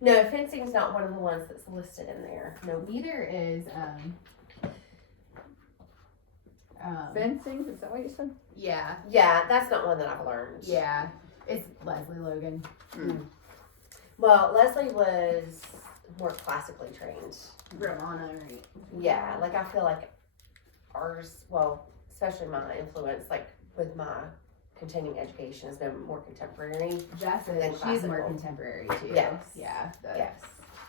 No, fencing's not one of the ones that's listed in there. No. Neither is Fencing, is that what you said? yeah, Yeah, that's not one that I've learned. yeah. It's Leslie Logan. Well, Leslie was more classically trained. Ramona, right? Yeah, like I feel like ours, well, especially my influence, like with my continuing education, has been more contemporary. Jess Then is, she's more classical. contemporary too. Yes. Yeah. Yes.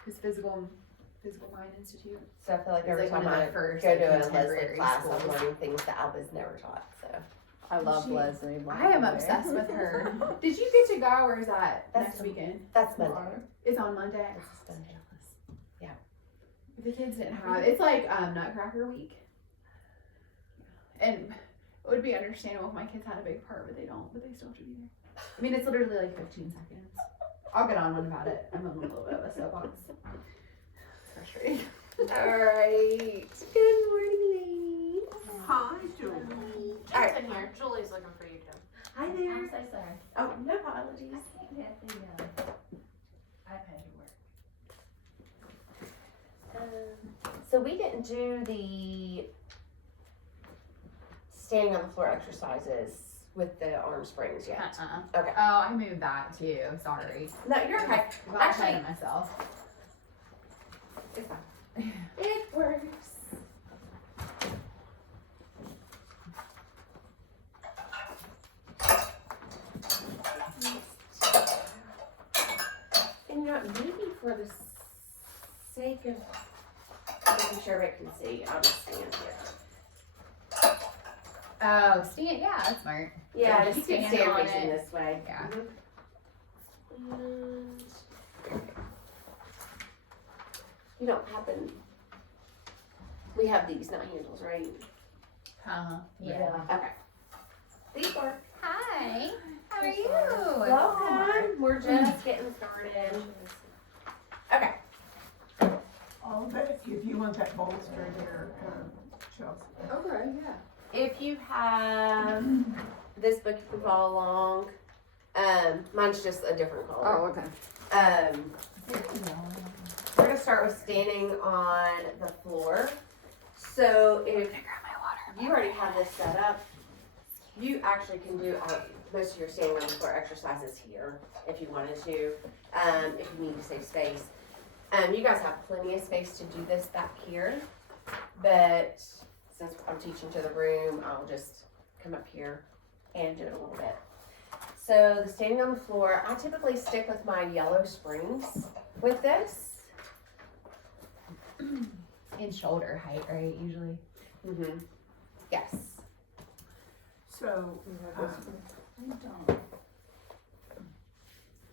Because Physical Mind Institute. So I feel like It's every like one time of I the first, go like, to a Leslie contemporary class, I'm schools. learning things that I was never taught. So I love She- Leslie. I am obsessed with her. Did you get to go, or is that That's next the- weekend? that's Monday. It's on Monday. It's Monday. If the kids didn't have, it's like Nutcracker week, and it would be understandable if my kids had a big part, but they don't. But they still have to be there. I mean, it's literally like 15 seconds. I'll get on one about it. I'm on a little bit of a soapbox. It's frustrating. All right. Good morning, ladies. Hi, Julie. All right. in here. Julie's looking for you, Tim. Hi there. I'm so sorry. Oh, no apologies. Get the iPad to work. So we didn't do the standing on the floor exercises with the arm springs yet. Okay. Oh, I moved that too. Sorry. No, you're okay. I got Actually- ahead of myself. It's fine. It works. And you know, maybe for the sake of making sure everybody can see, I'll just stand here. Oh, stand. Yeah, that's smart. Yeah, Just just keep stand stand on facing it. this way. Yeah. And you don't happen. We have these, not handles, right? Yeah. Okay. These work. Hi. How are you? Welcome. We're just getting started. Okay. All that, if you want that bolster there, Chelsea. Okay. Yeah. If you have this book, you can follow along. Mine's just a different color. Oh, okay. We're gonna start with standing on the floor. So if you already have this set up, you actually can do most of your standing on the floor exercises here if you wanted to, if you need to save space. You guys have plenty of space to do this back here, but since I'm teaching to the room, I'll just come up here and do it a little bit. So the standing on the floor, I typically stick with my yellow springs with this. In shoulder height, right? Usually. Mm-hmm. Yes. So, I don't.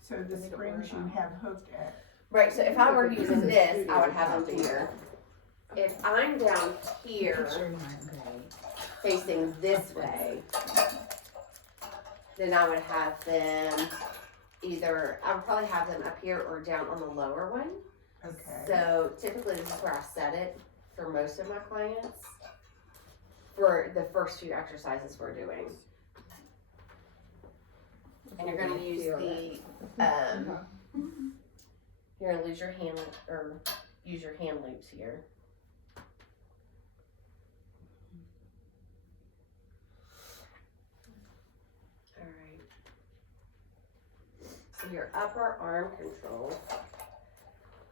so the springs you have hooked at, Right, so if I were using this, I would have them here. If I'm down here facing this way, then I would have them either, I would probably have them up here or down on the lower one. okay. So typically this is where I set it for most of my clients for the first few exercises we're doing. And you're gonna use the, you're gonna lose your hand, or use your hand loops here. Alright. So your upper arm control,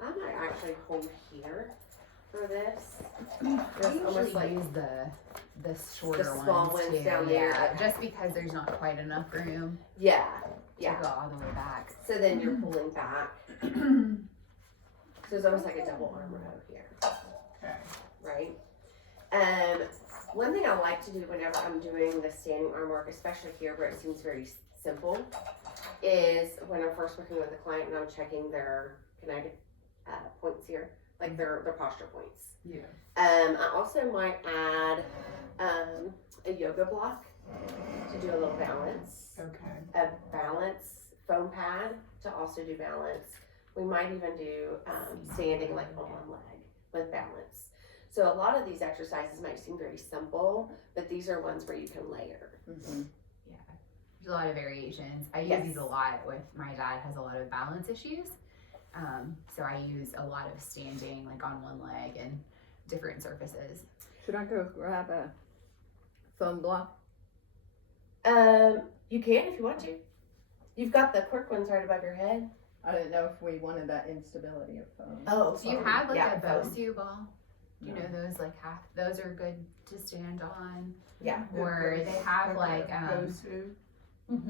I might actually hold here for this. I It's almost usually like, use the shorter The small ones ones too. down there. Yeah, just because there's not quite enough room yeah, to yeah. go all the way back. So then you're pulling back. So it's almost like a double arm row here, Okay. right? One thing I like to do whenever I'm doing the standing arm work, especially here where it seems very simple, is when I'm first working with a client and I'm checking their kinetic points here, like their posture points. Yeah. I also might add a yoga block to do a little balance. Okay. A balance foam pad to also do balance. We might even do standing like on one leg with balance. So a lot of these exercises might seem very simple, but these are ones where you can layer. Mm-hmm. Yeah, there's a lot of variations. I use Yes. these a lot with my dad has a lot of balance issues. So I use a lot of standing, like on one leg and different surfaces. Should I go grab a foam block? You can if you want to. You've got the cork ones right above your head. I didn't know if we wanted that instability of foam. Oh, So you foam. have like Yeah, a foam. Bosu ball. You know those like those are good to stand on. Yeah. Or they have like Bosu.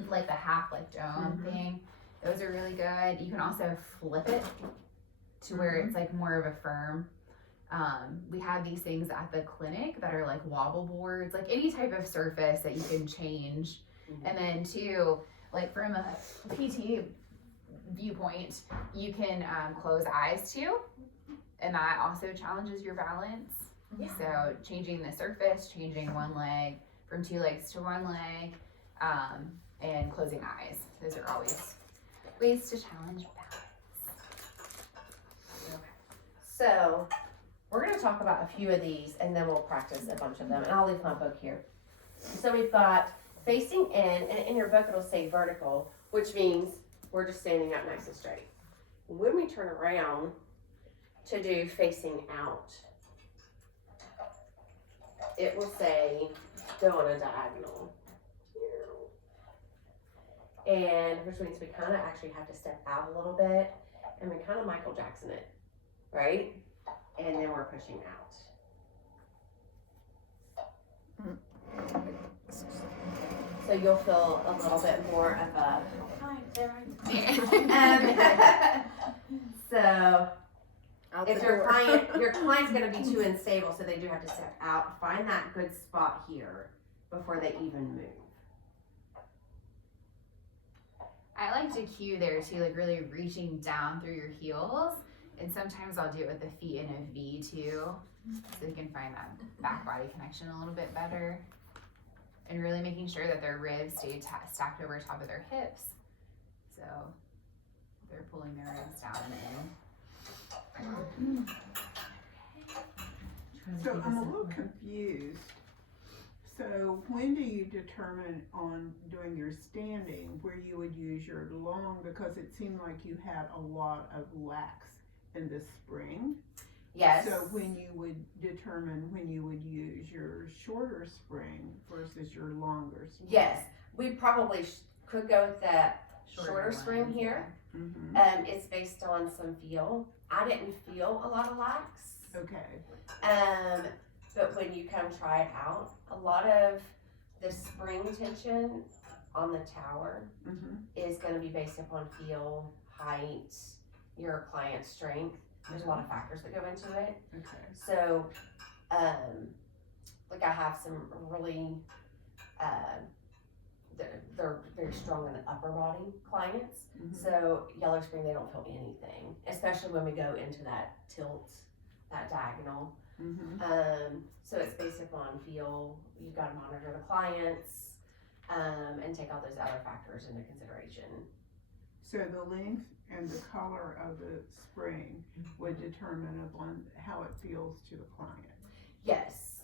like the half like dome thing. Those are really good. You can also flip it to where it's like more of a firm. We have these things at the clinic that are like wobble boards, like any type of surface that you can change. And then too, like from a PT viewpoint, you can close eyes too, and that also challenges your balance. Yeah. So changing the surface, changing one leg from 2 legs to 1 leg, and closing eyes. Those are always ways to challenge balance. So we're going to talk about a few of these and then we'll practice a bunch of them. And I'll leave my book here. So we've got facing in, and in your book it'll say vertical, which means we're just standing up nice and straight. When we turn around to do facing out, it will say go on a diagonal. And which means we kind of actually have to step out a little bit and we kind of Michael Jackson it, right? And then we're pushing out. So you'll feel a little bit more of a, so Out if the your door. client's gonna be too unstable, so they do have to step out, find that good spot here before they even move. I like to cue there too, like really reaching down through your heels. And sometimes I'll do it with the feet in a V too, so you can find that back body connection a little bit better. And really making sure that their ribs stay stacked over top of their hips. So they're pulling their ribs down and in. So I'm a little confused. So when do you determine on doing your standing where you would use your long, because it seemed like you had a lot of lax in the spring? Yes. So when you would determine when you would use your shorter spring versus your longer spring? Yes, we probably could go with that shorter spring ones, here. Mm-hmm. It's based on some feel. I didn't feel a lot of lax. Okay. But when you come try it out, a lot of the spring tension on the tower Mm-hmm. is going to be based upon feel, height, your client's strength. There's a lot of factors that go into it. Okay. So, like I have some really, they're very strong in the upper body clients. Mm-hmm. So yellow spring, they don't feel anything, especially when we go into that tilt, that diagonal. Mm-hmm. So it's based upon feel. You've got to monitor the clients, and take all those other factors into consideration. So the length and the color of the spring would determine upon how it feels to the client. Yes.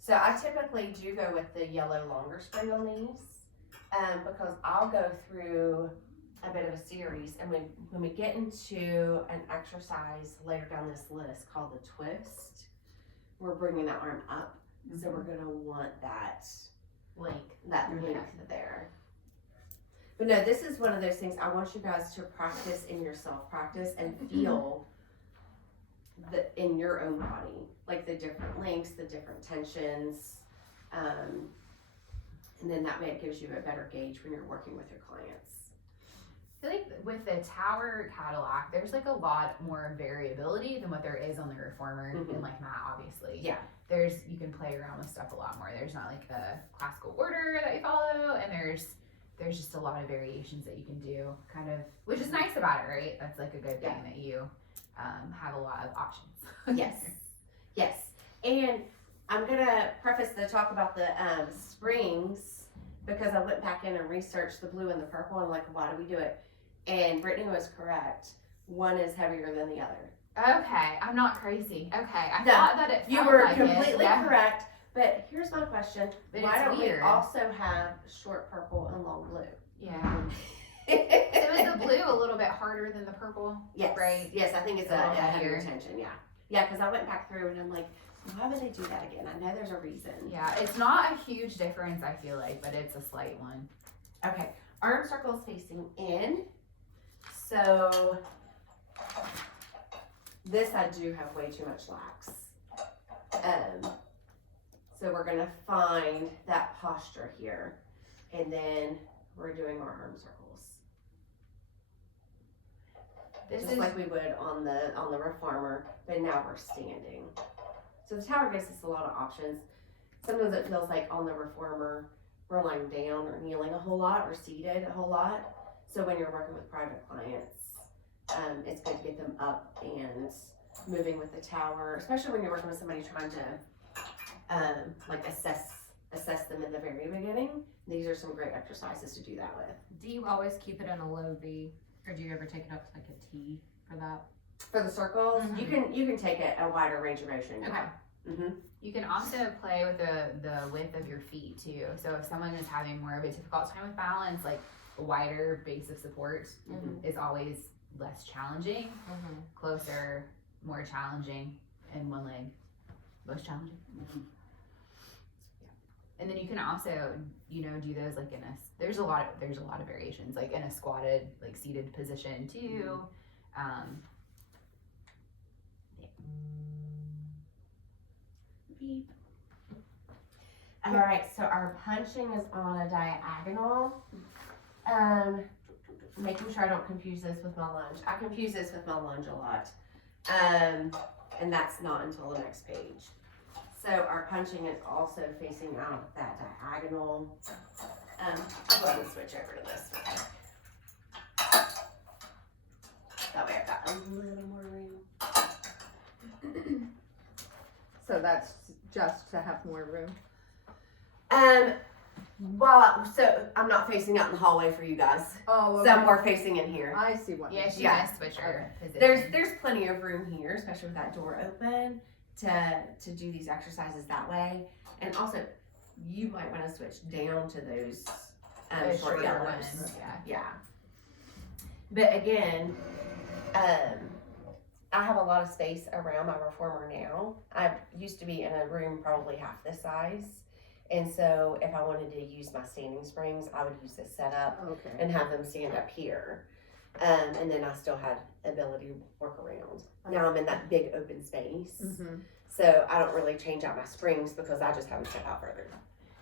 So I typically do go with the yellow longer spring on these, because I'll go through a bit of a series, and when we get into an exercise later down this list called the twist, we're bringing that arm up. So we're gonna want that Length. length there. But no, this is one of those things I want you guys to practice in your self-practice and feel in your own body, like the different lengths, the different tensions, and then that way it gives you a better gauge when you're working with your clients. I feel like with the Tower Cadillac, there's like a lot more variability than what there is on the Reformer and like Matt, obviously. Yeah. You can play around with stuff a lot more. There's not like a classical order that you follow, and there's just a lot of variations that you can do, kind of, which is nice about it, right? That's like a good thing that you have a lot of options. Yes, yes. And I'm gonna preface the talk about the springs because I went back in and researched the blue and the purple and like, why do we do it? And Brittany was correct. One is heavier than the other. Okay, I'm not crazy. Okay, I No, thought that it You felt were like it. completely Yeah. correct. But here's my question: But why it's don't weird. we also have short purple and long blue? Yeah. So was the blue a little bit harder than the purple? Yes. Right. Yes, I think it's A a little heavier heavier. tension, yeah. Yeah, because I went back through and I'm like, why would they do that again? I know there's a reason. Yeah, it's not a huge difference, I feel like, but it's a slight one. Okay, arm circles facing in. So this I do have way too much lax. So we're gonna find that posture here, and then we're doing our arm circles. This Just is like we would on the reformer, but now we're standing. So the tower gives us a lot of options. Sometimes it feels like on the reformer we're lying down or kneeling a whole lot or seated a whole lot. So when you're working with private clients, it's good to get them up and moving with the tower, especially when you're working with somebody trying to like assess them in the very beginning. These are some great exercises to do that with. Do you always keep it in a low V, or do you ever take it up to like a T for that? For the circles, Mhm. you can take it a wider range of motion. Yeah. Mm-hmm. You can also play with the width of your feet too. So if someone is having more of a difficult time with balance, like a wider base of support is always less challenging. Closer, more challenging, and one leg most challenging. Yeah. And then you can also, do those like there's a lot of variations, like in a squatted, like seated position too. Beep. All right, so our punching is on a diagonal. Making sure I don't confuse this with my lunge. I confuse this with my lunge a lot. And that's not until the next page. So our punching is also facing out that diagonal. I'll go ahead and switch over to this. That way I've got a little more room. So that's just to have more room. So I'm not facing out in the hallway for you guys. Oh, So I'm more facing in here. I see what. Yeah, she Yeah. must switch her position. There's plenty of room here, especially with that door open, to do these exercises that way. And also, you might want to switch down to those The short shorter yellows. ones, yeah. Yeah. But again, I have a lot of space around my reformer now. I used to be in a room probably half this size. And so if I wanted to use my standing springs, I would use this setup Okay. and have them stand up here. And then I still had ability to work around. Now I'm in that big open space. Mm-hmm. So I don't really change out my springs because I just have them step out further.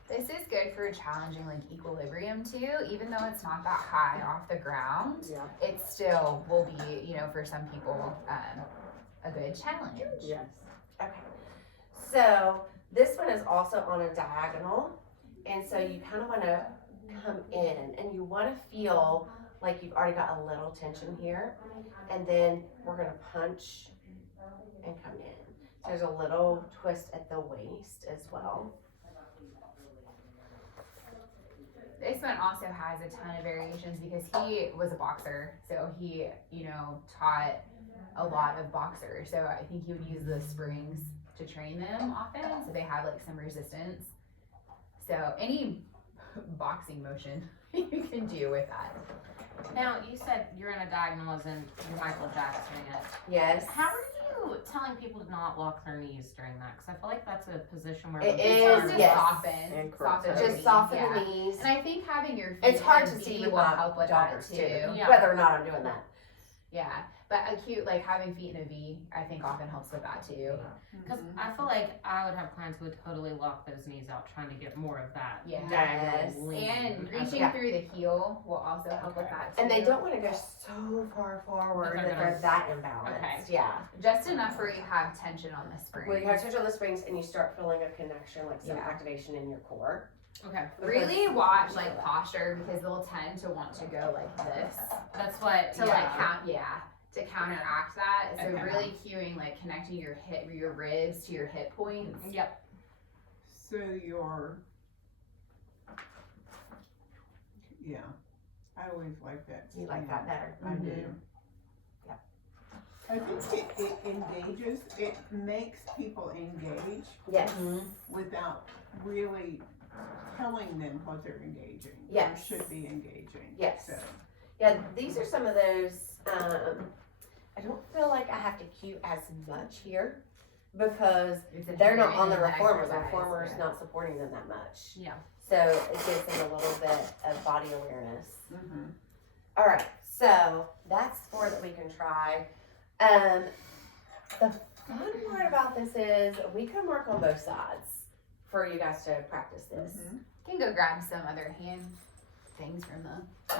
This is good for challenging like equilibrium too, even though it's not that high off the ground. Yeah. It still will be, for some people, a good challenge. Yes. Okay. So this one is also on a diagonal. And so you kind of want to come in and you want to feel like you've already got a little tension here. And then we're going to punch and come in. So there's a little twist at the waist as well. This one also has a ton of variations because he was a boxer, so he, taught a lot of boxers. So I think he would use the springs to train them often, so they have like some resistance. So any boxing motion you can do with that. Now, you said you're in a diagonal as in you're Michael Jacksoning it. Yes. How are you telling people to not lock their knees during that? Because I feel like that's a position where It the is, people Just are- yes. soften, And soften cross the it. Just soften yeah. the knees. And I think having your feet It's hard in to V see with will help with that joggers too. too, Yeah. whether or not I'm doing that. Yeah, but like having feet in a V, I think often helps with that too. Because I feel like I would have clients who would totally lock those knees out trying to get more of that. Yeah. Yes. lean. And Okay. reaching through the heel will also help with that too. And they don't want to go so far forward That that they're they're that imbalanced. Okay. Yeah. Just enough where you have tension on the spring. Well, you have touch on the springs and you start feeling a connection, like some Yeah. activation in your core. Okay. Really watch like posture because they'll tend to want to go like this That's what. to to counteract that. So Okay. really cueing like connecting your ribs to your hip points. Yep. So yeah, I always like that. You like that better. I do. Yeah. I think it engages, it makes people engage Yes. without really telling them what they're engaging. Yes. Or should be engaging. Yes. So, Yeah, these are some of those, I don't feel like I have to cue as much here because they're not on the reformer. The reformer is not supporting them that much. Yeah. So it gives them a little bit of body awareness. Mm-hmm. All right, so that's 4 that we can try. The fun part about this is we can work on both sides for you guys to practice this. Can go grab some other hand things from the.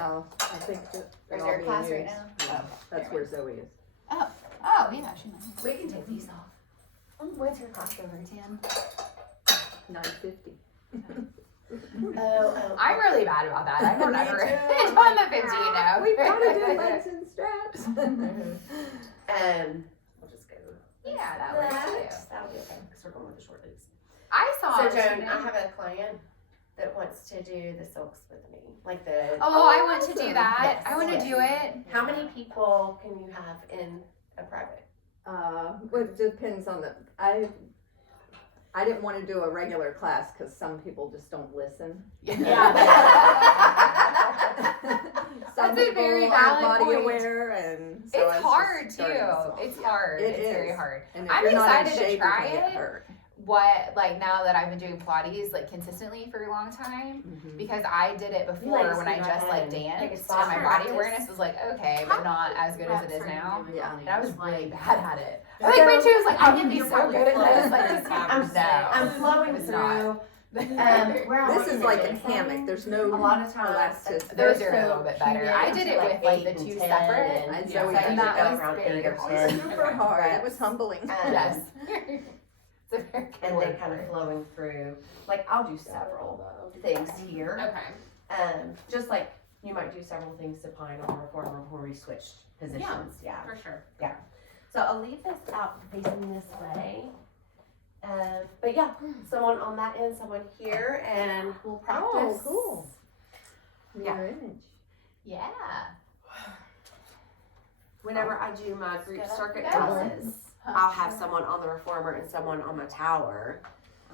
Oh, I think that Is they're all there a being class right used. now? Yeah, that's where Zoe is. Oh yeah, she might. We can take these off. What's her cost over 10? 950. Oh, I'm really bad about that. I don't Me ever. too. It's on the 50, you know. We've got to do legs and straps. We'll just go. Yeah, that works too. That'll be okay because we're going with the short leaves. I saw. So it Joan, today. I have a client that wants to do the silks with me, like the. Oh, I want to do awesome. that. Yes. I want to do it. How many people can you have in a private? Well, it depends on the. I didn't want to do a regular class because some people just don't listen. Some That's a people very aren't valid body point. aware, and so It's just hard too. starting small. It's Yeah, hard. it It's very is. hard. And if I'm you're not in excited to shape, try you can get it. hurt. What, like, now that I've been doing Pilates like consistently for a long time, because I did it before when I just like danced, and my body awareness was like okay, but not as good as it is now. Yeah. And I was really bad at it. I think my too was like, I'm gonna be so good at this. Like, this I'm flowing It's through. not. Where I This is want like you a to go. hammock. There's A no lot of times, elasticity. Those they're are a so little bit better. cute I did it into, with like the 8 two and separate. 10, And so Zoe you did can that go was around very 8 or hard. 10. super hard. It was humbling. Yes. It's a very good And word then kind for of it. flowing through. Like I'll do several things here. Okay. Just like you might do several things supine on the reformer before we switched positions. Yeah. For sure. So I'll leave this out facing this way. But yeah, someone on that end, someone here, and we'll practice. Oh, cool. Yeah. Mirror image. Yeah. Whenever I do my group circuit Yeah. classes, I'll have someone on the reformer and someone on my tower.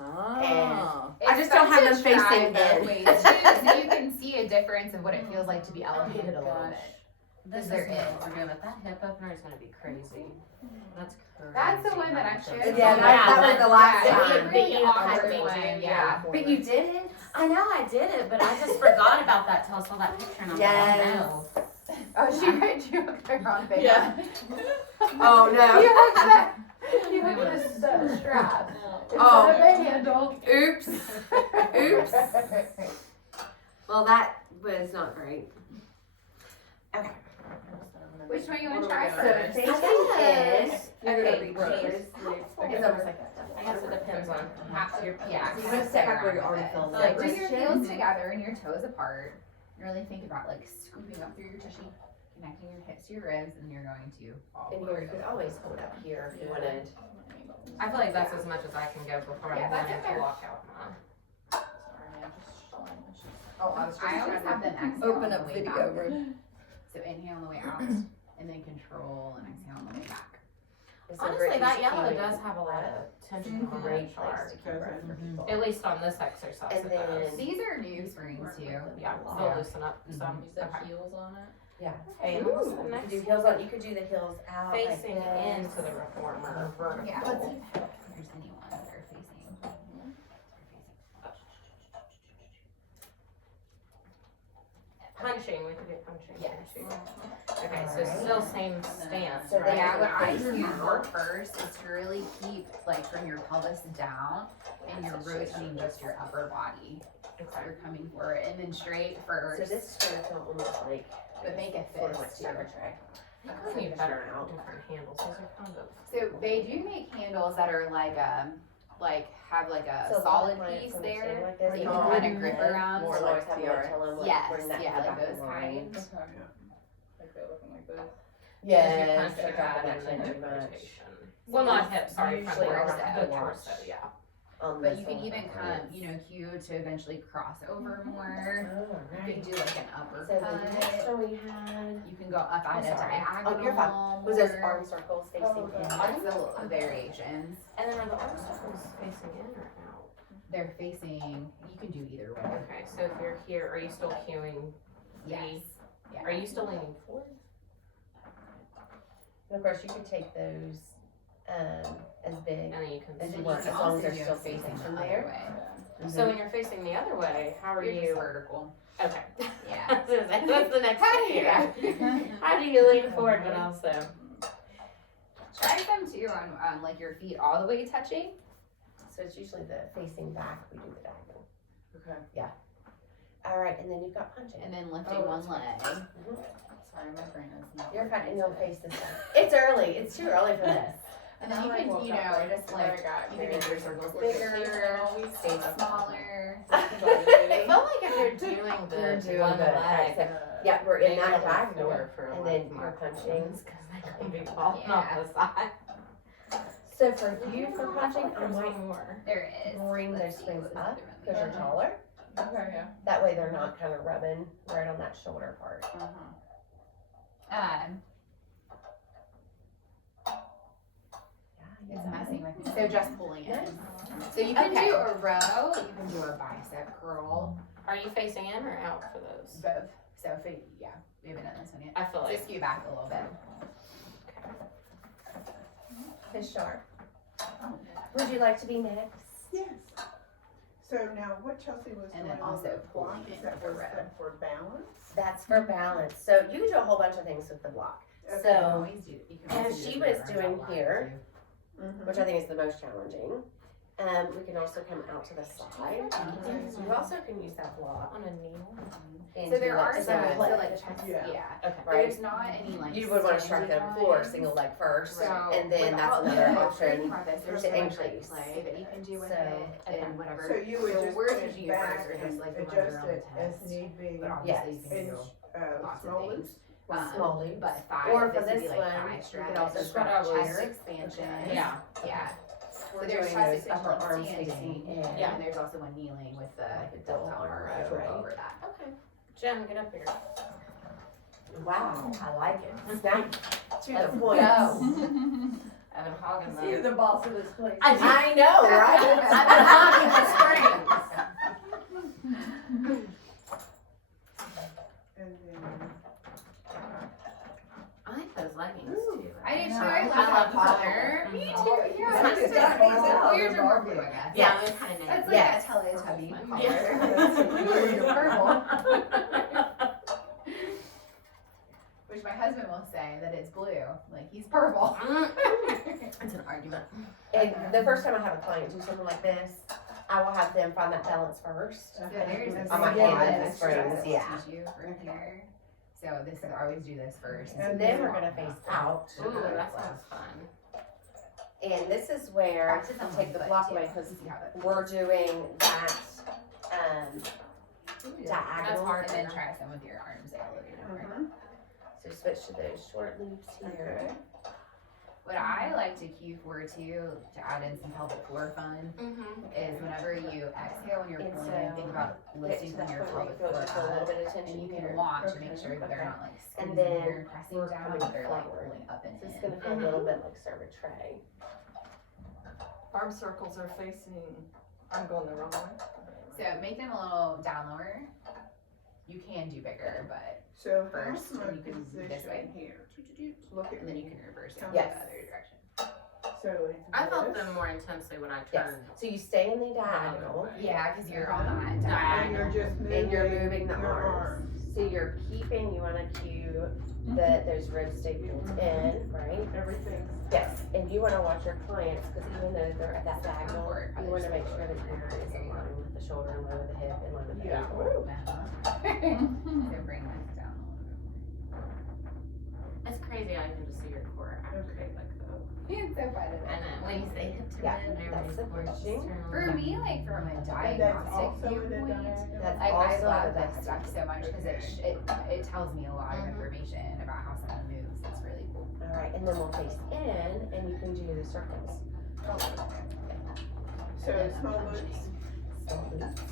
Oh. I just don't have them It's fun to try facing both in. ways, too, so you can see a difference of what it feels like to be elevated a little bit. This is There what is. we're doing, but that hip opener is gonna be crazy. That's crazy. That's the one that I showed you. Yeah, that was the last Yeah, time. it's a really But you awkward had me one, too, yeah. But you did it? I know I did it, but I just forgot about that till I saw that picture and I'm like, Yes. oh no. Oh, she read you up there on big Yeah. one. Oh, no. You hooked that. You hooked the strap. Oh. Instead of a handle. Oops. Oops. Well, that was not great. Okay. Which one you want to try So first? facing is, you're gonna be close. It's almost like that. I guess it depends on how your Yeah. So you want to step back where you already feel So like the bring your chin. heels together and your toes apart. Really think about like scooping up through your tushy, connecting your hips to your ribs, and you're going to fall And here, forward. you could always hold up here if you wanted. I feel like that's as much as I can go before Yeah, I'm that's going okay. to walk out my. Oh, I was just I always have them exhale open on the up way video back. room. So inhale on the way out, and then control and exhale on the way back. It's a Honestly, great that use yellow keeping does have a lot of tension on great that place chart. to keep breath for people. At least on this exercise And it does. then- These are new springs too. Yeah, they'll loosen up some. Okay. heels on it? Yeah. Okay, Ooh, what's the you could next? do heels on. You could do the heels out Facing like this. into the reformer, vertical. Yeah. Let's see if there's any ones that are facing. Punching, we could do punching. Yes. too. Okay, so still same stance, So right? Yeah, what I Facing do out. for first is to really keep like from your pelvis down and you're rotating just your upper body. So Okay. you're coming forward and then straight So first, this is gonna feel almost like but make a sort of like fist Star too. Trek. I think we need better different handles, those are kind of. So they do make handles that are like have like a So a lot solid of clients piece understand there like this, that you and can all kind in of grip head, around. More So like like having tiara. to tell them like Yes, bring that yeah, to the like back those of the line. kinds. Like they're looking like this. Yes, Punch they're it dropping out that and chin then too much. rotation. Well, not hip, sorry, front Usually leg, torso. the torso, yeah. On But this you can one. even come, cue to eventually cross over more. You Alright. can do like an So the next uppercut. one we had You can go up at a sorry. diagonal. Oh, you're fine. was those more. arm circles facing in. That's the variations. And then are the arm circles facing in or out? They're facing, you can do either way. Okay, so if you're here, are you still cueing the Yes. Yeah. Are you still leaning forward? And of course, you could take those as big And then you can as see. you want, as long as they're still facing from there. So when you're facing the other way, how are You're you? just vertical. Okay. Yeah. That's the next thing here. How do you lean forward but also? Try them too on like your feet all the way touching. So it's usually the facing back, we do the diagonal. Okay. All right, and then you've got punching. And then lifting Oh, one that's leg. Sorry, my brain is not. You're fine, and working you'll today. face this side. It's early, it's too early for this. And then you can, you know, just like, you can make your circles bigger, stay smaller. I feel like if you're doing You're the doing one good. leg, So, yeah, we're in maybe that hold diagonal, forward for and like then my you're punching. because they can be falling off Yeah. the side. So for you, for punching, I might more. There is. bring those Let's see, swings what's up, the other one? because you're taller. Okay, yeah. That way they're not kind of rubbing right on that shoulder part. It's messing with me. So just pulling it. Nice. So you can Okay. do a row, you can do a bicep curl, Are you facing in or out for those? both. So if it, yeah, we haven't done this one yet. I feel So like skew back a little bit. Fish sharp. Would you like to be next? Yes. So now what Chelsea was And doing then on also the pulling block, it is that with the was row. that for balance? That's for balance. So you can do a whole bunch of things with the block. Okay. So, Always do, you can also as do she this was with doing our here, Mhm. which I think is the most challenging, we can also come out to the side. Mhm. You also can use that block. on a needle. And So do there like are the some, single so leg, like chest, Yeah. yeah. Okay. right? There's not any like. You would want to start standing the floor ones. single leg first, So, and then that's without- another yeah, option. thinking about this, there's to so much like increase. play that you can do with So, it okay. and whatever. So you would So just we're push teaching you back first, or and just like the ones adjust that are on the it as test. need be. But obviously Yes. you can And, do lots of small things. Small loops. But thigh, Or for this would be this like one, thigh you stretch, could also That's what I was- chest expansion. Okay. Yeah. Yeah. We're So there's doing chest those upper expansion arms facing standing, in. Yeah. and there's also one kneeling with the Like a double tilt arm row row, right? over that. Okay. Jen, get up here. Wow, I like it. Snap to Let's the point. go. I've been hogging You're the. the boss of this place. I know, right? I've been hogging the strings. And then, I like those leggings Ooh. too. I do too. No, I I love love color. color. Me Mhm. too. Yeah. That's It's just like all weird about or more it. blue, I guess. Yeah, it's kind of That's like Yes. a Teletubby Yeah. color. You're purple. Which my husband will say that it's blue. Like he's purple. It's an argument. And the first time I have a client do something like this, I will have them find that balance first. So there's And a I might then hand them the extra springs, that yeah. teach you for here. So this is I always do this first. And Then we're gonna face out. Ooh, that sounds fun. And this is where Practice I on take my the foot, block too. away because See how that we're doing that That's diagonal. hard. and then try some with your arms there a little bit different. So switch to those short loops here. What I like to cue for too, to add in some pelvic floor fun, Mm-hmm. is whenever you exhale when you're And pulling in, think about Get lifting to from that your point where you pelvic feel floor just a little up. bit of And tension you here. can watch to make Okay. sure that they're Okay. not like And squeezing then here, pressing we're down, coming but they're like forward. pulling up and So it's in. gonna feel a little bit like serve a tray. Arm circles are facing, I'm going the wrong way. So make them a little down lower. You can do bigger, but so First, how's my and you can do this way. position here? Look at and then you me. can reverse it Yes. the other direction. So it's I felt this, them more intensely when I Yes. turned. So you stay in the diagonal Yeah, because you're on that and you're diagonal. just moving, and you're moving the your arms. So you're keeping, you wanna cue those ribs stay pulled in, right? Everything's. Yes, and you wanna watch your clients, cause even though they're at that diagonal, Forward, you probably wanna just make a sure that little your heart is in line with the shoulder, in line with the hip, in line with the Yeah. ankle. Woo. So bring this down a little bit It's crazy. I can just see your core activate like that. more. It's so fun. And then when you say hip to Yeah, rib, and that's everybody's the core just pushing. turn For around. me, like from a And that's diagnostic also in the viewpoint, diagonal. That's I also love the that best. stuff so much because it tells me a lot of Mhm. information about how someone moves. It's really cool. Alright, and then we'll face in, and you can do the circles. So small loops. Small loops.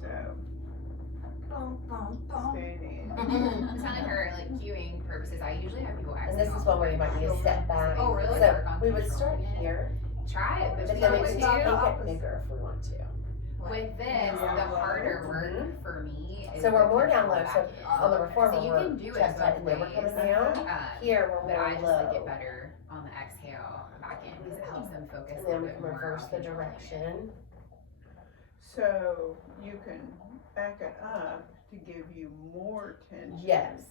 So standing. It's not like for like cueing purposes. I usually have people ask And me this is all one where you might need to step back. Oh, really? So Work on we would start controlling it. here, Try it, but but then we do can it make too. it bigger if we want to. With this, the harder work for me is So we're the more down control low, so vacuum. on the reformer, So you we're can do it chest tight both and then we're ways. coming down. Here, we're But I more just like it low. better on the exhale back in because it helps them focus And a then little we bit can more reverse on the controlling it. direction. So you can back it up to give you more tension. Yes.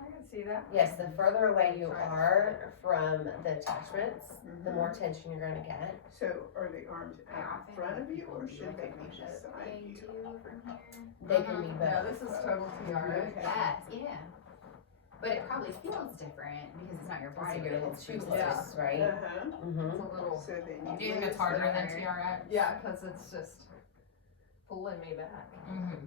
I can see that. Yes, the further away you are from the attachments, the Mhm. more tension you're gonna get. So are the arms I out often in front have of you people or do should like they a be push-up beside thing you? too from here. They can be Yeah, both. this is total TRX. Okay. Yes, yeah. But it probably feels different because it's not your So body, you're but a it little hits too pretty close, close. right? Uh-huh. Mm-hmm. It's a little, So then Do you you think it's lose harder the- than TRX? yeah, cause it's just pulling me back. Mm-hmm.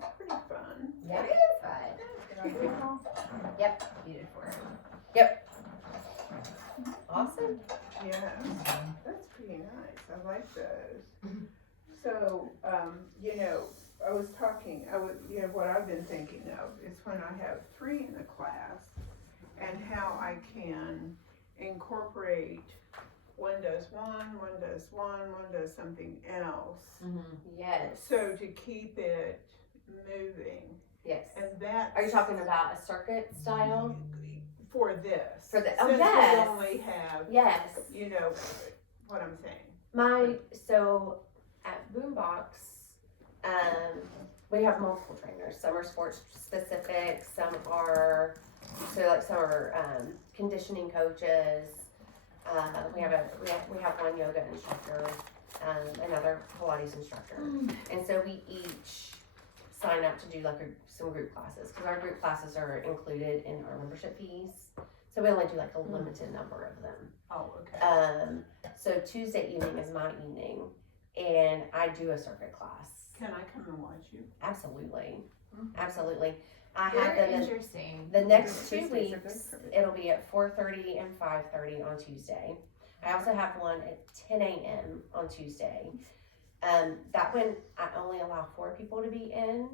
That's pretty fun. Yeah. It is fun. Yep, you did for it. Awesome. Yeah, that's pretty nice. I like those. So, I was talking, what I've been thinking of is when I have 3 in the class and how I can incorporate one does one does something else. Yes. So to keep it moving. Yes. And that. Are you talking about a circuit style? For this. For the- oh, Since yes. we only have, Yes. you know what I'm saying. So at Boombox, we have multiple trainers. Some are sports specific, some are conditioning coaches. We have one yoga instructor, another Pilates instructor, and so we each sign up to do some group classes because our group classes are included in our membership fees. So we only do a limited number of them. Oh, okay. So Tuesday evening is my evening, and I do a circuit class. Can I come and watch you? Absolutely, Mhm. absolutely. I have Very them interesting. the next 2 Tuesdays are good weeks. for me. It'll be at 4:30 and 5:30 on Tuesday. I also have one at 10 a.m. on Tuesday. That one I only allow 4 people to be in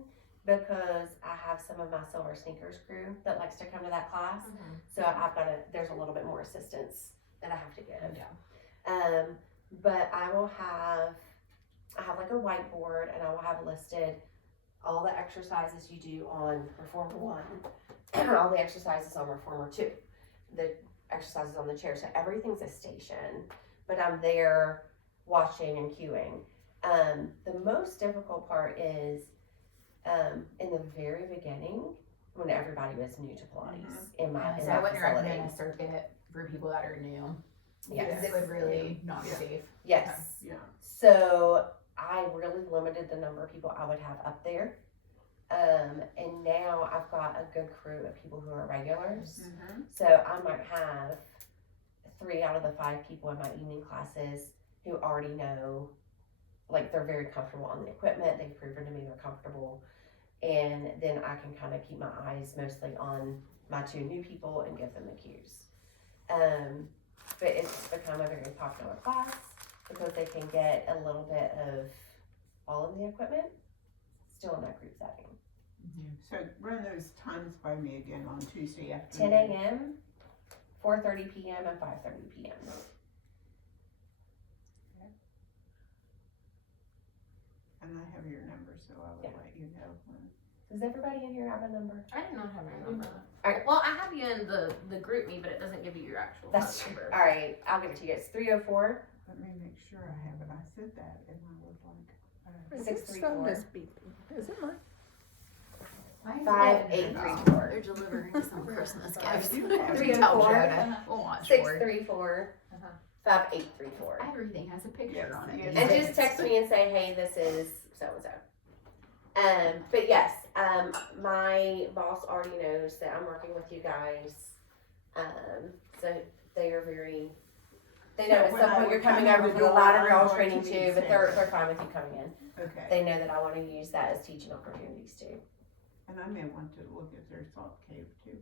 because I have some of my Silver Sneakers crew that likes to come to that class. So there's a little bit more assistance that I have to give. Yeah. But I have a whiteboard and I will have listed all the exercises you do on Reformer 1, all the exercises on Reformer 2, the exercises on the chair. So everything's a station, but I'm there watching and cueing. The most difficult part is in the very beginning when everybody was new to Pilates in my So I wouldn't facility. recommend a circuit for people that are new. Yes. Because it would really not be safe. Yes. Yeah. So I really limited the number of people I would have up there. And now I've got a good crew of people who are regulars. Mm-hmm. So I might have 3 out of the 5 people in my evening classes who already know, they're very comfortable on the equipment. They've proven to me they're comfortable. And then I can kind of keep my eyes mostly on my 2 new people and give them the cues. But it's become a very popular class because they can get a little bit of all of the equipment still in that group setting. So run those times by me again on Tuesday 10 afternoon. a.m., 4:30 p.m., and 5:30 p.m. And I have your number, so I will Yeah. let you know when. Does everybody in here have a number? I did not have your number. Alright. Well, I have you in the group me, but it doesn't give you your actual That's phone true. number. All right, I'll give it to you. It's 304. Let me make sure I have it. I said that and I was like, Whose 634. phone is beeping? Is it mine? 5834. They're delivering some Christmas gifts. do have We tell 304. Joda. We'll watch for it. 634 Uh-huh. 5834. Everything has a picture Yes, on it. yes. these And days. just text me and say, hey, this is so and so. But yes, my boss already knows that I'm working with you guys. So they are they know So at when some I point you're would come coming in over the for the door, ladder I'm girl going training to too, meet but they're Sarah. fine with you coming in. okay. They know that I want to use that as teaching opportunities too. And I may want to look at their salt cave too.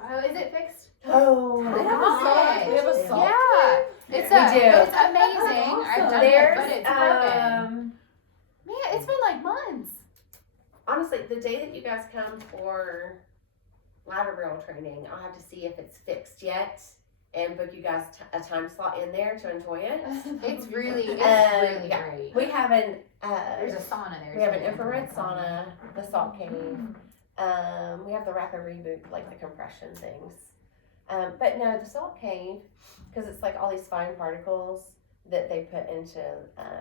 Oh, is it fixed? Oh, They have a salt. They have a salt Yeah. It's We do. It's amazing. I've done it, There's but it's broken. Man, it's been like months. honestly, the day that you guys come for ladder girl training, I'll have to see if it's fixed yet and book you guys a time slot in there to enjoy it. It's really yeah. great. We have an There's a sauna there. we have too. an infrared sauna, the salt cave. We have the rapid reboot, like the compression things. But no, the salt cave, because it's like all these fine particles that they put into.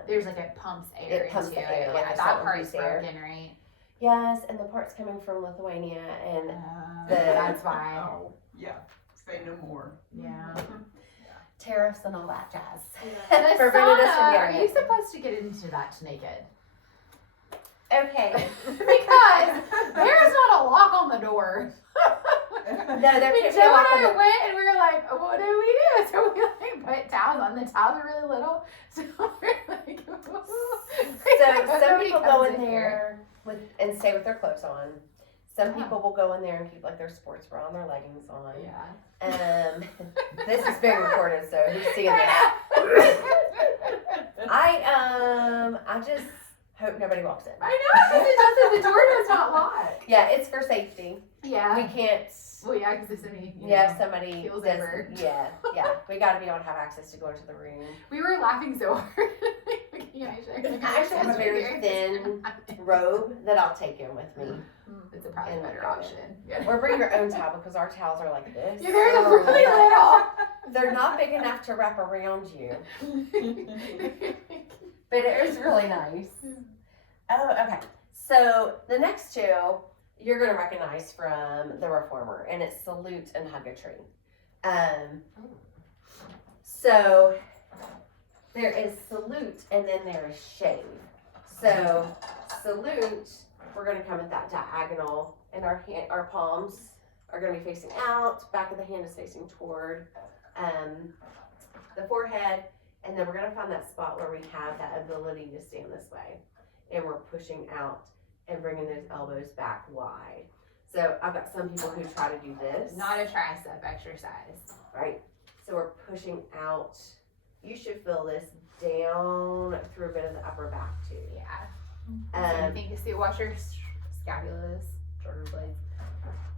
There's like it pumps air It pumps into the air, it. like Yeah, the that salt part is infused air. broken, right? Yes, and the parts coming from Lithuania and That's why. Oh, yeah, say no more. Yeah. tariffs and all that jazz. The Prevented us from sauna, are getting you it. supposed to get into that naked? Okay. Because there's not a lock on the door. No, there I mean, can't be Joe a lock and on I the. went and we were like, what do we do? So we like put towels on. The towels are really little. So we're like, So some people go comes in there with and stay with their clothes on. Some Uh-huh. people will go in there and keep like their sports bra and their leggings on. Yeah. This is being recorded, so who's seeing this? I just hope nobody walks in. I know, because it doesn't, the door does not lock. Yeah, it's for safety. Yeah. We can't. Well, yeah, because if somebody, you Yeah, know, if somebody keels does. over. Yeah. We got to be able to have access to go into the room. we were laughing so hard. Yeah, I actually have a very thin robe that I'll take in with me. It's a probably And better go in. option. Yeah. Or bring your own towel because our towels are like this. Yeah, they're the really little. They're not big enough to wrap around you, but it is really nice. Oh, okay. So the next two you're going to recognize from The Reformer, and it's Salute and Hug a Tree. So there is Salute, and then there is Shave. So Salute, we're going to come at that diagonal, and our palms are going to be facing out. Back of the hand is facing toward the forehead, and then we're going to find that spot where we have that ability to stand this way, and we're pushing out and bringing those elbows back wide. So I've got some people who try to do this. Not a tricep exercise. Right. So we're pushing out. You should feel this down through a bit of the upper back too. Yeah. So you think you see, watch your scapulas, shoulder blades,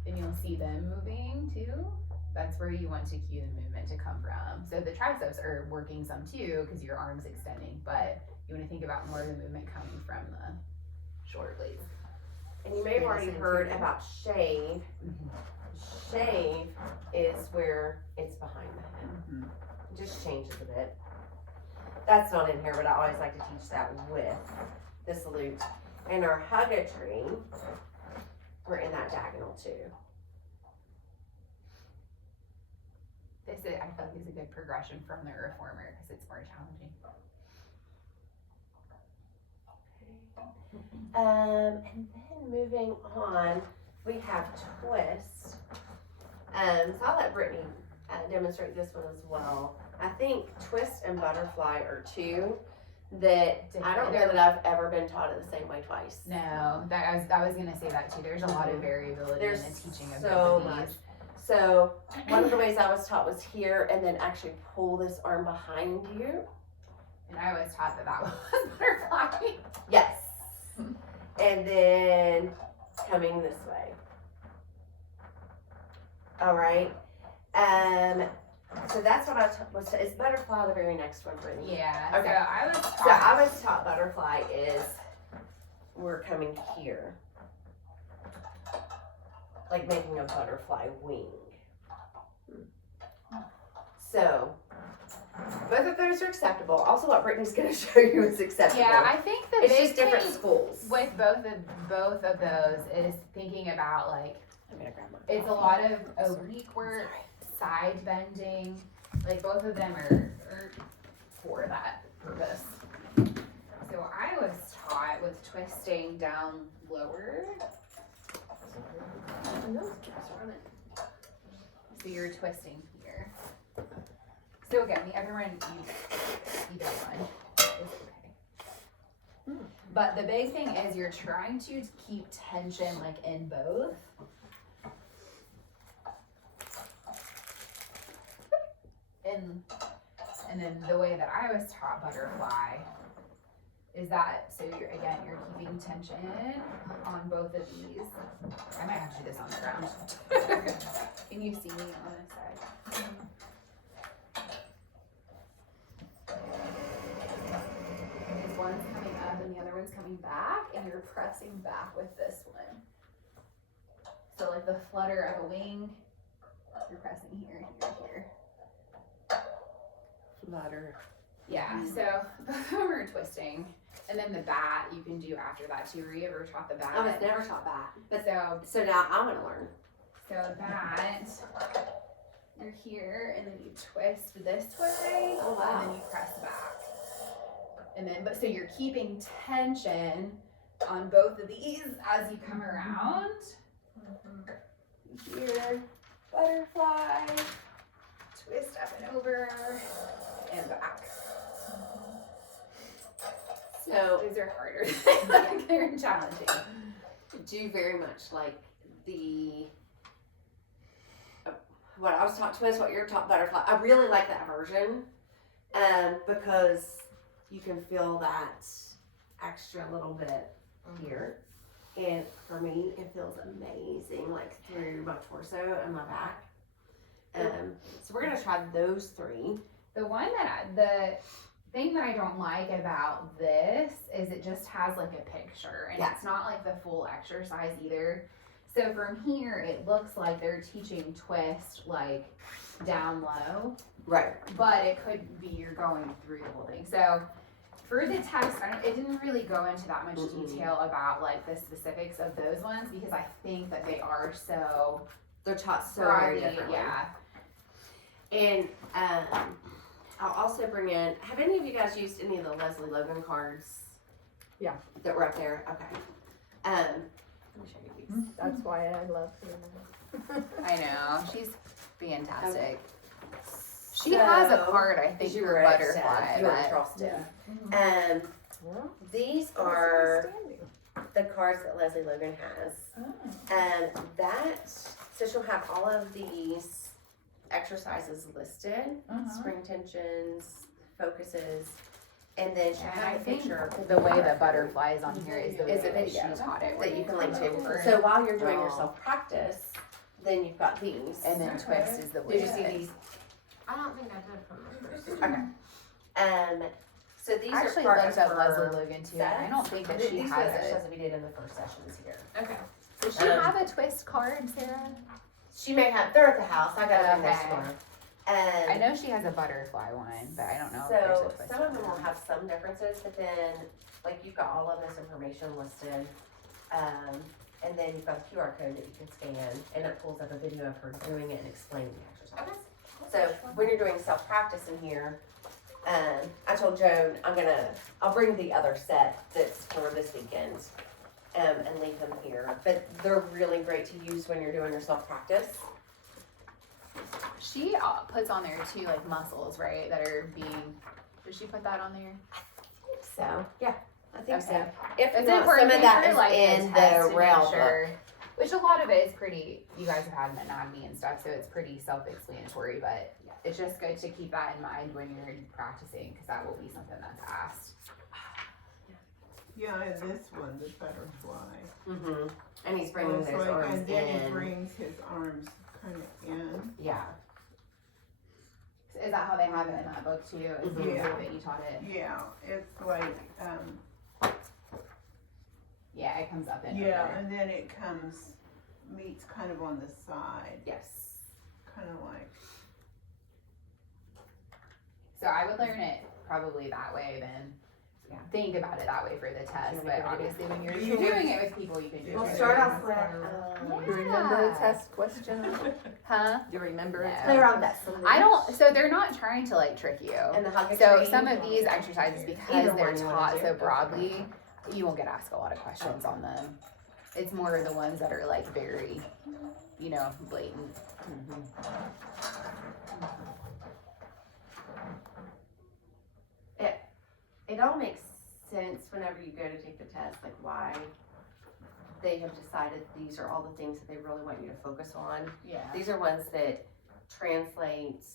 then you'll see them moving too. That's where you want to cue the movement to come from. So the triceps are working some too because your arm's extending, but you want to think about more of the movement coming from the shoulder blades. And you may have already heard about shave. Shave is where it's behind the head. It just changes a bit. That's not in here, but I always like to teach that with the salute. And our hug a tree, we're in that diagonal too. I feel like it's a good progression from the reformer because it's more challenging. And then moving on, we have twist. So I'll let Brittany demonstrate this one as well. I think twist and butterfly are two that I don't know that I've ever been taught it the same way twice. No, I was gonna say that too. There's a lot of variability There's in the teaching of so both of much. these. So one of the ways I was taught was here and then actually pull this arm behind you. And I was taught that was butterfly. Yes. And then coming this way. All right. So that's what I was. Is butterfly the very next one, Brittany? Yeah. Okay. So I was taught. So I was taught butterfly is we're coming here, like making a butterfly wing. So both of those are acceptable. Also, what Brittany's going to show you is acceptable. Yeah, I think the it's big just different thing schools. with both of those is thinking about like I'm gonna grab my. it's a lot of oblique work, side bending. Like both of them are for that purpose. So I was taught with twisting down lower. So you're twisting here. So again, the other one, either one is okay. But the big thing is you're trying to keep tension like in both. And then the way that I was taught butterfly is that, so you're keeping tension on both of these. I might have to do this on the ground. Can you see me on this side? going back and you're pressing back with this one. So like the flutter of a wing, you're pressing here, here, here. Flutter. Yeah, so when we're twisting, and then the bat you can do after that too. Were you ever taught the bat? I was never taught that, but So so now I want to learn. that, you're here, and then you twist this way, Oh, wow. and then you press back. And then, but so you're keeping tension on both of these as you come around. Here, butterfly, twist up and over, and back. So These are harder. They're challenging. do very much like the what I was taught twist, what you're taught butterfly. I really like that version, because you can feel that extra little bit here, and for me it feels amazing, like through my torso and my back. So we're gonna try those three. The one that the thing that I don't like about this is it just has like a picture, and Yeah. it's not like the full exercise either. So from here, it looks like they're teaching twist like down low, Right. but it could be you're going through the whole thing. So for the test, it didn't really go into that much detail about like the specifics of those ones because I think that they are so They're taught so very broadly, differently. yeah. And I'll also bring in, have any of you guys used any of the Leslie Logan cards? Yeah. That were up there? Okay. Let me show you these. That's why I love her. I know, she's fantastic. She So, has a card, I think, as you for were butterfly. you were that- trusted. Yeah. Um, these are the cards that Leslie Logan has. So she'll have all of these exercises listed, spring tensions, focuses, and then she'll And I have a think picture. the way that butterfly is on here is the way Is a that video she taught it. that you can link to. over. So while you're doing your Oh. self-practice, then you've got these. And then twist is the way Did you see that- these? I don't think I did from the first. Okay. So these I actually are part looked of up her Leslie Logan too, and I don't think that she these has are the it. exercises we did in the first sessions here. Okay. Does she have a twist card, Sarah? She may have, they're at the house, I gotta bring those Okay. tomorrow. I know she has a butterfly one, but I don't know if there's a So twist some of them will one. have some differences, but then, like, you've got all of this information listed. And then you've got a QR code that you can scan, and it pulls up a video of her doing it and explaining the exercise. So when you're doing self-practice in here, I told Joan, I'll bring the other set that's for this weekend, and leave them here. But they're really great to use when you're doing your self-practice. She puts on there too, like muscles, right? That are being. Does she put that on there? So, yeah, I think so. Okay. If It's not, important some of that for, is like, in test the to make rail sure- book. Which a lot of it is pretty. You guys have had an anatomy and stuff, so it's pretty self-explanatory. But it's just good to keep that in mind when you're practicing, because that will be something that's asked. Yeah, and this one, the butterfly. Mm-hmm. And he's bringing It's those like, arms and then he in. brings his arms kind of in. Yeah. Is that how they have it in that book too? Is the Mhm. way that you taught it? Yeah, it's like, Yeah, it comes up in. yeah, over. and then it meets kind of on the side, Yes. kind of like, So I would learn it probably that way then. Yeah. Think about it that way for the test, Yeah, but make it obviously when you're You doing would- it with people, you can do We'll it. start off with, Do you remember the Yeah. test question? Do Huh? you remember it? No. play around that. I don't. So they're not trying to like trick you. And the hug a So tree. some of these exercises, because Either they're one you wanna taught do. so broadly, you won't get asked a lot of questions on them. It's more the ones that are like very, blatant. It all makes sense whenever you go to take the test, like why they have decided these are all the things that they really want you to focus on. Yeah. These are ones that translate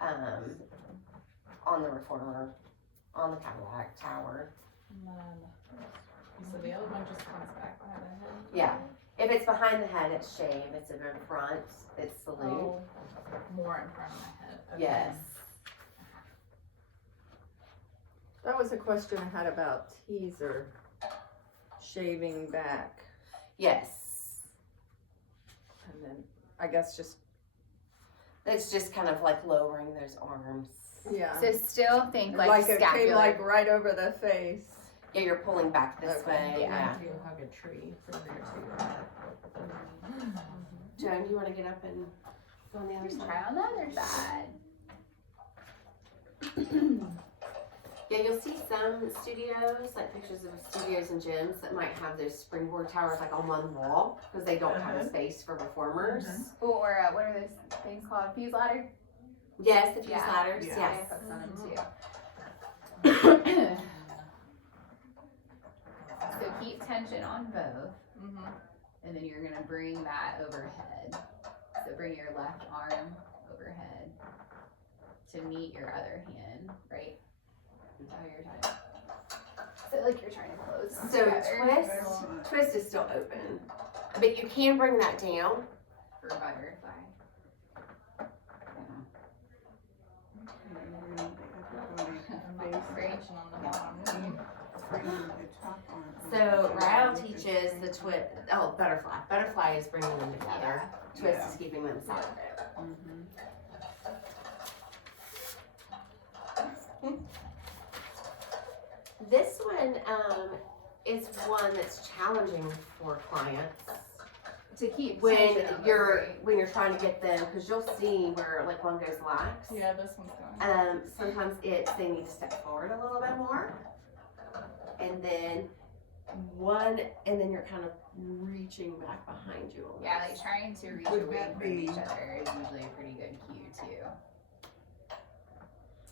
on the reformer, on the Cadillac Tower. So the other one just comes back behind the head? Yeah. If it's behind the head, it's shame. If it's in front, it's salute. Oh, more in front of my head. Okay. Yes. That was a question I had about teaser. shaving back, Yes. and then I guess just It's just kind of like lowering those arms. yeah, So still think like, like it came scapular. like right over the face. Yeah, you're pulling back this Okay. way. Yeah. You hug a tree from there Joan, do you want to get up and go on the other side? Try on the other side. Yeah, you'll see some studios, like pictures of studios and gyms that might have those springboard towers like on one wall because they don't have a space for performers. Or what are those things called? Fuse ladder? Yes, the fuse Yeah. ladders. Yeah. I Yes. focus on them too. So keep tension on both, Mm-hmm. and then you're gonna bring that overhead. So bring your left arm overhead to meet your other hand, right? That's how you're trying. So like you're trying to close. So together twist is still open, but you can bring that down. for butterfly. Tension on the bottom. So Rael teaches the twist. Oh, butterfly. Butterfly is bringing them together. Twist Yeah. is keeping them separate. This one is one that's challenging for clients To keep when tension on both, you're right? when you're trying to get them, because you'll see where like one goes lax. Yeah, this one's going. Sometimes they need to step forward a little bit more, and then you're kind of reaching back behind you. Almost. Yeah, like trying to reach Would away that from be- each other is usually a pretty good cue too.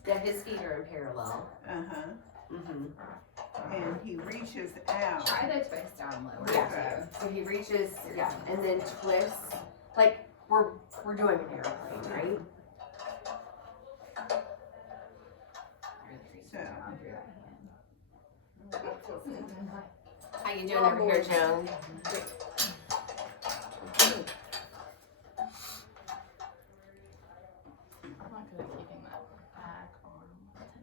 Yeah, his feet are in parallel. Uh-huh, Mm-hmm. and he reaches out. Try the twist down lower Yeah. too. So he reaches, yeah, and then twists. Like we're doing an airplane, right? Really reach So. down through that hand. How you doing over here, Joan? I'm not good at keeping that back arm.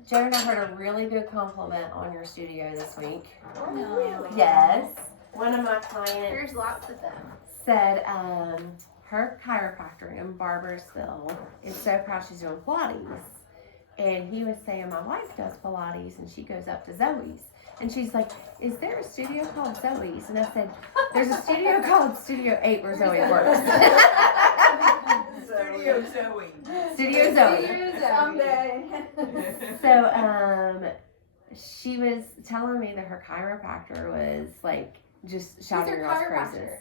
Joan, I heard a really good compliment on your studio this week. No. Yes. One of my clients There's lots of them. said her chiropractor in Barbersville is so proud she's doing Pilates. And he was saying, my wife does Pilates and she goes up to Zoe's. And she's like, is there a studio called Zoe's? And I said, there's a studio called Studio 8 where Zoe works. Studio Zoe. Studio Zoe. Someday. So, she was telling me that her chiropractor was like just shouting Who's her her all's chiropractor? praises.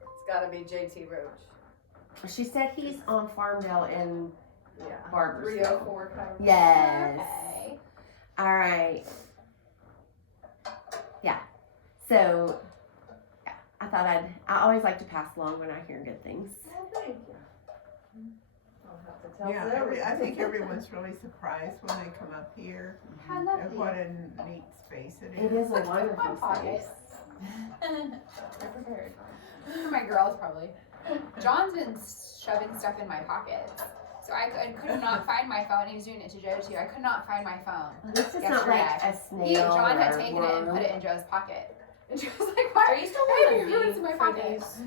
It's gotta be JT Roach. She said he's on Farmdale in Yeah. Barbersville. 304 chiropractor. Yes. Okay. All right. Yeah. So, yeah, I always like to pass along when I hear good things. Well, thank you. I'll have to tell Yeah, Zoe. I think everyone's really surprised when they come up here How at lovely. what a neat space it It is. is a wonderful My pocket. space. They're prepared. For my girls, probably. John's been shoving stuff in my pockets. So I could not find my phone. He was doing it to Joe too. I could not find my phone. This is Yes, not like correct. a snail. John had or a taken it and worm. put it in Joe's pocket. And Joe was like, why Are you still why on are a your V roots in my for pocket? these?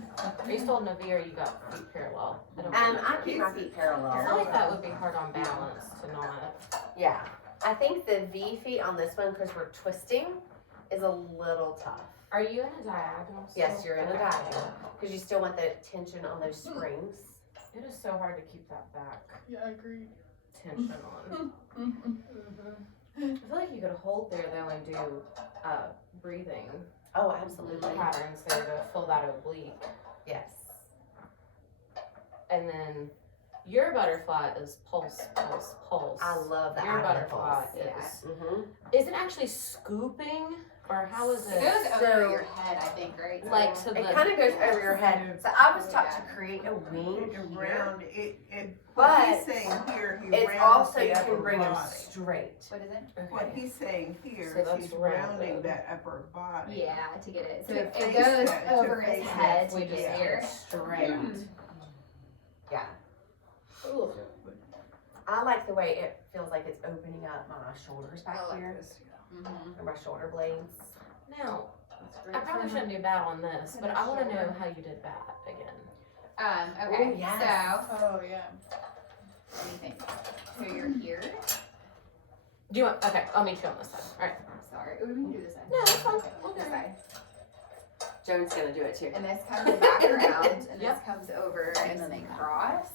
Are you still on a V or you got feet parallel? I don't I know. keep my feet I parallel. feel like that would be hard on balance to not. Yeah. I think the V feet on this one, because we're twisting, is a little tough. Are you in a diagonal still? Yes, you're in a Okay. diagonal. Because you still want the tension on those springs. It is so hard to keep that back Yeah, I agree. tension on. I feel like you could hold there though and do breathing Oh, absolutely. patterns there to fill that oblique. Yes. And then your butterfly is pulse, pulse, pulse. I love the Your active butterfly pulse. is. Mm-hmm. Is it actually scooping or how is It it? goes over So- your head, I think, right? Like So- to It the. kind of goes over your head. So I was taught to create a wing It's here. round, what But he's saying here, he it's rounds also the you upper can bring them body. straight. What is it? What Okay. he's saying here So is that's he's rounding rounded. that upper body. Yeah, to get it. So To it face goes that- to over his face head that, to We just get get here. it straight. Yeah. Ooh. I like the way it feels like it's opening up my shoulders back here. Mm-hmm. Or my shoulder blades. Now, I probably shouldn't do bad on this, but I want to know how you did bad again. Okay, Ooh, yes. Oh, yeah. so, let me think. So you're here. Do you want? Okay, I'll meet you on this side. All right. Sorry, we can do this side. No, that's fine. Okay, We'll do this it. side. Joan's gonna do it too. And this comes back around, and this Yep. comes over, and then they cross.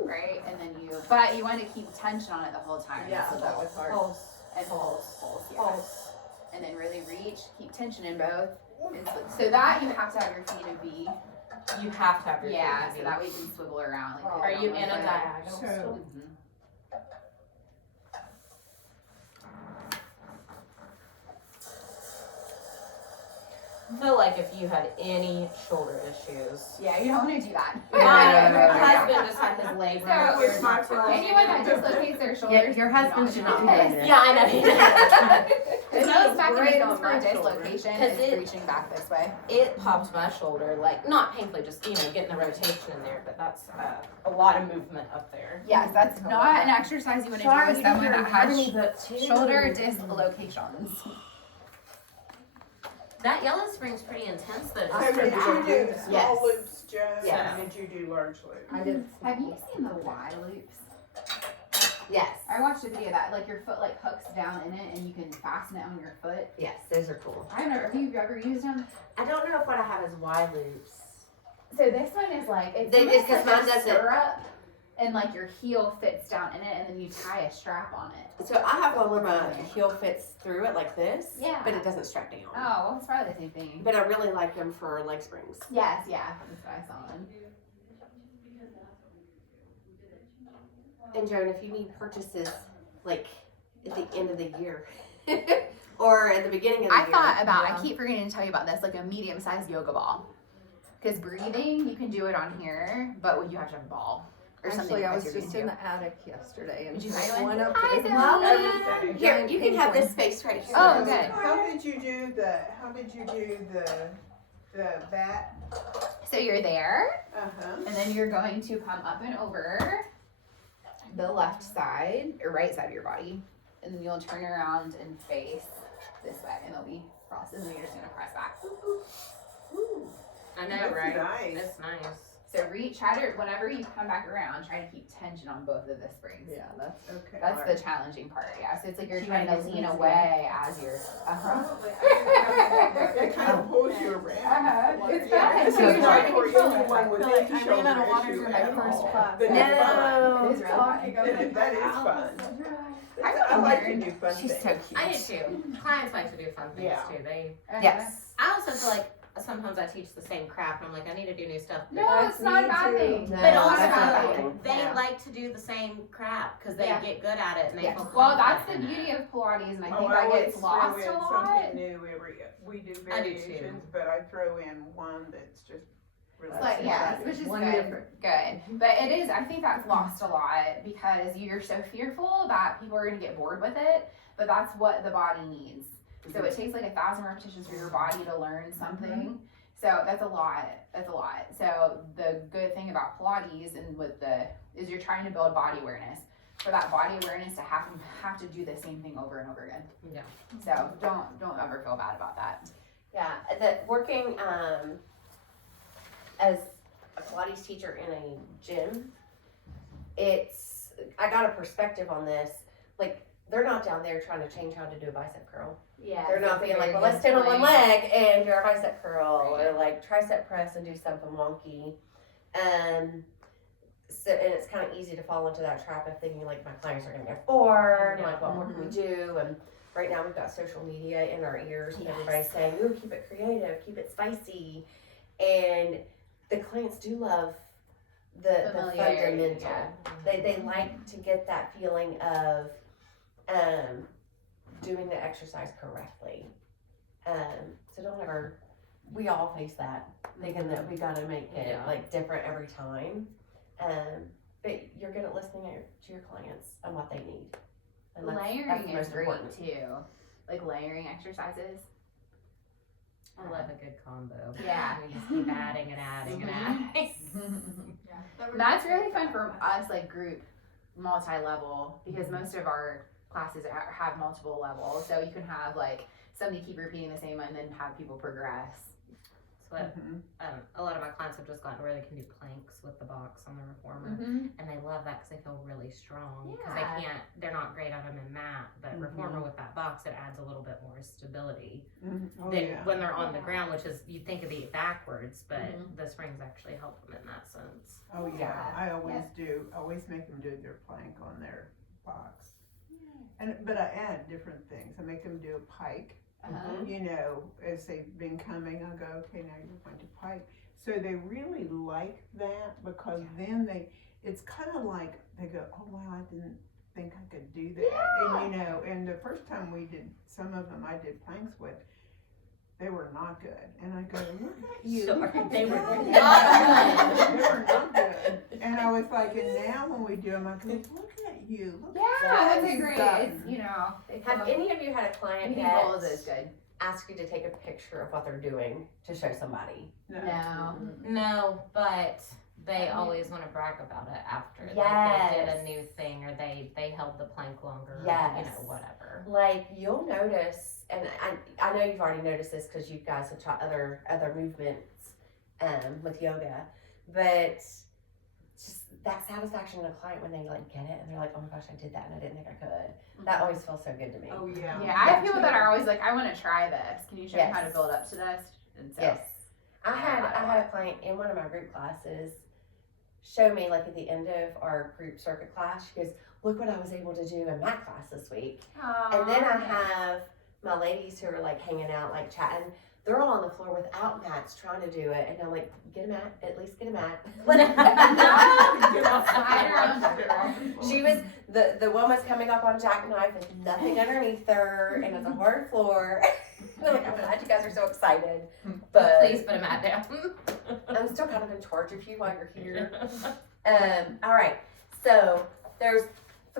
Right, and then but you want to keep tension on it the whole time. Yeah, So that was hard. Pulse. and Pulse. pulse, yeah. Pulse. And then really reach, keep tension in both. And so that you have to have your feet in V. You have to have your Yeah, feet so in that way you can swivel around. Like, Are you in a diagonal? diagonal So- still? Mhm. I feel like if you had any shoulder issues. Yeah, you don't want to do that. My husband just had his leg So- right here. not too long Anyone ago. that dislocates their shoulders. your husband should not be doing doing this. Yeah, I know. He did. Because This most is great mechanisms on for my shoulder. dislocation 'Cause is it- reaching back this way. It popped my shoulder, like not painfully, just getting the rotation in there. But that's a lot of movement up there. Yes, that's not an exercise you want to do with someone that has shoulder dislocations. That yellow spring's pretty intense though. So did you do small Yes. loops, Joe? Yes. Or did you do large loops? I did. Have you seen the Y loops? Yes. I watched a video of that, like your foot like hooks down in it and you can fasten it on your foot. Yes, those are cool. I don't know, have you ever used them? I don't know if what I have is Y loops. So this one is like, it's They- almost it's 'cause like mine a doesn't- stirrup and like your heel fits down in it and then you tie a strap on it. So I have one where my heel fits through it like this. Yeah. But it doesn't strap down. Oh, well, it's probably the same thing. But I really like them for leg springs. Yes, yeah, that's what I saw them. And Joan, if you need purchases like at the end of the year or at the beginning of the year. I keep forgetting to tell you about this, like a medium-sized yoga ball. Because breathing, you can do it on here, but you have to have a ball. Or something Actually, I else was you're just gonna in do. the attic yesterday and Did you find went one? up Hi, to the Zoe. top. Everything. Here, you can have this space right here. Oh, good. How did you do the bat? So you're there, Uh-huh. and then you're going to come up and over the left side, or right side of your body. And then you'll turn around and face this way, and there'll be crosses, and you're just gonna press back. I know, That's right? nice. That's nice. So try to, whenever you come back around, try to keep tension on both of the springs. Yeah, that's Okay. That's the challenging part, yeah. So it's like you're Do you trying to wanna use lean this away as you're, Probably. It kind of pulls you around. It's Yeah, fun. this So you're is trying right to for control it. anyone with Like, any I ran out of shoulder water issue for my at first all. class. But it's fun. It is really fun. That is fun. I I like to learned- do fun She's things. so cute. I do too. Clients like to do fun things Yeah. too. They. Yes. I also feel like sometimes I teach the same crap, and I'm like, I need to do new stuff. No, That's it's not a me bad too. thing. No, But that's also, not bad. they Yeah. like to do the same crap because they Yeah. get good at it and they Yes. feel Well, that's the confident in beauty it. of Pilates, and I Oh, think I that always gets throw lost in a lot. something new every, we do I do too. variations, but I throw in one that's just really. It's like, yeah, exciting. which is One good. different. Good. But it is, I think that's lost a lot because you're so fearful that people are going to get bored with it, but that's what the body needs. So it takes like 1,000 repetitions for your body to learn something. So that's a lot. That's a lot. So the good thing about Pilates and is you're trying to build body awareness. For that body awareness to have to do the same thing over and over again. Yeah. So don't ever feel bad about that. Yeah, that working as a Pilates teacher in a gym, I got a perspective on this. Like, they're not down there trying to change how to do a bicep curl. Yeah. They're not being like, well, let's stand on one leg and do our bicep curl, or like tricep press and do something wonky. So, and it's kind of easy to fall into that trap of thinking like my clients are going to get bored, like what more can we do? And right now we've got social media in our ears and everybody's saying, ooh, keep it creative, keep it spicy. And the clients do love the Familiarity, fundamental. yeah. They like to get that feeling of doing the exercise correctly. So don't ever, we all face that, thinking that we gotta make it Yeah. like different every time. But you're good at listening to your clients and what they need. And that's Layering the is most great important. too. Like layering exercises. I love a good combo. Yeah. We just keep adding and adding and adding. That's really fun for us, like group multi-level, because most of our classes have multiple levels. So you can have like something, keep repeating the same one, and then have people progress. That's what Mhm. a lot of my clients have just gotten where they can do planks with the box on the reformer, Mm-hmm. and they love that because they feel really strong. Because Yeah. they're not great at them in mat, but Mhm. reformer with that box, it adds a little bit more stability Mhm. Oh, than yeah. when they're on the Yeah. ground, which is you'd think it'd be backwards, but Mhm. the springs actually help them in that sense. Oh, yeah, Yeah. I always do, always make them do their plank on their box. But I add different things, I make them do a pike, Uh-huh. you know, as they've been coming, I go, okay, now you're going to pike. So they really like that, because then it's kind of like, they go, oh wow, I didn't think I could do that. And you know, and the first time we did, some of them I did planks with, they were not good. And I go, look at you. Sure, look at they were you." not They were not good. And I was like, and now when we do them, I go, look at you. Look Yeah, at that's a great. done. It's, you know, they Have any of you had a client anything that goals is good. ask you to take a picture of what they're doing to show somebody? No. No, but they always want to brag about it after. Like Yes. they did a new thing, or they held the plank longer. Yes. Or, you know, whatever. Like you'll notice, and I know you've already noticed this because you guys have taught other movements with yoga, but just that satisfaction in a client when they like get it and they're like, oh my gosh, I did that and I didn't think I could. That always feels so good to me. Oh, yeah. Yeah, I have people that are always like, I want to try this. Can you show me how to Yes. build up to this? And so, Yes. I had a client in one of my group classes show me, like at the end of our group circuit class, she goes, look what I was able to do in math class this week. And then I have my ladies who are like hanging out, like chatting. They're all on the floor without mats trying to do it. And I'm like, get a mat, at least get a mat. She was, the one was coming up on jackknife with nothing underneath her and it's a hard floor. Like, I'm glad you guys are so excited. But Please put a mat down. I'm still kind of in charge of you while you're here. All right, so there's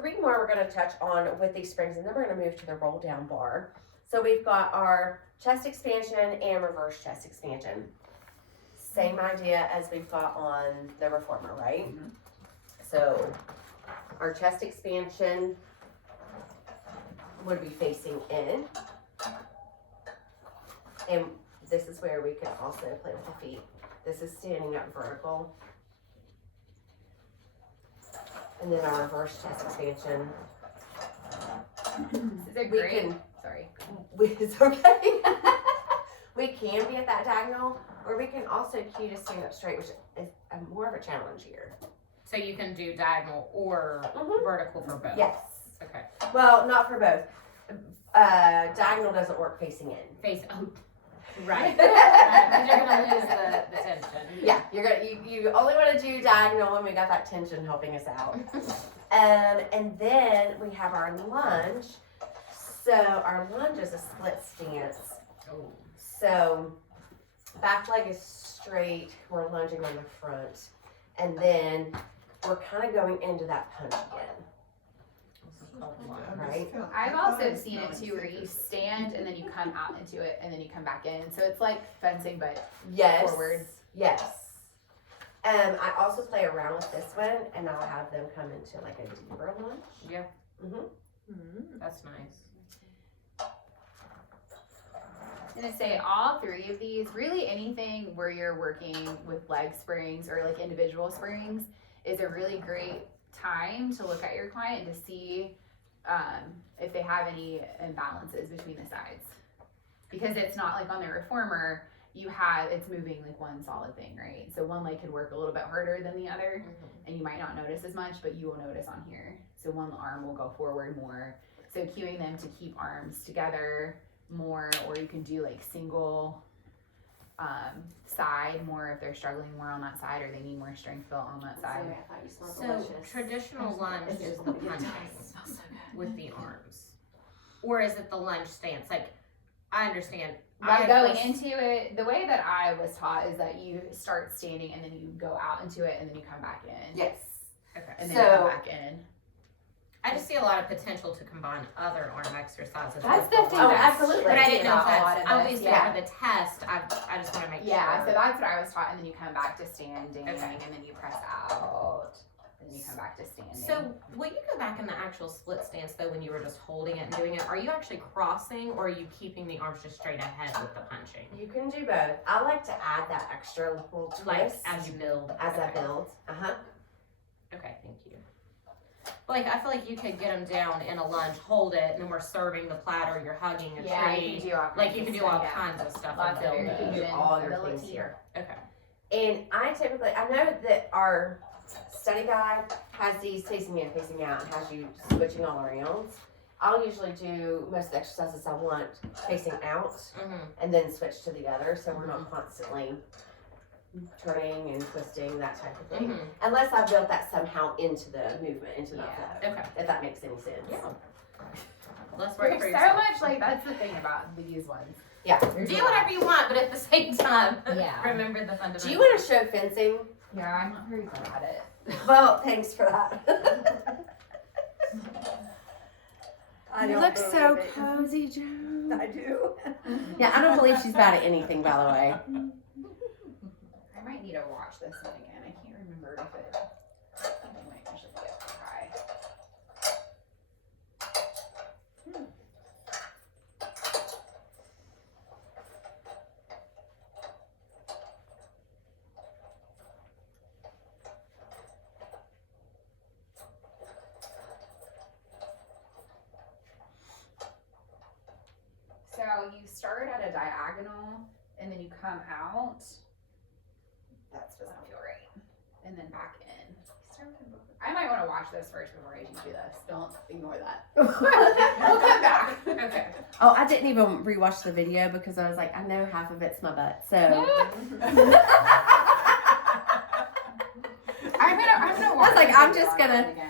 3 more we're going to touch on with these springs, and then we're going to move to the roll down bar. So we've got our chest expansion and reverse chest expansion. Same idea as we've got on the reformer, right? Mhm. So our chest expansion would be facing in. And this is where we can also play with the feet. This is standing up vertical. And then our reverse chest expansion. Is it We great? can, Sorry. it's okay. We can be at that diagonal, or we can also cue to stand up straight, which is more of a challenge here. So you can do diagonal or Mhm. vertical for both. Yes. Okay. Well, not for both. Diagonal doesn't work facing in. Face. Oh, right. Because you're gonna lose the tension. Yeah, you only want to do diagonal when we got that tension helping us out. And then we have our lunge. So our lunge is a split stance. Oh. So back leg is straight. We're lunging on the front, and then we're kind of going into that punch again. This is called lunge. Right. I've also seen it too, where you stand and then you come out into it and then you come back in. So it's like fencing, but Yes. Forward. Yes. I also play around with this one, and I'll have them come into like a deeper lunge. Yeah. Mm-hmm. That's nice. I'm gonna say all 3 of these, really anything where you're working with leg springs or like individual springs is a really great time to look at your client to see if they have any imbalances between the sides. Because it's not like on the reformer, it's moving like one solid thing, right? So one leg could work a little bit harder than the other, and you might not notice as much, but you will notice on here. So one arm will go forward more. So cueing them to keep arms together more, or you can do like single side more if they're struggling more on that side or they need more strength built on that side. I thought you smelled So delicious. traditional lunge is the punching with the arms, or is it the lunge stance? Like I understand. By going into it, the way that I was taught is that you start standing and then you go out into it and then you come back in. Yes. Okay. And then So- you come back in. I just see a lot of potential to combine other arm exercises. That's with the thing. Oh, that's absolutely. But I tricky didn't know if about a lot that's of this, obviously yeah. for the test. I just want to make Yeah, so sure. that's what I was taught, and then you come back to standing, Okay. and then you press out. then you come back to standing. So, will you go back in the actual split stance though when you were just holding it and doing it? Are you actually crossing or are you keeping the arms just straight ahead with the punching? You can do both. I like to add that extra little twist Like as you build? as I Okay. build. Okay, thank you. Like, I feel like you could get them down in a lunge, hold it, and then we're serving the platter, you're hugging a yeah, tree. you can do all Like, you can do all kinds kinds of stuff Lots and of build You can it. do Fusion all your ability. things here. Okay. And I typically, I know that our study guide has these facing in, facing out, and has you switching all around. I'll usually do most of the exercises I want facing out, Mm-hmm. and then switch to the other, so we're not constantly turning and twisting, that type of thing. Mm-hmm. Unless I built that somehow into the movement, into the Yeah. flow, Okay. if that makes any sense. Yeah. Let's work There's for so yourself. much, like, that's the thing about these ones. Yeah. There's Do a whatever you want, but at the same time, Yeah. remember the fundamentals. Do you want to show fencing? lot. Yeah, I'm not very good at it. Well, thanks for that. I You don't look so believe it. cozy, Joe. I do. Yeah, I don't believe she's bad at anything, by the way. I might need to watch this one again. I can't remember if it. I think I might actually get it high. So you start at a diagonal and then you come out. That doesn't feel right. And then back in. I might want to watch this first before I teach you this. Don't ignore that. We'll come back. Okay. Oh, I didn't even rewatch the video because I was like, I know half of it's my butt, so. I'm gonna watch I was like, the I'm video just on gonna- that again.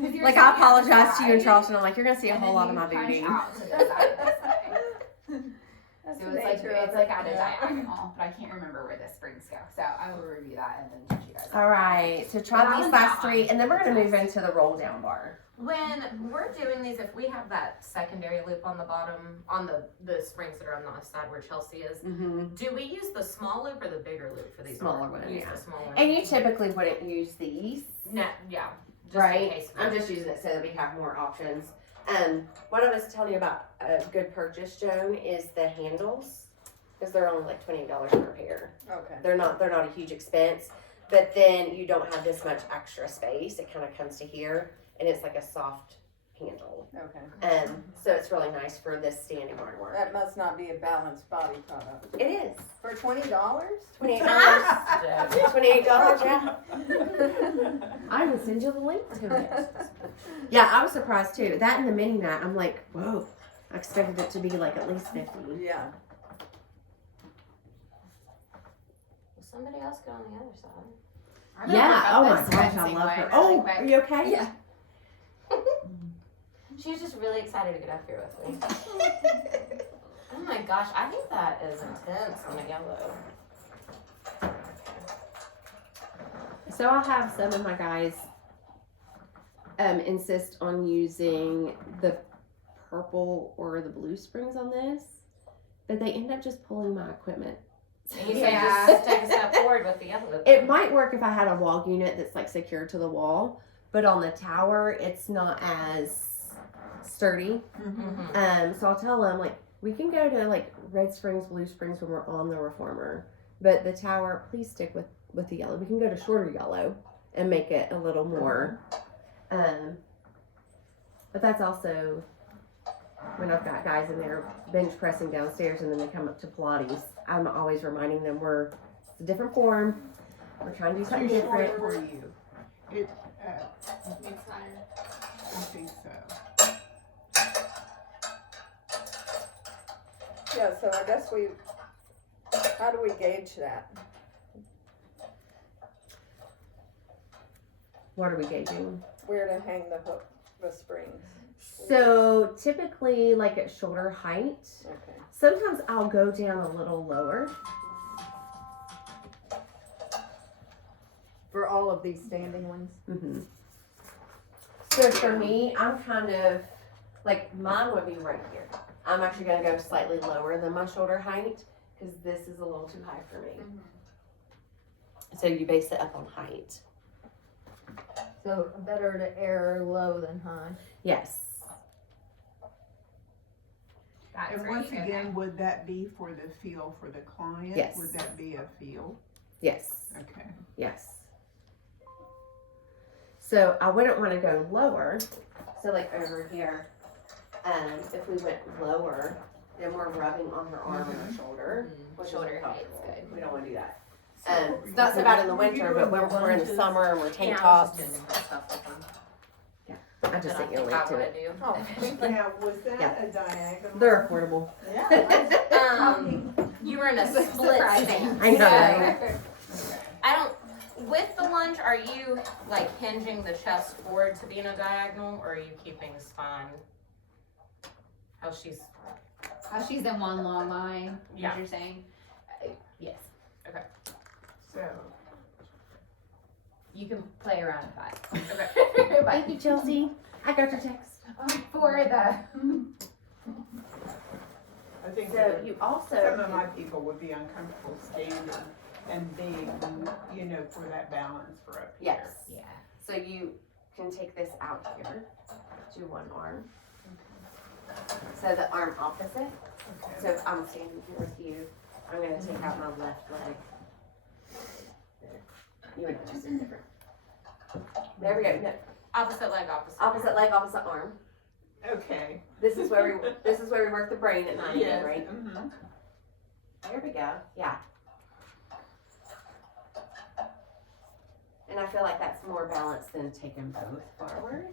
'Cause you're Like, sitting I at the apologize to you and side, Charlton. I'm like, you're gonna see a and whole then lot of you my punch booty. out to the side this way. That's So the it's like nature of it's like it. at a diagonal, but I can't remember where the springs go. So I will review that and then teach you guys. All right, so That try these one's last not three, mine. and then we're gonna move into the roll down bar. When we're doing these, if we have that secondary loop on the bottom, on the springs that are on the side where Chelsea is, Mm-hmm. do we use the small loop or the bigger loop for these? Smaller arms? one, Use yeah. the smaller And you one. typically wouldn't use these, No, yeah. Just in right? case I'm just using it so that we have more options. What I was telling you about a good purchase, Joan, is the handles, because they're only like $28 per pair. Okay. They're not a huge expense, but then you don't have this much extra space. It kind of comes to here, and it's like a soft handle. Okay. So it's really nice for this standing arm work. That must not be a balanced body product. It is For $20? $28. $28, yeah. I will send you the link to it. Yeah, I was surprised too. That and the mini mat, I'm like, whoa. I expected it to be like at least 50. Yeah. Will somebody else go on the other side? I don't know Yeah. about Oh my this gosh, I fencing love one her. really Oh, quick. are you okay? Yeah. She was just really excited to get up here with me. Oh my gosh, I think that is intense on the yellow. So I'll have some of my guys insist on using the purple or the blue springs on this, but they end up just pulling my equipment. And you Yeah. say just take a step forward with the yellow. It might work if I had a wall unit that's like secured to the wall, but on the tower it's not as sturdy. Mm-hmm. So I'll tell them like we can go to like red springs, blue springs when we're on the reformer, but the tower, please stick with the yellow. We can go to shorter yellow and make it a little more. But that's also when I've got guys in there bench pressing downstairs and then they come up to Pilates. I'm always reminding them it's a different form. We're trying to do something Too short different. for you. It, I think so. Yeah, so I guess how do we gauge that? What are we gauging? Where to hang the hook, the springs? So typically like at shoulder height. Okay. Sometimes I'll go down a little lower. For all of these standing ones? Mm-hmm. So for me, I'm kind of like mine would be right here. I'm actually going to go slightly lower than my shoulder height because this is a little too high for me. So you base it up on height. So better to err low than high. Yes. That's And right. once Okay. again, would that be for the feel for the client? Yes. Would that be a feel? Yes. Okay. Yes. So I wouldn't want to go lower. So like over here, if we went lower, then we're rubbing on her arm and her shoulder, which Shoulder is height's uncomfortable. good. We don't want to do that. So It's not so bad in the winter, but when we're in the summer and we're tank tops. I just sent you a link to it. Oh, Now, was Yeah. that a diagonal? They're affordable. Yeah. You were in a split stance. I know. I don't, with the lunge, are you like hinging the chest forward to be in a diagonal, or are you keeping the spine? How she's, How she's in one long line, Yeah. as you're saying? Yes. So, You can play around with that. okay. But Thank you, Chelsea. I got your text. for the, I think So that you also. some of my people would be uncomfortable standing and being, you know, for that balance for up here. Yes. yeah. So you can take this out here to one arm. So the arm opposite. Okay. So if I'm standing here with you, I'm gonna take out my left leg. There. You and I just do different. There we go. No, Opposite leg, opposite. opposite leg, opposite arm. Okay. This is where we work the brain at 9 a.m. right? Mhm. There we go. Yeah. And I feel like that's more balanced than taking both forward.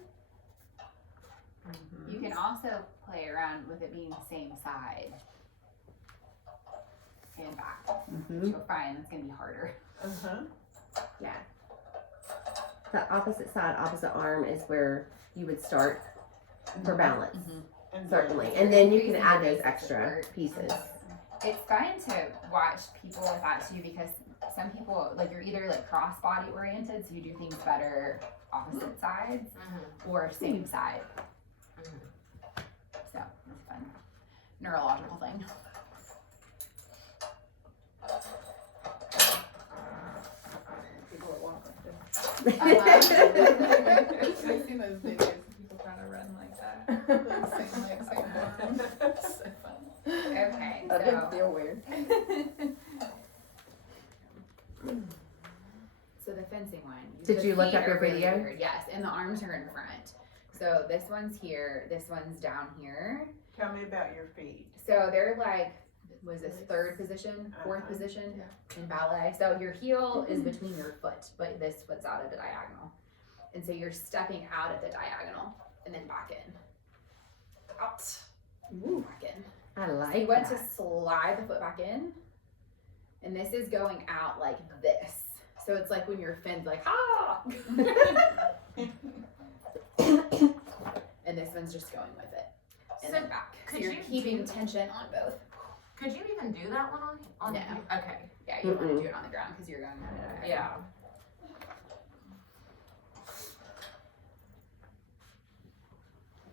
Mhm. You can also play around with it being the same side and back. Mm-hmm. You'll find it's gonna be harder. Uh-huh. Yeah. The opposite side, opposite arm is where you would start for balance, And certainly. And then you can Increasing add the those base extra support. pieces. It's fun to watch people with that too, because some people, like, you're either like cross body oriented, so you do things better opposite sides, Mhm. or same side. Mhm. So it's a fun neurological thing. People that walk like this. I've seen those videos of people trying to run like that. Like, same leg, same arm. So fun. Okay, That so. didn't feel weird. So the fencing one. Did the you look feet up your are really video? weird, yes, and the arms are in front. So this one's here, this one's down here. Tell me about your feet. So they're like, was this third position, fourth Uh-huh. position in ballet? So your heel is between your foot, but this foot's out at a diagonal. And so you're stepping out at the diagonal and then back in. Out. Back in. I So you like want that. to slide the foot back in, and this is going out like this. So it's like when you're finned, like, ah! And this one's just going with it. And So then back. So could you're you keeping do- tension on both. Could you even do that one on? No. Okay. Yeah, you want to Mm-mm. do it on the ground because you're going at it. Yeah.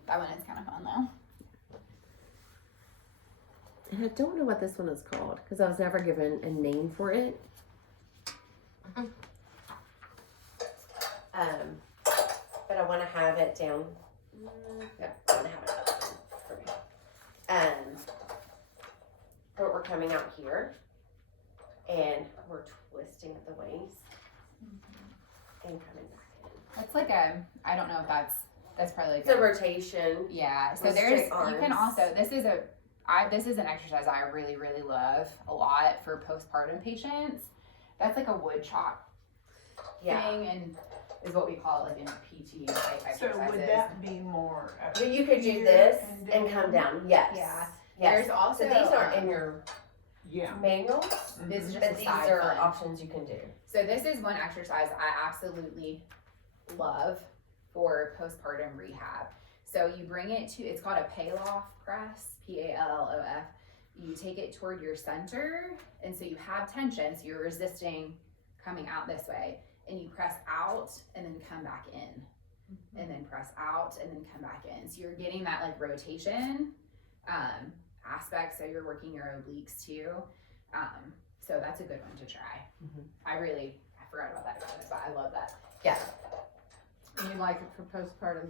That one is kind of fun though. And I don't know what this one is called because I was never given a name for it. But I want to have it down. Yeah, I want to have it down for me. But we're coming out here, and we're twisting at the waist and coming back in. That's like I don't know if that's probably like It's a rotation. yeah. So with there's straight you can arms. also this is an exercise I really really love a lot for postpartum patients. That's like a wood chop Yeah. thing, and is what we call it like in PT type So exercises. would that be more up But you could do here this and down? come down. Yes. Yeah. Yes. There's also So these aren't in your Yeah. manuals, This is just but a these side are fun. options you can do. So this is one exercise I absolutely love for postpartum rehab. So you bring it to, it's called a Pallof press, Pallof. You take it toward your center, and so you have tension, so you're resisting coming out this way, and you press out and then come back in, and then press out and then come back in. So you're getting that like rotation aspect, so you're working your obliques too. So that's a good one to try. Mhm. I forgot about that, but I love that. Yeah. You like it for postpartum?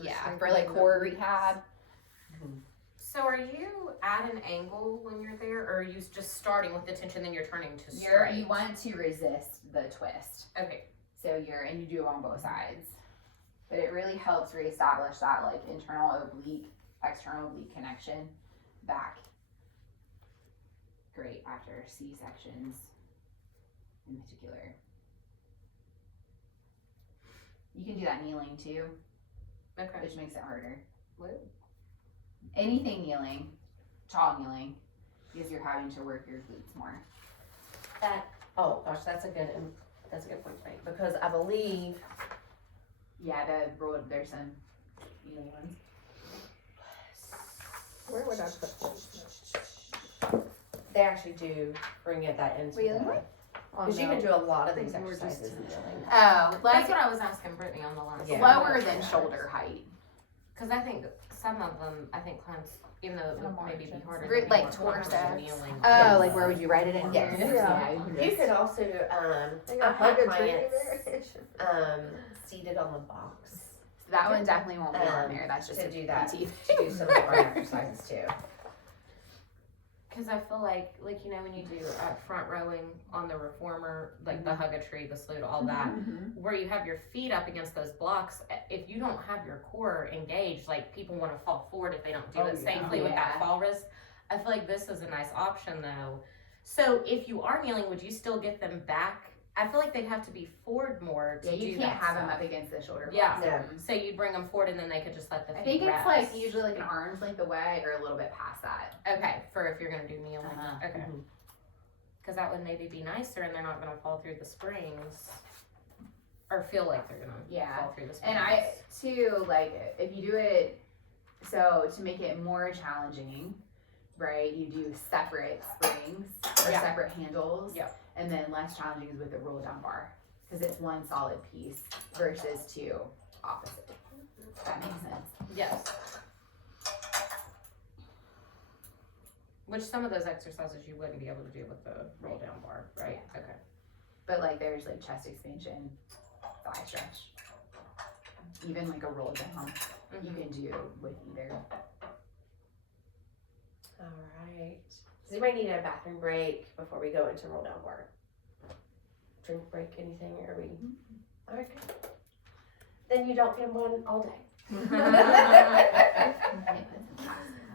Yeah, for like core rehab. So are you at an angle when you're there, or are you just starting with the tension, then you're turning to You straight? want to resist the twist. Okay. So and you do it on both sides. But it really helps reestablish that like internal oblique, external oblique connection back. Great after C-sections in particular. You can do that kneeling too, Okay. which makes it harder. Woo. Anything kneeling, tall kneeling, because you're having to work your glutes more. Oh gosh, that's a good point to make, because I believe Yeah, there's some kneeling ones. Where would I put this? they actually do bring that into Really? the, On because you the- can do a lot of these We're just- exercises kneeling. Oh, That's what I was asking Brittany on the last. Yeah. lower than shoulder height. Because I think some of them, clients, even though it would maybe be harder. Re- they'd be like more torso. comfortable kneeling. Oh, like where would you write it in Yes. here? Yeah. you can You just- could also, They I've got had huggage clients, there. seated on the box that one definitely won't be on Um, there. That's just to a do that. PT. to do some of our exercises too. Because I feel like you know, when you do front rowing on the reformer, like the hug a tree, the salute, all that, Mhm. where you have your feet up against those blocks, if you don't have your core engaged, like people want to fall forward if they don't do Oh, it yeah. safely with that Yeah. fall risk. I feel like this is a nice option though. So if you are kneeling, would you still get them back? I feel like they'd have to be forward more to Yeah, you do can't that have them stuff. up against the shoulder Yeah. blocks. No. So you'd bring them forward and then they could just let the feet I think it's rest. like usually like an arm's length away or a little bit past that. Okay, for if you're gonna do kneeling. Uh-huh. Okay. Mhm. Because that would maybe be nicer and they're not gonna fall through the springs. Or feel like they're gonna Yeah. fall through the springs. And I too like if you do it so to make it more challenging, right? You do separate springs or Yeah. separate handles. Yep. And then less challenging is with the roll down bar because it's one solid piece versus two opposite. If that makes sense. Yes. Which some of those exercises you wouldn't be able to do with the roll down bar, right? Okay. But like there's like chest expansion, thigh stretch, even like a roll down you can do with either. All right. Does anybody need a bathroom break before we go into roll down bar? Drink break, anything? Are we? All right. Good. Then you don't get one all day.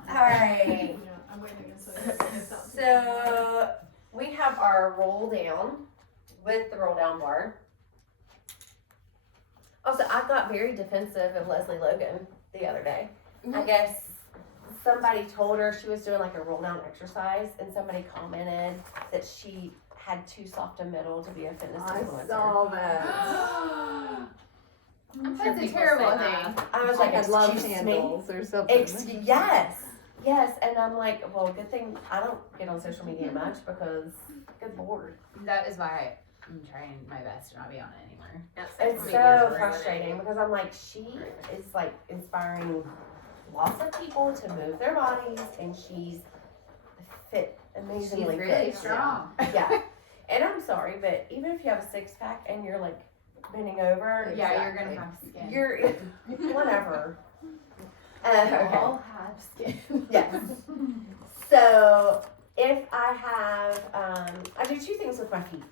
All right. Yeah, I'm waiting until you get out. So we have our roll down with the roll down bar. Also, I got very defensive of Leslie Logan the other day. I guess somebody told her she was doing like a roll down exercise, and somebody commented that she had too soft a middle to be a fitness I influencer. saw that. That's a people terrible say thing. that. I was like, Like love excuse me? handles or something. Yes, and I'm like, well, good thing I don't get on social media much because, good lord. That is why I'm trying my best to not be on it anymore. Yeah, social It's media so is frustrating because I'm like, she is like inspiring lots of people to move their bodies, and she's fit, She's amazingly really fit. strong. Yeah, and I'm sorry, but even if you have a six pack and you're like bending over, Yeah, you're gonna have skin. you're whatever. Okay. all have skin. Yes. So if I have, I do two things with my feet.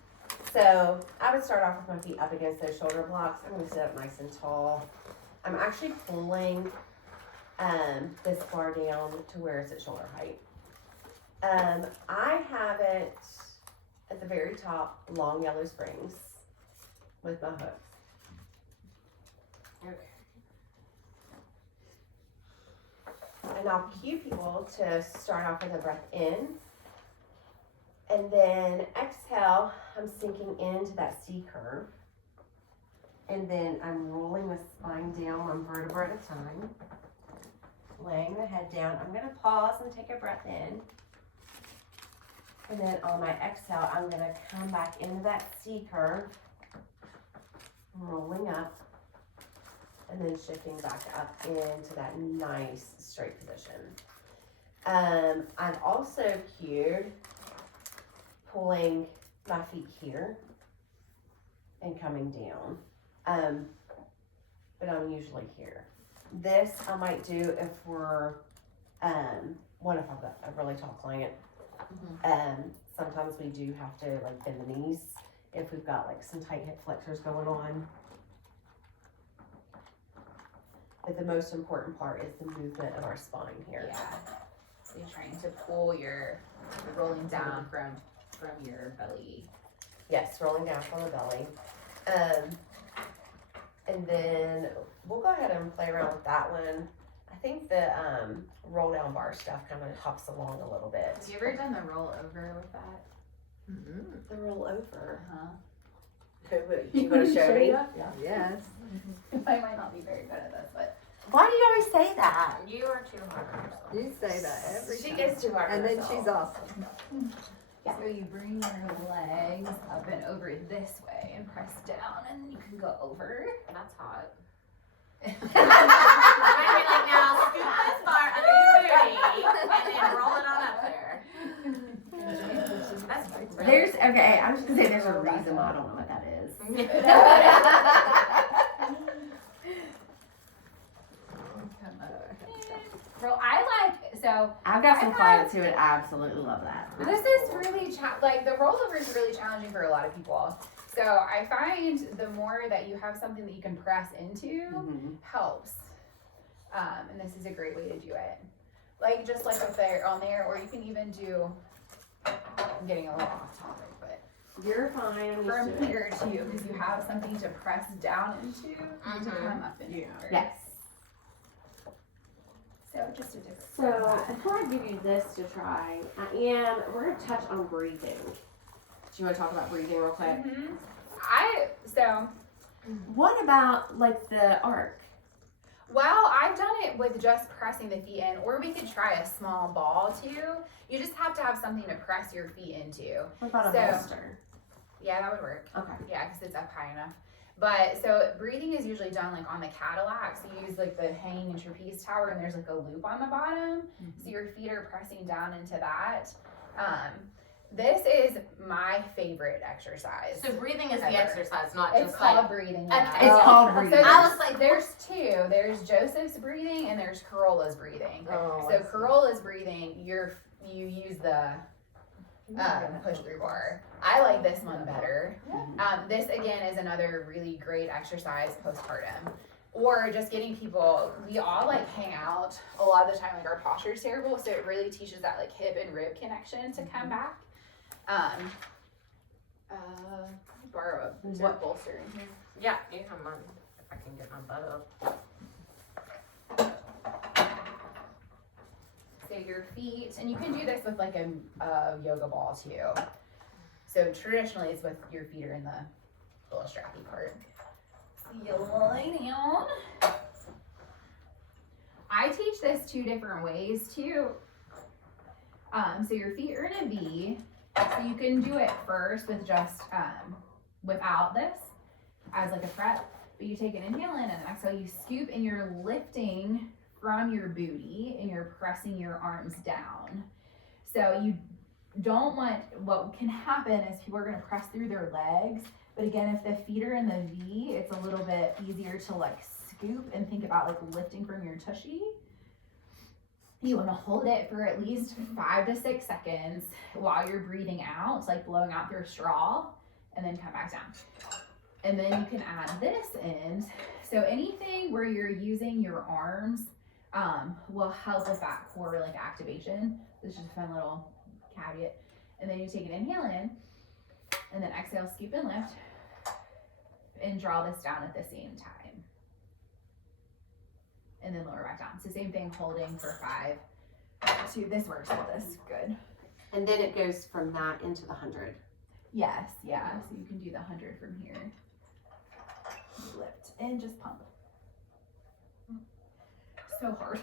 So I would start off with my feet up against those shoulder blocks. I'm gonna sit up nice and tall. I'm actually pulling this bar down to where it's at shoulder height. I have it at the very top, long yellow springs with my hooks. Okay. And I'll cue people to start off with a breath in. And then exhale, I'm sinking into that C curve. And then I'm rolling the spine down one vertebra at a time. Laying the head down. I'm gonna pause and take a breath in. And then on my exhale, I'm gonna come back into that C curve. Rolling up. And then shifting back up into that nice straight position. I've also cued pulling my feet here and coming down. but I'm usually here. This I might do if we're, what if I've got a really tall client? Sometimes we do have to like bend the knees if we've got like some tight hip flexors going on. But the most important part is the movement of our spine here. Yeah. So you're trying to pull you're rolling down from your belly. Yes, rolling down from the belly. And then we'll go ahead and play around with that one. I think the roll down bar stuff kind of hops along a little bit. Have you ever done the roll over with that? The roll over. Uh-huh. You want to show me? Yes. I might not be very good at this, but Why do you always say that? You are too hard on yourself. You say that every She time. gets too hard. And then herself. she's awesome. so you bring your legs up and over this way and press down, and then you can go over. That's hot. I'd be like, now scoop this bar under your booty and then roll it on up there. That's really There's okay. I was just gonna say there's a reason why I don't know what that is. Roll. I like so. I've got some I clients who would absolutely love that. This is really like the rollover is really challenging for a lot of people. So I find the more that you have something that you can press into helps. And this is a great way to do it. Like just like if they're on there, or you can even do. I'm getting a little off topic, but You're fine. I'm from used to it. here too, because you have something to press down into to come up and Yeah. over. Yes. So just a different. So before I give you this to try, we're gonna touch on breathing. Do you want to talk about breathing real quick? So What about like the arc? well, I've done it with just pressing the feet in, or we could try a small ball too. You just have to have something to press your feet into. What about a So- bolster? Yeah, that would work. Okay. Yeah, because it's up high enough. But so breathing is usually done like on the Cadillac. So you use like the hanging and trapeze tower, and there's like a loop on the bottom. So your feet are pressing down into that. This is my favorite exercise. So breathing is the Ever. exercise, not It's just called like. breathing. Okay. Yeah. It's called So breathing. there's, I was like, there's two. There's Joseph's breathing and there's Corolla's breathing. Oh, So Corolla's breathing, you use the push through bar. I like this one better. This again is another really great exercise postpartum. Or just getting people, we all like hang out a lot of the time, like our posture is terrible, so it really teaches that like hip and rib connection to come back. Borrow a What- bolster in here. Yeah, you have mine. If I can get my butt up. So your feet, and you can do this with like a yoga ball too. So traditionally it's with your feet are in the little strappy part. So you lay down. I teach this two different ways too. So your feet are in a V. So you can do it first with just without this as like a prep. But you take an inhale in and an exhale, you scoop and you're lifting from your booty and you're pressing your arms down. So you don't want, what can happen is people are gonna press through their legs, but again, if the feet are in the V, it's a little bit easier to like scoop and think about like lifting from your tushy. You wanna hold it for at least 5 to 6 seconds while you're breathing out, like blowing out through a straw, and then come back down. And then you can add this in. So anything where you're using your arms will help with that core like activation. This is just a fun little caveat. And then you take an inhale in, and then exhale, scoop and lift, and draw this down at the same time. And then lower back down. So same thing, holding for 5 to, this works with this, good. And then it goes from that into the 100. Yes, yeah, so you can do the 100 from here. Lift and just pump. So hard.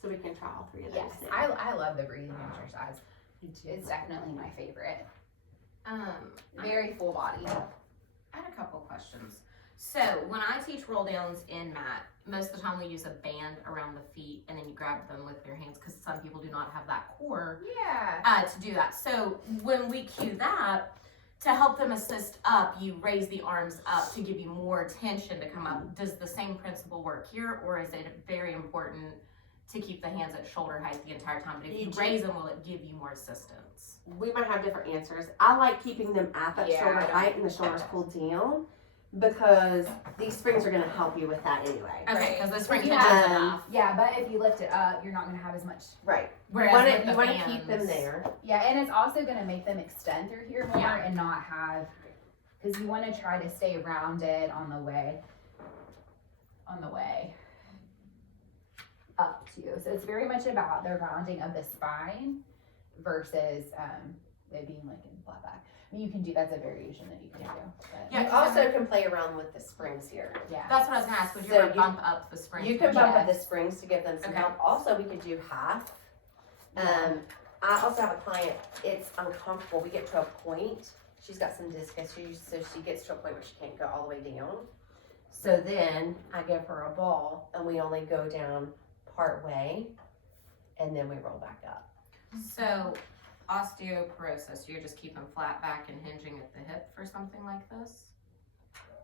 So we can try all 3 of those Yes, now. I love the breathing exercise. Me too. It's definitely my favorite. I Very full body. had a couple questions. So when I teach roll downs in mat, most of the time we use a band around the feet and then you grab them with your hands because some people do not have that core Yeah. to do that. So when we cue that, to help them assist up, you raise the arms up to give you more tension to come up. Does the same principle work here, or is it very important to keep the hands at shoulder height the entire time? But if you raise them, will it give you more assistance? We might have different answers. I like keeping them at that Yeah, shoulder I don't- height and the shoulders pulled down because these springs are going to help you with that anyway. Okay, because the spring Yeah. tension is enough. Yeah, but if you lift it up, you're not gonna have as much. Right. Whereas You with the want to keep them fans- there. Yeah, and it's also gonna make them extend through here more Yeah. and not have, because you want to try to stay rounded on the way up to you. So it's very much about the rounding of the spine versus it being like in flat back. I mean, you can do, that's a variation that you can do. But Yeah, You also can play around with the springs here. yeah. That's what I was gonna ask. Would you So ever you- bump up the spring? You can bump Yeah. up the springs to give them some Okay. help. Also, we could do half. I also have a client, it's uncomfortable. We get to a point, she's got some disc issues, so she gets to a point where she can't go all the way down. So then I give her a ball and we only go down part way and then we roll back up. So osteoporosis, you're just keeping flat back and hinging at the hip for something like this?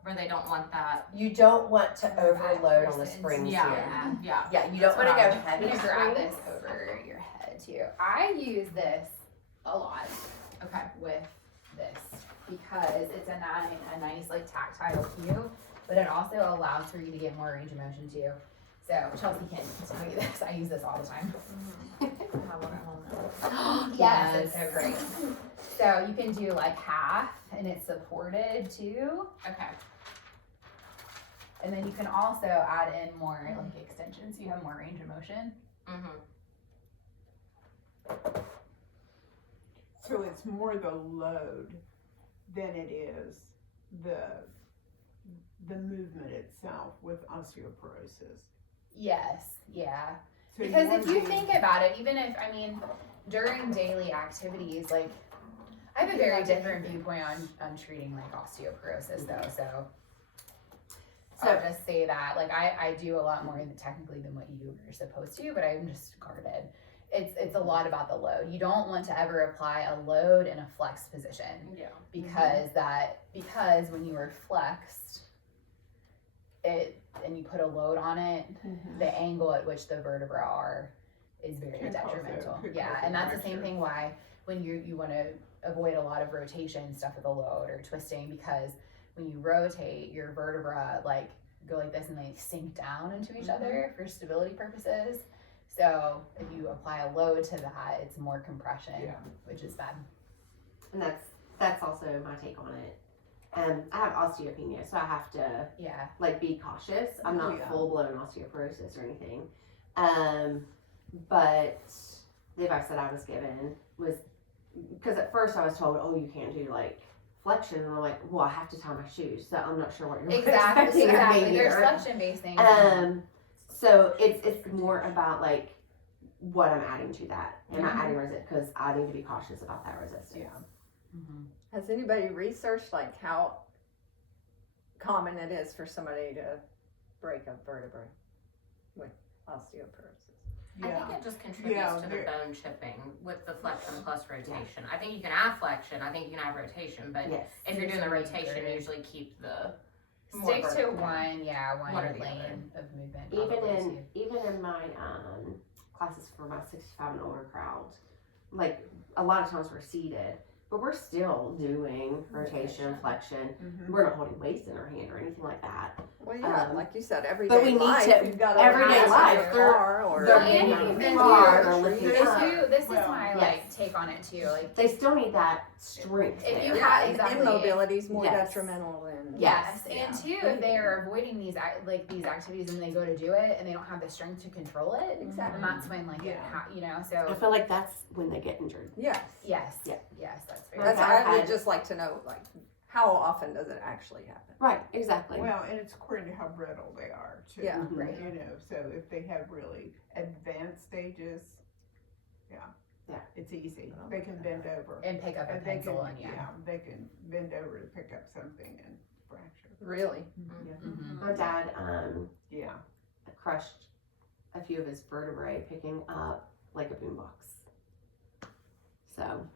Where they don't want that. You don't want to overload on the Versus- springs Yeah, here. yeah. Yeah, you don't want to That's go what heavy You can grab springs. this over your head too. I use this a lot Okay. with this because it's a nice like tactile cue, but it also allows for you to get more range of motion too. So Chelsea can tell you this. I use this all the time. I have one at home now. Yes, it's so great. So you can do like half and it's supported too. Okay. And then you can also add in more like extensions. So you have more range of motion. Mm-hmm. So it's more the load than it is the movement itself with osteoporosis. Yes, yeah. So Because if want you to- think about it, even if, I mean, during daily activities, like, I have a very different viewpoint on treating like osteoporosis though, so. I'll just say that, like, I do a lot more technically than what you are supposed to, but I'm just guarded. It's a lot about the load. You don't want to ever apply a load in a flex position Yeah. because when you are flexed, and you put a load on it, the angle at which the vertebrae are is very Can cause detrimental. could Yeah, cause and that's the fracture. same thing why when you want to avoid a lot of rotation stuff with a load or twisting, because when you rotate, your vertebra like go like this and they sink down into each other for stability purposes. So if you apply a load to that, it's more compression, Yeah. which is bad. And that's also my take on it. I have osteopenia, so I have to Yeah. like be cautious. I'm not Yeah. full blown osteoporosis or anything. But the advice that I was given was because at first I was told, oh, you can't do like flexion, and I'm like, well, I have to tie my shoes, so I'm not sure what you're Exactly. expecting of me Exactly. There's here. flexion based things. So it's more about like what I'm adding to that. Am I adding resistance? Because I need to be cautious about that resistance. Has anybody researched like how common it is for somebody to break a vertebrae with osteoporosis? I Yeah. think it just contributes Yeah, to the there- bone chipping with the flexion plus rotation. I think you can add flexion, I think you can add rotation, but Yes. if you're doing the Just rotation, encourage. usually keep the more Stick to vertical. one One or the lane of movement. Even probably, in too. even in my classes for my 65 and older crowd, like a lot of times we're seated, but we're still doing rotation, flexion. Mhm. We're not holding weights in our hand or anything like that. Well, yeah, Um, like you said, but everyday we need life, to- you've got to everyday live life, in they're- a car or they're And getting you out of the can car, do- they're lifting This up. This is Well, my yes. like take on it too. Like They still need that strength If you there. have- yeah, exactly. immobility is more Yes. detrimental than yes, yeah. and two, if they are avoiding these these activities and they go to do it and they don't have the strength to control it, Exactly. and that's when like Yeah. I So feel like that's when they get injured. Yes. yes, Yeah. yes, that's very. That's, Like, I I've would had- just like to know, like, how often does it actually happen? Right, exactly. Well, and it's according to how brittle they are too. Yeah. Mhm. Right. You know, so if they have really advanced stages, Yeah. it's easy. They can bend over. And pick up a And they pencil can, and yeah. they can bend over to pick up something and fracture. Really? Yeah. Mhm. My dad Yeah. crushed a few of his vertebrae picking up like a boombox. So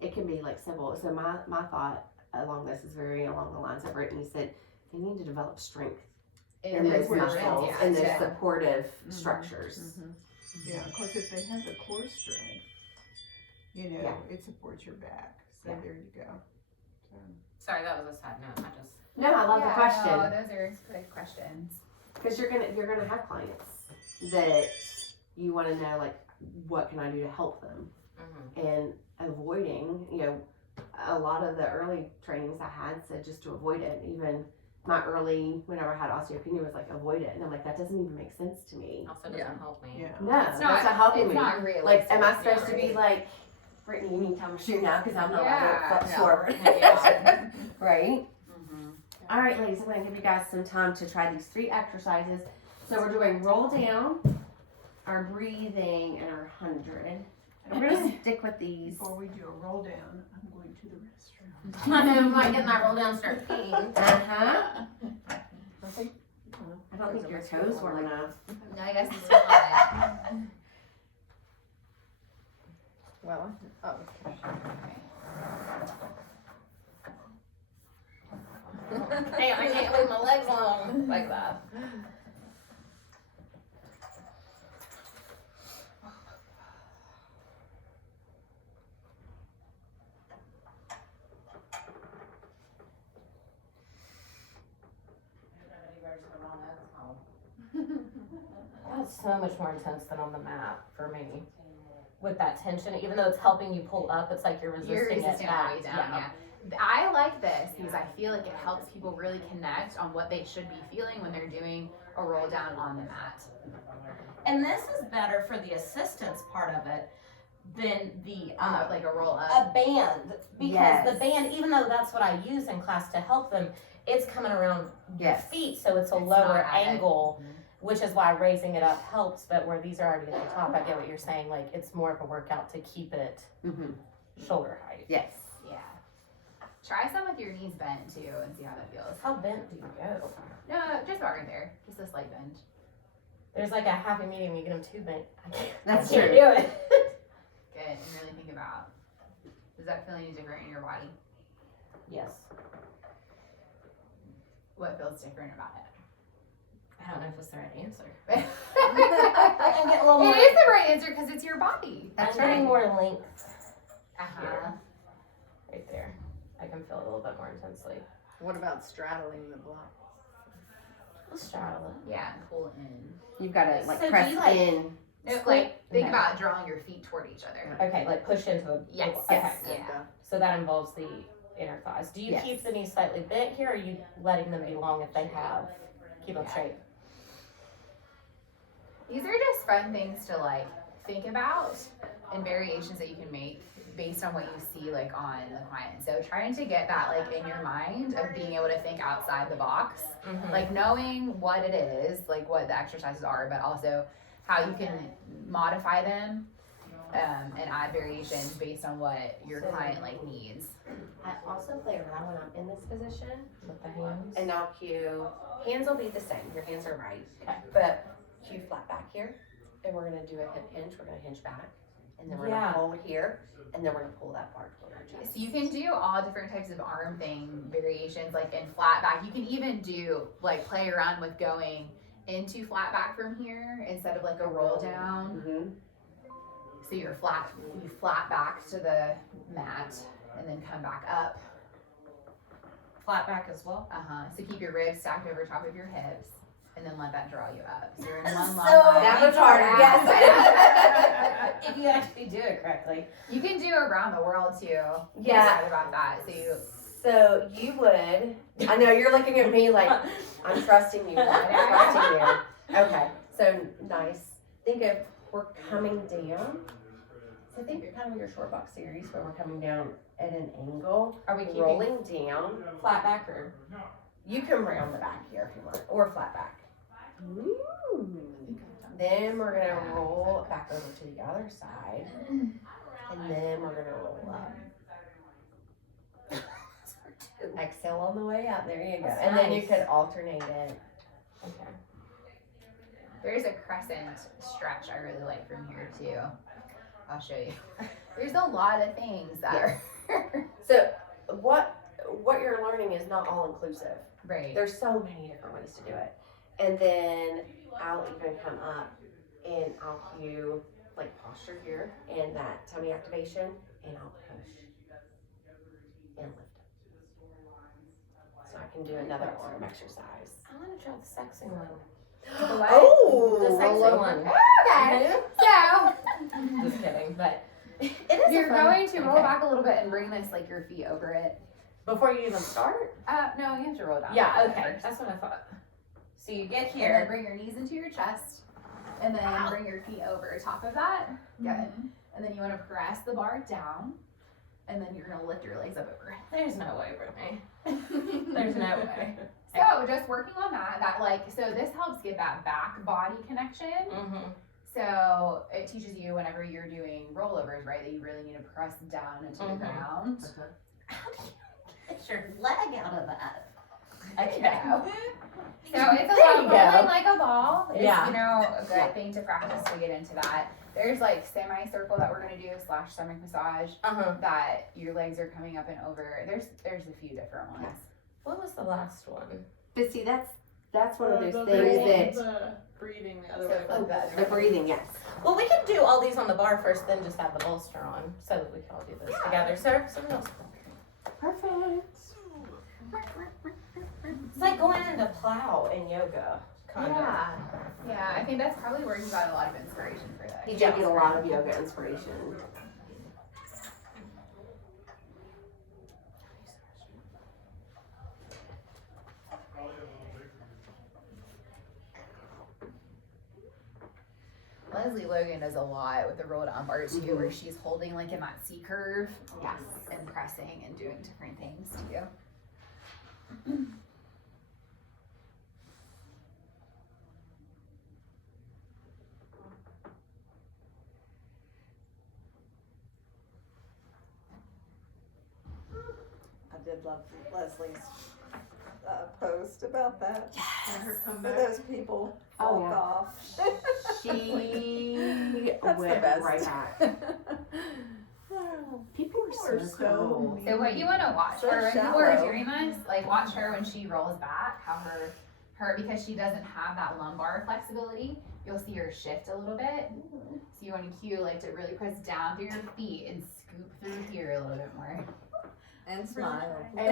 it can be like simple. So my thought along this is very along the lines of Brittany said. They need to develop strength In in those those muscles yeah, and those yeah. supportive structures. Yeah, because if they have the core strength, you know, Yeah. it supports your back. So Yeah. there you go. So. Sorry, that was a side note. I just. No, I love the question. No, those are good questions. Because you're gonna have clients that you want to know, like, what can I do to help them, and avoiding, you know, a lot of the early trainings I had said just to avoid it. Even my early, whenever I had osteopenia, was like avoid it, and I'm like, that doesn't even make sense to me. Also doesn't Yeah. help me. Yeah. No, that's not helping It's me. not realistic. Like, am I supposed to Yeah. be like, Brittany, you need to tell me shoe now because I'm not Yeah. allowed to foot No. forward, Yeah. right? All right, ladies, I'm gonna give you guys some time to try these 3 exercises. So we're doing roll down, our breathing, and our 100. And we're gonna stick with these. Before we do a roll down, I'm going to the restroom. I'm like getting that roll down, start peeing. Uh-huh. I think, I don't think your toes were enough. No, I guess it's not. well, oh, Damn, I can't leave my legs alone like that. That's so much more intense than on the mat for me. With that tension, even though it's helping you pull up, it's like you're resisting, You're resisting it all back. the way down, yeah. I like this because I feel like it helps people really connect on what they should be feeling when they're doing a roll down on the mat. And this is better for the assistance part of it than the Like a roll up. a band, because Yes. the band, even though that's what I use in class to help them, it's coming around your Yes. feet, so it's a It's lower not at it. angle, which is why raising it up helps. But where these are already at the top, I get what you're saying. Like, it's more of a workout to keep it Mm-hmm. shoulder height. Yes. Yeah. Try some with your knees bent too and see how that feels. How bent do you go? No, just about right there. Just a slight bend. There's like a happy medium. You get them too bent. That's I can't true. do it. Good. And really think about, does that feel any different in your body? Yes. What feels different about it? I don't know if it's the right answer. it I get a little more. is the right answer because it's your body. That's I'm getting right. more length Uh-huh. right there. I can feel it a little bit more intensely. what about straddling the block? Let's straddle it. Yeah, and pull in. You've got to like So do press you, like- in. It's like, think Okay. about drawing your feet toward each other. Okay, like push into the. Yes, Okay. yes. Yeah. And, So that involves the inner thighs. Do you Yes. keep the knees slightly bent here, or are you letting them be long if they have? Keep them Yeah. straight. These are just fun things to like think about and variations that you can make based on what you see like on the client. So trying to get that like in your mind of being able to think outside the box, Mm-hmm. like knowing what it is, like what the exercises are, but also how you can modify them and add variations based on what your client like needs. I also play around when I'm in this position, With the hands. and I'll cue. Hands will be the same. Your hands are right, Okay. but cue flat back here, and we're gonna do a hip hinge. We're gonna hinge back, and then we're Yeah. gonna hold here, and then we're gonna pull that part toward our chest. So you can do all different types of arm thing variations, like in flat back. You can even do like play around with going into flat back from here instead of like a roll down. Mm-hmm. So you flat back to the mat and then come back up. Flat back as well. So keep your ribs stacked over top of your hips and then let that draw you up. So you're in one So long line. That was harder, yes. If you actually do it correctly. You can do around the world too. Yeah. Excited about that. So you would. I know you're looking at me like I'm trusting you. I'm trusting you. Okay. So nice. Think of we're coming down. So think kind of your short box series where we're coming down at an angle, Are we keeping rolling down. flat back or? You can round the back here if you want, or flat back. Ooh. Then we're gonna roll back over to the other side, and then we're gonna roll up. Exhale on the way out. There you go. That's And then you nice. could alternate it. Okay. There's a crescent stretch I really like from here too. I'll show you. There's a lot of things that are. So what what you're learning is not all inclusive. Right. There's so many different ways to do it. And then I'll even come up and I'll cue like posture here and that tummy activation, and I'll push and lift. So I can do another arm exercise. I want to try the sexy one. The what? Oh, The sexy roll one. Okay. So Just kidding, but it is. you're a fun, going to roll okay. back a little bit and bring this like your feet over it. Before you even start. No, you have to roll down. Yeah. a little bit Okay. first. That's what I thought. So you get And then here. bring your knees into your chest, and then bring your feet over top of that. Good. And then you want to press the bar down, and then you're gonna lift your legs up over it. There's no way, Brittany. There's no way. So just working on that like, so this helps get that back body connection. Mm-hmm. So it teaches you whenever you're doing rollovers, right, that you really need to press down into the Mhm. ground. How do you get your leg out of that? There you Okay. go. So it's a There lot you rolling go. like a ball. It's, Yeah. you know, a good thing to practice to get into that. There's like semicircle that we're gonna do / stomach massage Uh-huh. that your legs are coming up and over. There's a few different ones. What was the last one? But see, that's one of those The things that the breathing the other So way. flip that. the breathing, yes. Well, we could do all these on the bar first, then just have the bolster on, so that we can all do this together. So, someone else. Perfect. It's like going into plow in yoga, kind of. Yeah. Yeah, I think that's probably where you got a lot of inspiration for that. He did get a lot of yoga inspiration. Leslie Logan does a lot with the roll down bar too, where she's holding like in that C curve Yes. and pressing and doing different things too. I did love Leslie's post about that. Let her come For back. those people Oh, walk yeah. off. She That's went the best. right back. People are so cool. So what you want to watch So her when people are shallow. doing this, like watch her when she rolls back, how her because she doesn't have that lumbar flexibility, you'll see her shift a little bit. So you want to cue like to really press down through your feet and scoop through here a little bit more. And smile. Good,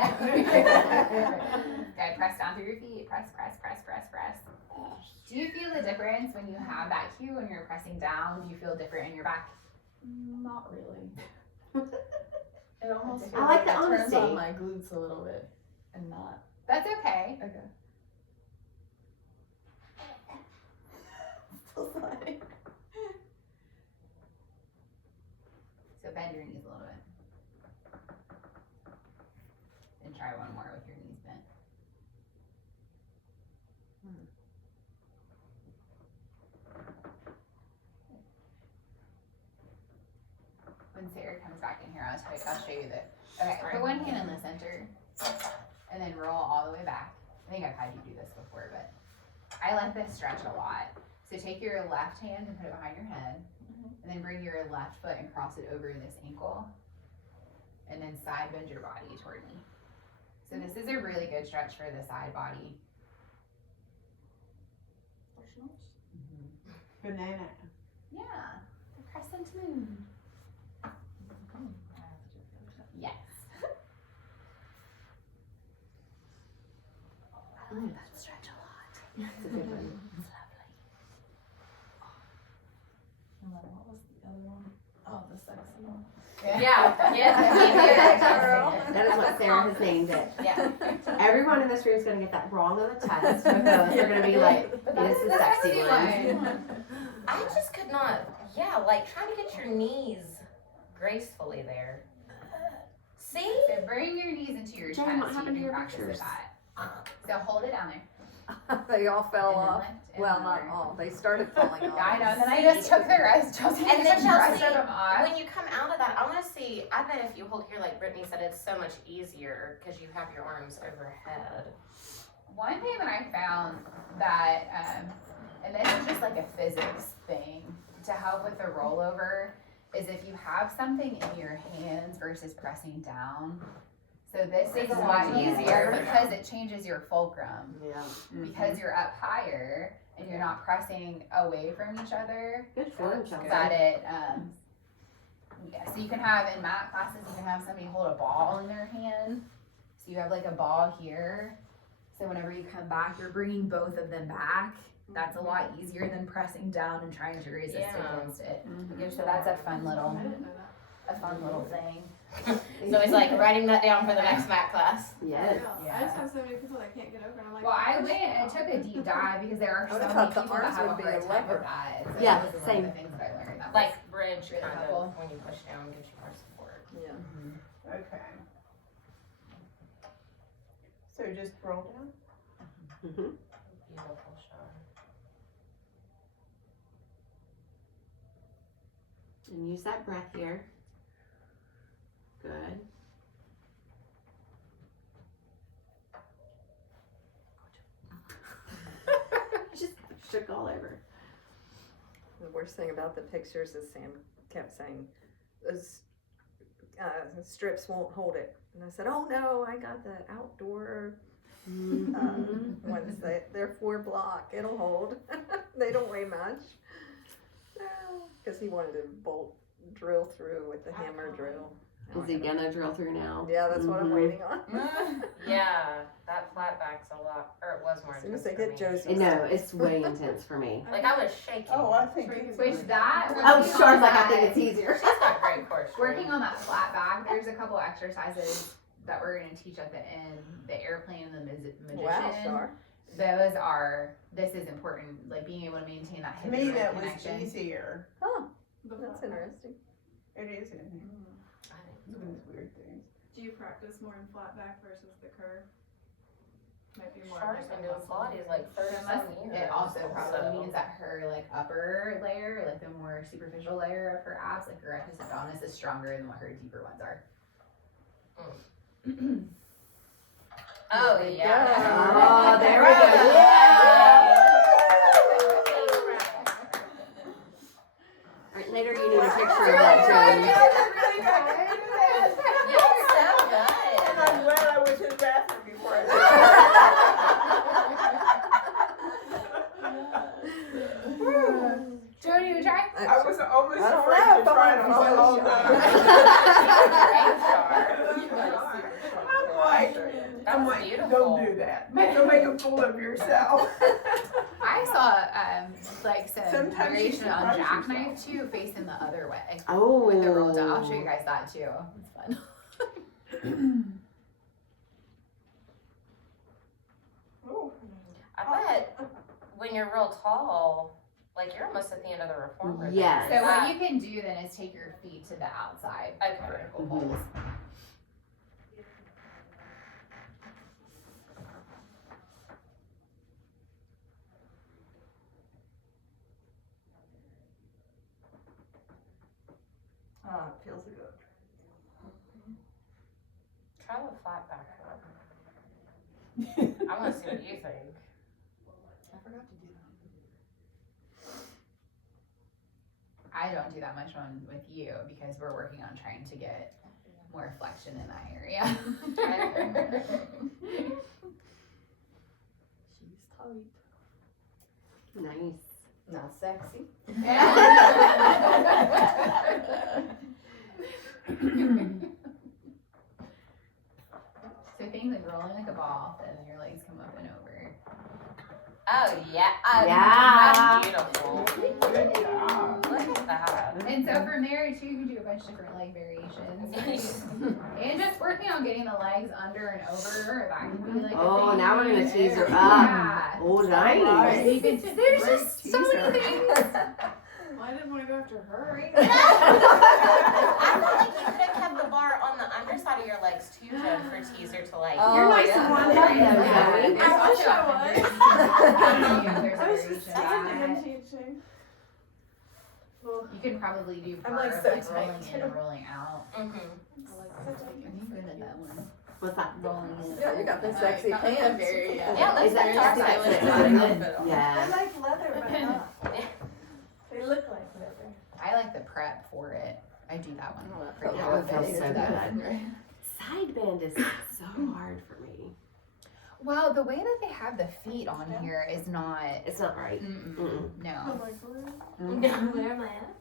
press down through your feet. Press, press, press, press, press. Do you feel the difference when you have that cue when you're pressing down? Do you feel different in your back? Not really. It almost feels I like the it turns honesty. on my glutes a little bit, and not. That's okay. Okay. Still sliding. So bend your knees a little bit. And try one more with your knees bent. When Sarah comes back in here, I'll show you that. Okay, Sorry. put one hand in the center, and then roll all the way back. I think I've had you do this before, but I let this stretch a lot. So take your left hand and put it behind your head, and then bring your left foot and cross it over this ankle, and then side bend your body toward me. So this is a really good stretch for the side body. Banana. Yeah, the crescent moon. Yes. I like that stretch a lot. It's a good one. And then what was the other one? Oh, the sexy one. Yeah, Yeah, That is what Sarah has named it. Yeah. Everyone in this room is going to get that wrong on the test because they're going to be like, But it is the sexy one. I just could not, like trying to get your knees gracefully there. See? So bring your knees into your Jen, chest what so happened you to can your practice with pictures? that. So hold it down there. They all fell And then off. lift and Well, then not lower. all. They started falling off. Yeah, I know. And then I just took the rest. Chelsea And then took the rest Chelsea, of them off. When you come out of that, I want to see, I bet if you hold here like Brittany said, it's so much easier because you have your arms overhead. One thing that I found that, and this is just like a physics thing to help with the rollover, is if you have something in your hands versus pressing down. So this is a Makes lot sense. easier Yeah. because it changes your fulcrum. Yeah. Because you're up higher and you're not pressing away from each other. Good for him, Chelsea. That it, yeah, so you can have, in math classes, you can have somebody hold a ball in their hand. So you have like a ball here. So whenever you come back, you're bringing both of them back. That's a lot easier than pressing down and trying to resist Yeah. against it. Mhm. So that's a fun I little, didn't know that. thing. So he's like writing that down for the next math class. Yes. Yeah. I just have so many people that can't get over, and I'm like. Well, I went and took a deep dive because there are I so would've many thought the people that arms have a would be hard a time lever. with that. So Yeah, that was one same. of the things that I learned. That was Like bridge really kind helpful. of when you push down gives you more support. Yeah. Okay. So just roll down? Mhm. Beautiful shot. And use that breath here. Good. Just shook all over. The worst thing about the pictures is Sam kept saying, those strips won't hold it. And I said, oh no, I got the outdoor Mhm. ones that they're 4 block. It'll hold. They don't weigh much. Because he wanted to bolt drill through with the hammer drill. Is he gonna drill through now? Yeah, that's what I'm Mhm. waiting on. Yeah, that flat back's a lot, or it was more As soon as intense they for hit me. Joe's- No, it's way intense for me. Like I was shaking. Oh, I think it's. Which that. Oh, working sure, on like I that- think it's easier. She's got great core strength. Working on that flat back, there's a couple exercises that we're going to teach at the end. The airplane and the magician. Wow, Char. Those are, this is important, like being able to maintain that To hip me, and that was connection. easier. Oh, The that's flat back. interesting. It is in I think these weird things. Do you practice more in flat back versus the curve? Might be more. Char's like been a doing muscle. Pilates like So 30 unless some years. it also probably so. means that her like upper layer, like the more superficial layer of her abs, like her rectus abdominis is stronger than what her deeper ones are. Oh There we yeah. go. Oh, there we go. All right, later you need a picture of that, Joey. You're so And good. I'm glad I was in the bathroom before I Joe, do you try? I was almost I don't afraid know to if I try it. I wanna was like, oh no. That I'm was like, beautiful. don't do that. Don't make a fool of yourself. I saw like some Sometimes you variation on surprise jackknife too, facing the other way Oh. with the roll down. I'll show you guys that too. It's fun. Oh, I bet when you're real tall, like you're almost at the end of the reformer. there. Yes. So Is what that- you can do then is take your feet to the outside Okay. vertical Mhm. poles. Ah, it feels good. Try the flat back one. I want to see what you think. I forgot to do that. I don't do that much one with you because we're working on trying to get more flexion in that area. She's tight. Nice. Not sexy. So things like rolling like a ball, and then your legs come up and over. Oh yeah. Yeah. That's beautiful. good job. Look at that. And so from there too, you can do a bunch of different leg variations. And just working on getting the legs under and over, that can be like a Oh, thing. now we're gonna tease her up. Yeah. Oh, So nice. you can, there's just so many things. Well, I didn't want to go after her. I feel like you could have kept the bar on the underside of your legs too, Joe, for teaser to like. Oh, You're nice yeah. and warmed up though, Joey. I wish I was. There's a I was variation just of that. teaching. You can probably do I'm, part like, of so like rolling tight, in and too. rolling out. Mm-hmm. I think you're good at that one. What's that? Rolling in. Yeah, you got the sexy pants. Yeah, those Is that things dark are stylish. outfit? I Yeah. like leather, but not. They look like leather. I like the prep for it. I do that one. Oh, that pretty That feels one feels often. so good. side bend is so hard for me. Well, the way that they have the feet on here is not. It's not right. No. Where am I at?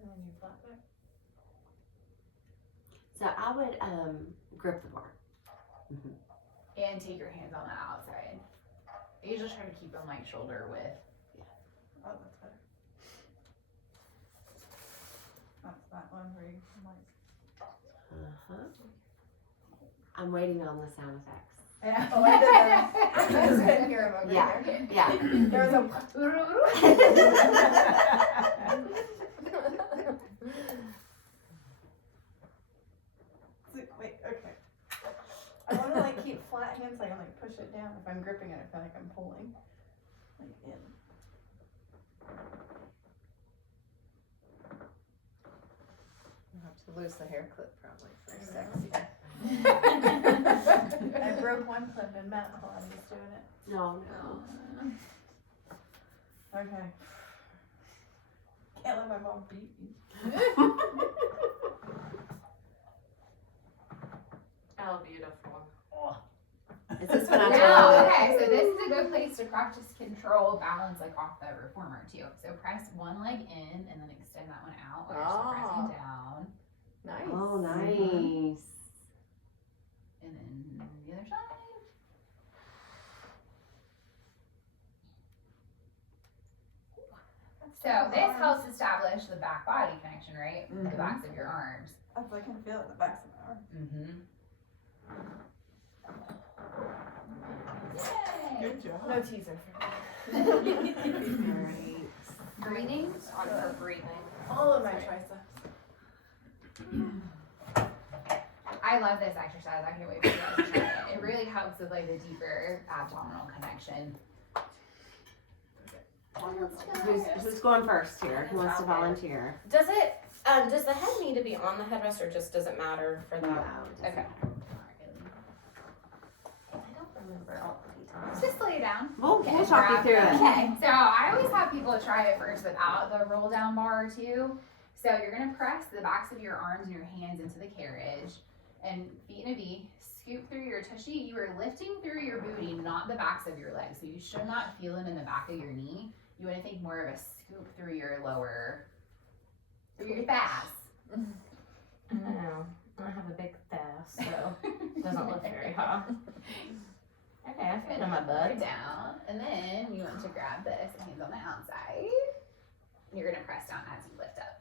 And then you flat back. So I would grip the bar. And take your hands on the outside. You just try to keep them like shoulder width. Oh, that's better. That's that one where you can like. I'm waiting on the sound effects. Yeah, oh, I did that. I just couldn't hear him over Yeah. there. Yeah. There was a. Wait, okay. I want to like keep flat hands, like I'm like push it down. If I'm gripping it, I feel like I'm pulling, like in. I'll have to lose the hair clip probably for sexy. I broke one clip in Matt while I was doing it. No. Okay. Can't let my mom beat me. Oh, beautiful. Is this what I'm No, telling okay, so this is a good place to practice control balance like off the reformer too. So press one leg in and then extend that one out while you're still pressing down. Nice. you? Oh, nice. And then the other side. So this helps establish the back body connection, right? The backs of your arms. I can feel it in the backs of my arm. Mm-hmm. Yay! Good job. No teaser. Breathing? On her breathing. All of my triceps. I love this exercise. I can't wait for you guys to try it. It really helps with like the deeper abdominal connection. Who's going first here? Who wants to volunteer? Does it, does the head need to be on the headrest or just does it matter for that? Okay. I don't remember all the details. Just lay down. We'll Okay, talk you grab through them. it. Okay, so I always have people try it first without the roll down bar too. So you're gonna press the backs of your arms and your hands into the carriage and feet in a V. Scoop through your tushy. You are lifting through your booty, not the backs of your legs. So you should not feel it in the back of your knee. You want to think more of a scoop through your lower, through your thighs. I know. I have a big thighs, so it doesn't look very hot. Okay, I feel it in my butt. Down, and then you want to grab this hands on the outside. You're gonna press down as you lift up.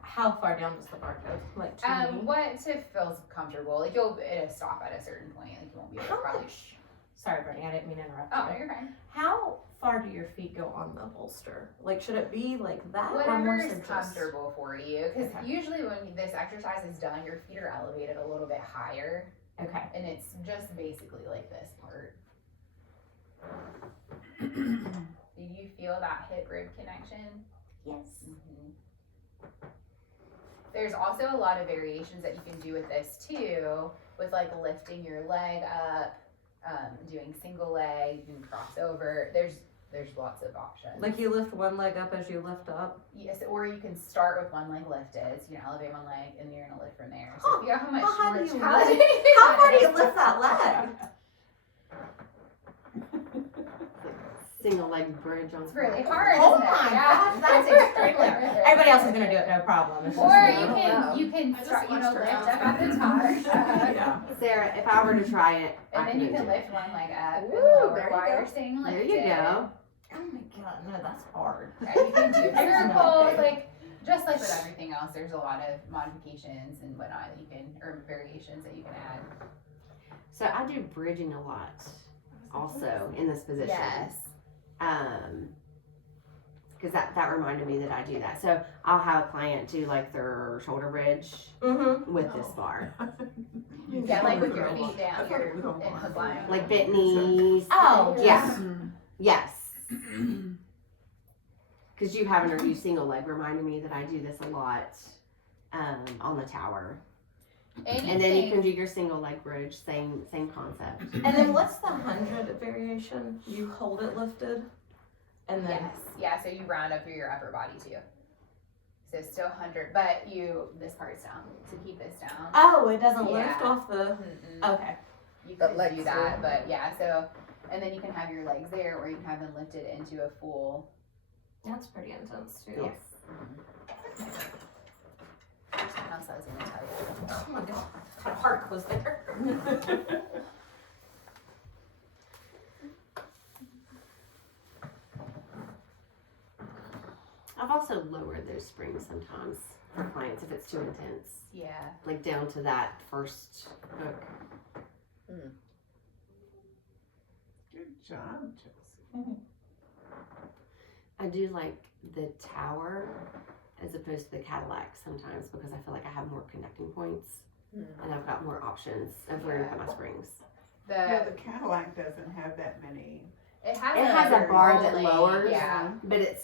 How far down does the bar go? Like 2 knee? What feels comfortable? Like you'll stop at a certain point. Like you won't be able to How probably. much? Sorry, Brittany, I didn't mean to interrupt Oh, you. you're fine. How far do your feet go on the bolster? Like, should it be like that? or more Whatever is so just- comfortable for you, because Okay. usually when this exercise is done, your feet are elevated a little bit higher, Okay. and it's just basically like this part. Do you feel that hip rib connection? Yes. There's also a lot of variations that you can do with this too, with like lifting your leg up, doing single leg, you can cross over. There's lots of options. Like you lift one leg up as you lift up. Yes, or you can start with one leg lifted. So you can elevate one leg and you're gonna lift from there. So Huh. if you know how much Well, how more do you challenging How far do that you is. lift that leg? Single leg bridge on. It's really hard. Oh isn't it? my Yeah. gosh, that's extremely hard. Everybody else is gonna do it, no problem. It's just Or me. you can I just start, watched her lift out. up at the top. Yeah. Sarah, if I were to try it, And I then you couldn't can do it. lift one leg up and Ooh, lower there you while go. you're staying There lifted. you go. Oh my god, no, that's hard. Yeah, you can do circles, like just like with everything else. There's a lot of modifications and whatnot that you can, or variations that you can add. So I do bridging a lot, also in this position. Because that reminded me that I do that. So I'll have a client do like their shoulder bridge Mm-hmm. with this bar, Yeah, like with your feet I down, thought your it was on in bar. hook line. like bent knees. Oh, Yes. Yes. Because you haven't or you single leg reminded me that I do this a lot on the tower. And then you can do your single leg bridge, same concept. And then what's the 100 variation? You hold it lifted, and then Yes, yeah. So you round up through your upper body too. So it's still 100, but this part's down. So keep this down. Oh, it doesn't lift Yeah. off the, Mm-mm. okay. You But could legs do that, too. but yeah, so, and then you can have your legs there, or you can have them lifted into a full. That's pretty intense too. Yes. Something else I was gonna tell you. Oh my god, what kind of heart was there? I've also lowered those springs sometimes for clients if it's too intense. Yeah. Like down to that first hook. Good job, Chelsea. I do like the tower as opposed to the Cadillac sometimes because I feel like I have more connecting points and I've got more options of where to put my springs. Yeah, the Cadillac doesn't have that many. It has It has a bar that rolling, lowers, Yeah. but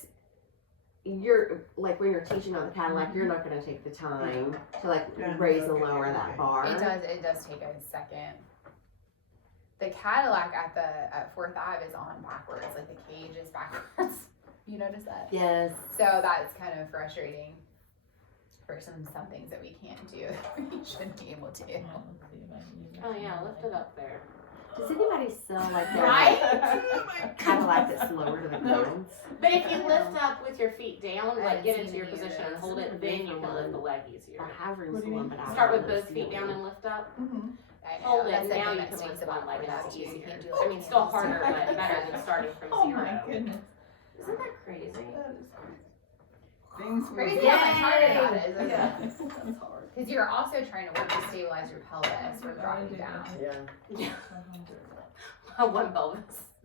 you're like when you're teaching on the Cadillac, you're not going to take the time to like Yeah, raise and okay, lower that okay. bar. It does take a second. The Cadillac at 4th Ave is on backwards, like the cage is backwards. You notice that? Yes. So that's kind of frustrating for some things that we can't do. We should be able to. Oh yeah, lift it up there. Does anybody sell like a Right? Cadillac that's lower to the ground? But if you lift up with your feet down, I like get haven't into seen your any of position and those. hold it, then you can lift the leg easier. I have room What do you for mean? one, but I Start with don't know both feet down and lift up. I know, Hold it, that's the now thing you that can stinks lift one about leg and 4th it's Ave, too. You easier. can't do I mean, still handles. harder, but better than starting from Oh zero. my goodness. Isn't that crazy? Things will Crazy get how much harder that is, isn't Yeah, it? that's hard. Because you're also trying to work to stabilize your pelvis from dropping down. Yeah. One pelvis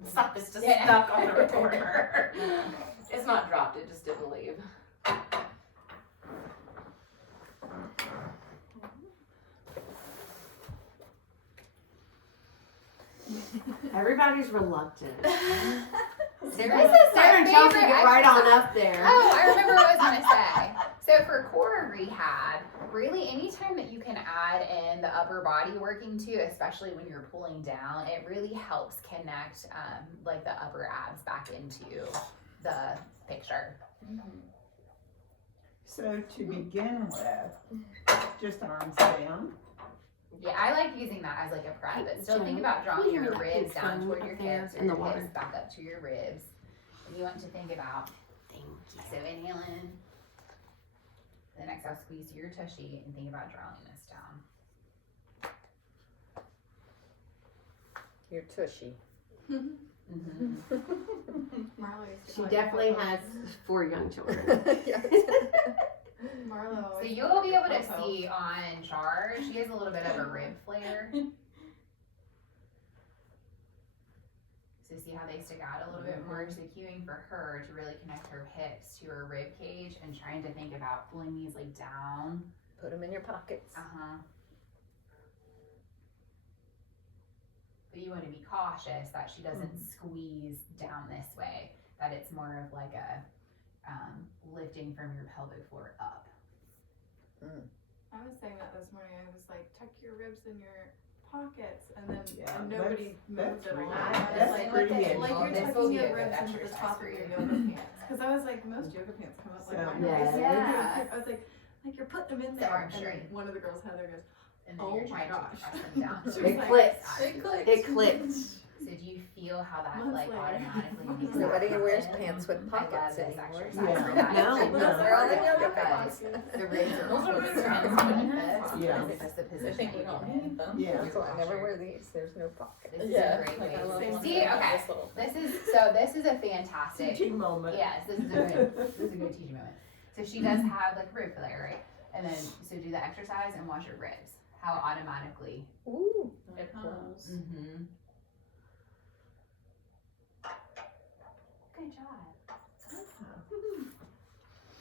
side is just Yeah. stuck on the recorder. It's not dropped, it just didn't leave. Everybody's reluctant. This is Sarah my and Chelsea favorite get right on exercise. up there. Oh, I remember what I was gonna say. So for core rehab, really anytime that you can add in the upper body working too, especially when you're pulling down, it really helps connect like the upper abs back into the picture. So to begin with, just arms down. Yeah, I like using that as like a prep, but still think Jen, about will drawing you your let ribs kids down run toward up your there hips, or in the your hips water? back up to your ribs. And you want to think about, Thank you. so inhaling, then exhale, squeeze through your tushy, and think about drawing this down. You're tushy. Mm-hmm. Marlo used to She like definitely photos. has 4 young children. Marlo So always you'll put be able to photos. see on Charge, she has a little bit of a rib flare. So see how they stick out a little bit more? So cueing for her to really connect her hips to her rib cage and trying to think about pulling these like down. Put them in your pockets. Uh-huh. But you want to be cautious that she doesn't squeeze down this way, that it's more of like a lifting from your pelvic floor up. I was saying that this morning. I was like, tuck your ribs in your pockets, and then Yeah, and nobody moved that's at all. really- I was that's like, pretty like good. you're This will tucking be a your good ribs into the exercise top for of your you. yoga pants. Because I was like, most yoga pants come up like So- my waist. Yes. I was like you're putting them in So there. arm And straight. then one of the girls, Heather, goes, And then Oh you're my trying gosh. to press them down. She It was like, clicked. it clicked. It clicked. So do you feel how that Months like later. automatically makes Nobody that wears happen? pants with I love pockets this anymore. exercise Yeah. for that. No, It no. looks They're all in really yoga good. pants. The ribs are Those are always really trying to good. benefit. Yeah. It's just the I position think you we get don't in. need them. Yeah. So I never wear these. There's no pocket. This is Yeah, a great like I love way. ones See, that have okay. this little- This is a fantastic. Teaching moment. Yes, this is a good teaching moment. So she does have like rib flare, right? And then so do the exercise and wash your ribs. How automatically. Ooh. It pulls. Mm-hmm. Good job.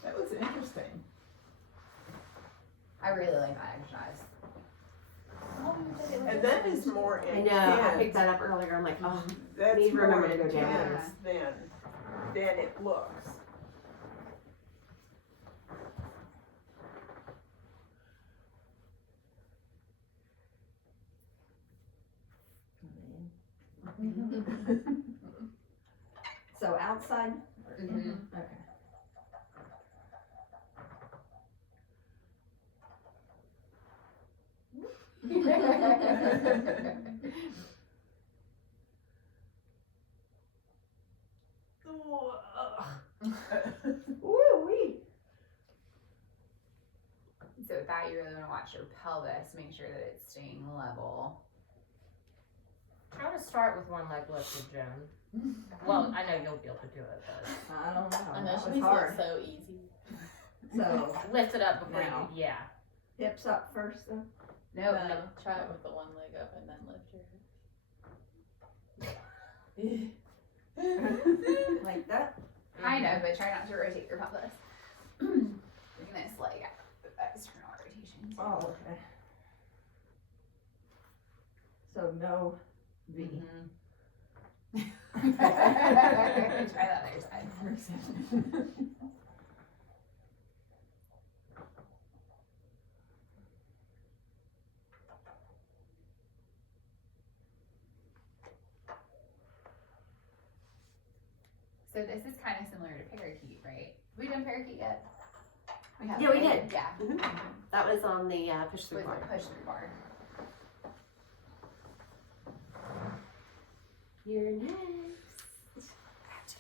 That was interesting. I really like that exercise. And that is more I intense. know. I picked that up earlier. I'm like, oh, That's Need to more remember to go down. intense than it looks. So outside, Mm-hmm. okay. Woo wee. So with that, you really want to watch your pelvis, make sure that it's staying level. Try to start with one leg lifted, Joan. Well, I know you'll be able to do it, but I don't know. I know That she was makes hard. it so easy. So, lift it up before Now. you, yeah. hips up first then. No, No, no. try it with the one leg up and then lift your hips. Like that? Kind of, but try not to rotate your pelvis. Bring this leg out with external rotation. Oh, okay. So no V. Try that other side. So this is kind of similar to parakeet, right? Have we done parakeet yet? We have. Yeah, we did. Yeah. That was on the push through With bar. the push through bar. You're next.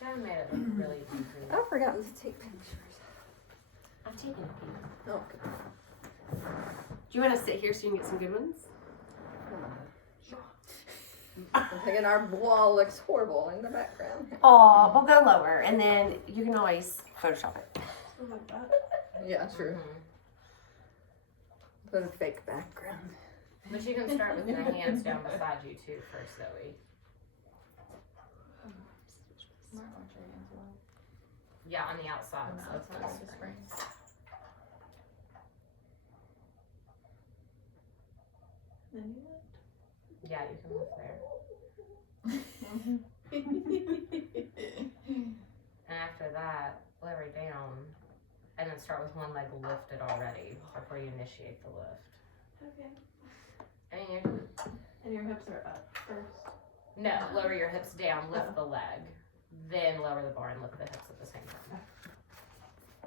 Joan made it look really easy. I've forgotten to take pictures. I've taken a few. Oh, Do you want to sit here so you can get some good ones? I'm thinking our wall looks horrible in the background. Oh, we'll go lower, and then you can always Photoshop it. Yeah, true. Mhm. Put a fake background. But you can start with your hands down beside you too first, Zoe. Might want your hands low. Yeah, on the outside. On the so it's outside not of the springs. springs. Then you Yeah, you can lift there. And after that, lower down, and then start with one leg lifted already before you initiate the lift. Okay. And you And your hips are up first. no, lower your hips down, lift the leg, then lower the bar and lift the hips at the same time.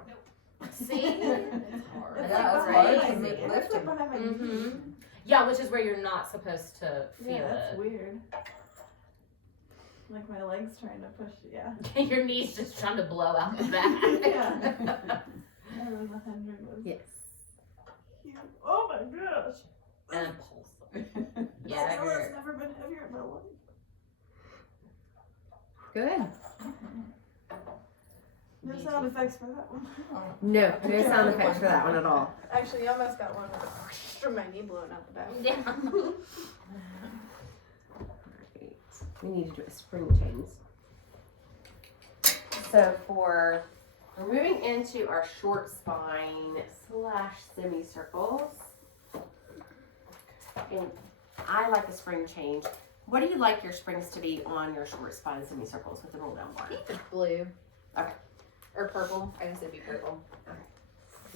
Nope. See? It's hard. That's Yeah, like that's hard. crazy. Lifting. Mm-hmm. Yeah, which is where you're not supposed to feel Yeah, that's it. weird. Like my legs trying to push, yeah. Your knees just trying to blow out the back. Yeah. I was 100 was Yes. cute. Oh my gosh. And pulse. I Yeah, know you're- it's never been heavier in my life. Good. No sound effects for that one. No, no sound effects for that one at all. Actually, you almost got one from my knee blowing out the back. Yeah. Right. We need to do a spring chains. So we're moving into our short spine / semicircles. And I like a spring change. What do you like your springs to be on your short spine semicircles with the roll down bar? Blue. Okay. Or purple. I guess it'd be purple.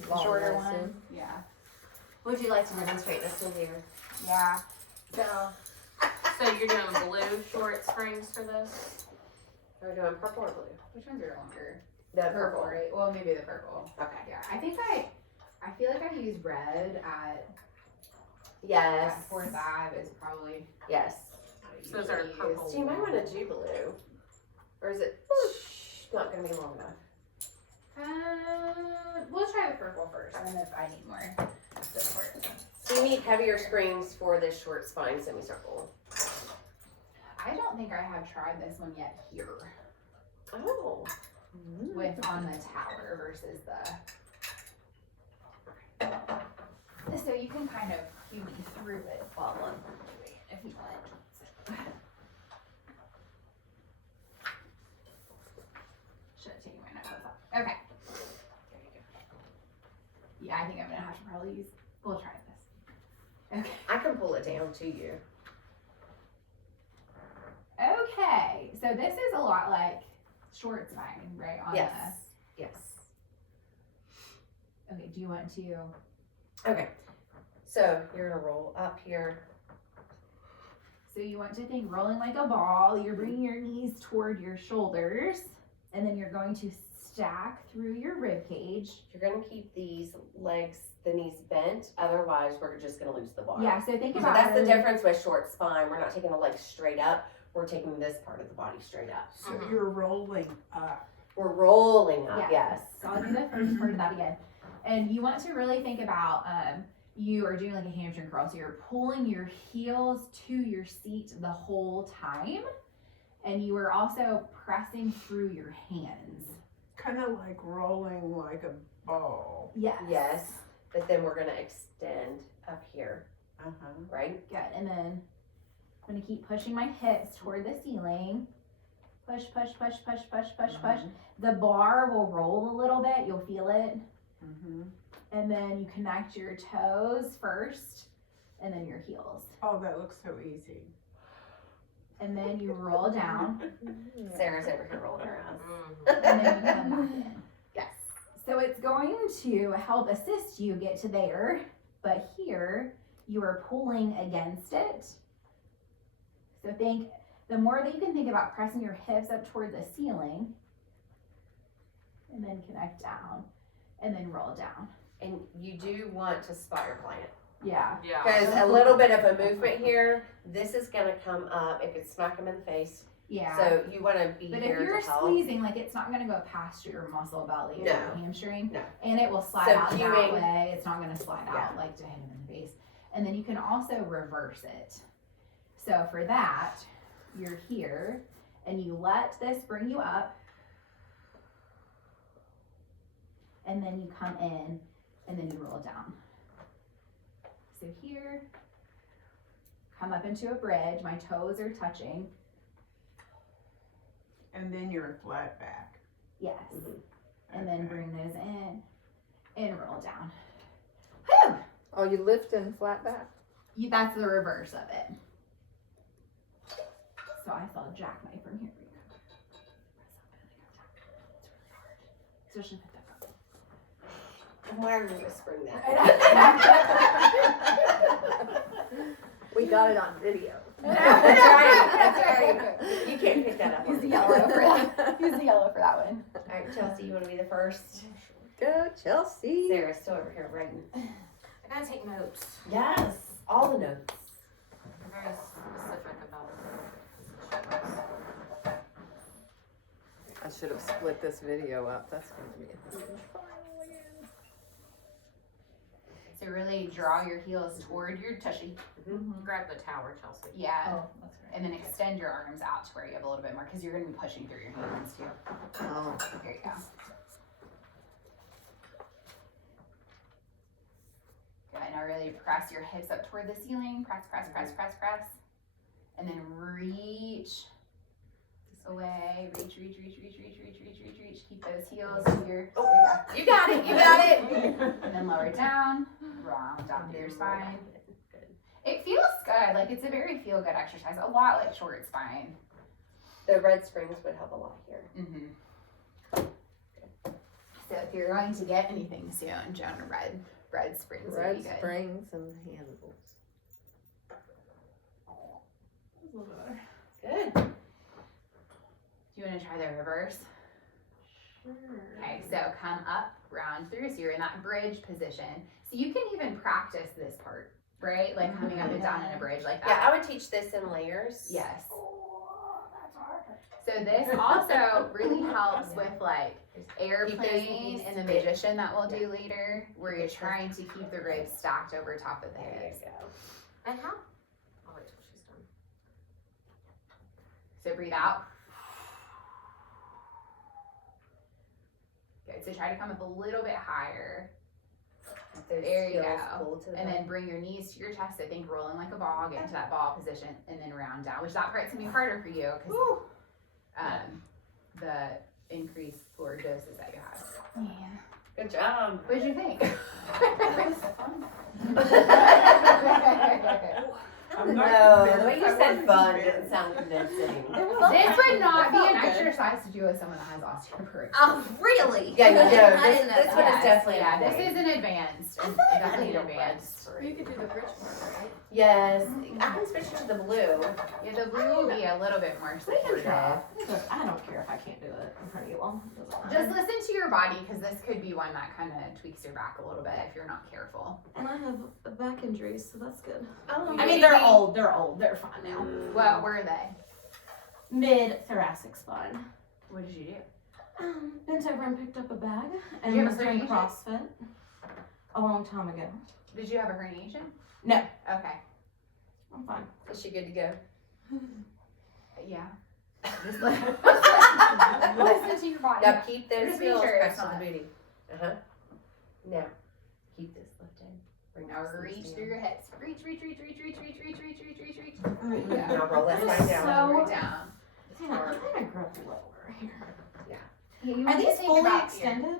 The Long, shorter I one. assume. Yeah. Would you like to demonstrate this one here? Yeah. So So you're doing blue short springs for this? we're doing purple or blue? Which ones are longer? The Purple, right? Well, maybe the purple. Okay. Yeah. I think I feel like I've used red at Yes. 4-5 is probably Yes. what I So those are usually purple. use. So you might want to do blue. Or is it not going to be long enough? We'll try the purple first, and then if I need more support. So you need heavier springs for this short spine semicircle. I don't think I have tried this one yet here Oh. with on the tower versus the. So you can kind of cue me through it while I'm doing it if you want. Should have taken my notebooks off. Okay. There you go. Yeah, I think I'm gonna have to probably use. We'll try this. Okay. I can pull it down to you. Okay, so this is a lot like short spine, right? On Yes. Yes. Okay, do you want to? Okay. So you're going to roll up here. So you want to think rolling like a ball. You're bringing your knees toward your shoulders, and then you're going to stack through your rib cage. You're gonna keep these legs, the knees bent, otherwise we're just gonna lose the bar. Yeah, so think So about that's the really- difference with short spine. We're not taking the legs straight up, we're taking this part of the body straight up. So you're rolling up. We're rolling up, yes. So I'll do the first part of that again. And you want to really think about you are doing like a hamstring curl. So you're pulling your heels to your seat the whole time. And you are also pressing through your hands. Kind of like rolling like a ball. Yes. Yes, but then we're gonna extend up here, Uh-huh. right? Good. And then I'm going to keep pushing my hips toward the ceiling. Push, push, push, push, push, push, push. The bar will roll a little bit. You'll feel it. Mm-hmm. And then you connect your toes first and then your heels. Oh, that looks so easy. And then you roll down Sarah's over here rolling her eyes. Mhm. and then you come back in. Yes. So it's going to help assist you get to there, but here you are pulling against it. So the more that you can think about pressing your hips up toward the ceiling and then connect down and then roll down. And you do want to spot your client. Yeah. Yeah. Because a little bit of a movement here, this is gonna come up, it could smack them in the face. Yeah. So you wanna be But here if you're to help. squeezing, like it's not gonna go past your muscle belly or No. your hamstring. No. And it will slide So out that cueing- way. It's not gonna slide Yeah. out like to hit him in the face. And then you can also reverse it. So for that, you're here and you let this bring you up. And then you come in and then you roll down. So here, come up into a bridge. My toes are touching. And then you're flat back. Yes. Mhm. And then Okay. bring those in and roll down. Oh, you lift and flat back? That's the reverse of it. So I saw jackknife from here. It's really hard. Especially with that. Why are you whispering that? We got it on video. That's right, that's right. You can't pick that up. Use the yellow for that. Use the yellow for that one. Alright, Chelsea, you wanna be the first? Go, Chelsea. Sarah's still over here writing. I gotta take notes. Yes, all the notes. I'm very specific about it. I should have split this video up. That's going to be a huge file again. So really draw your heels toward your tushy. Grab the tower, Chelsea. Yeah. Oh, that's right. And then extend your arms out to where you have a little bit more because you're going to be pushing through your hands too. Oh, There you go. Good. Now really press your hips up toward the ceiling. Press, press, press, press, press. And then reach away. Reach, reach, reach, reach, reach, reach, reach, reach, reach. Keep those heels to your. There You got it, you got it. you go. And then lower down. Round down through your spine. It feels good. Like it's a very feel good exercise. A lot like short spine. The red springs would help a lot here. Mm-hmm. So if you're going to get anything soon, Joan, red springs would be red good. springs and handles. Good. Do you want to try the reverse? Okay, so come up, round through. So you're in that bridge position. So you can even practice this part, right? Like coming up and down in a bridge like Yeah, that. I would teach this in layers. Yes. So this also really helps with like airplane and the magician that we'll do later, where you're trying to keep the ribs stacked over top of the There hips. you go. And how? I'll wait till she's done. So breathe out. Good. So try to come up a little bit higher. Those There you heels go. pull to the And back. then bring your knees to your chest. So think rolling like a ball, get into that ball position, and then round down, which that part's gonna be harder for you because the increased floor doses that you have. Yeah. Good job. What did you think? I'm not No, the way convinced. you I said wasn't fun convinced. didn't sound convincing. This would not be an Felt good. exercise to do with someone that has osteoporosis. Oh, really? Yeah, you know, I this didn't know one that. is definitely Yeah, a this point. is an advanced. I feel like Definitely I need an a advanced. You could do the bridge part, right? Yes, I can switch to the blue. Yeah, the blue will be a little bit more We can supportive. try. I don't care if I can't do it in front of you all. It doesn't matter. Just listen to your body because this could be one that kind of tweaks your back a little bit if you're not careful. And I have back injuries, so that's good. Oh, I mean, they're old. They're fine now. What were they? Mid thoracic spine. What did you do? Bent over and picked up a bag and you have was a doing herniation? CrossFit a long time ago. Did you have a herniation? No. Okay. I'm fine. Is she good to go? Yeah. Just listen to your body. Now keep those Just be heels sure it's pressed to the not- booty. Uh-huh. Now, keep this lifted. Bring Now this reach down. through your hips. Reach, reach, reach, reach, reach, reach, reach, reach, reach, reach, reach. Now roll that spine down. So- Right down. Damn, I'm gonna grow lower here. Yeah, you Are want to these think fully about your- extended?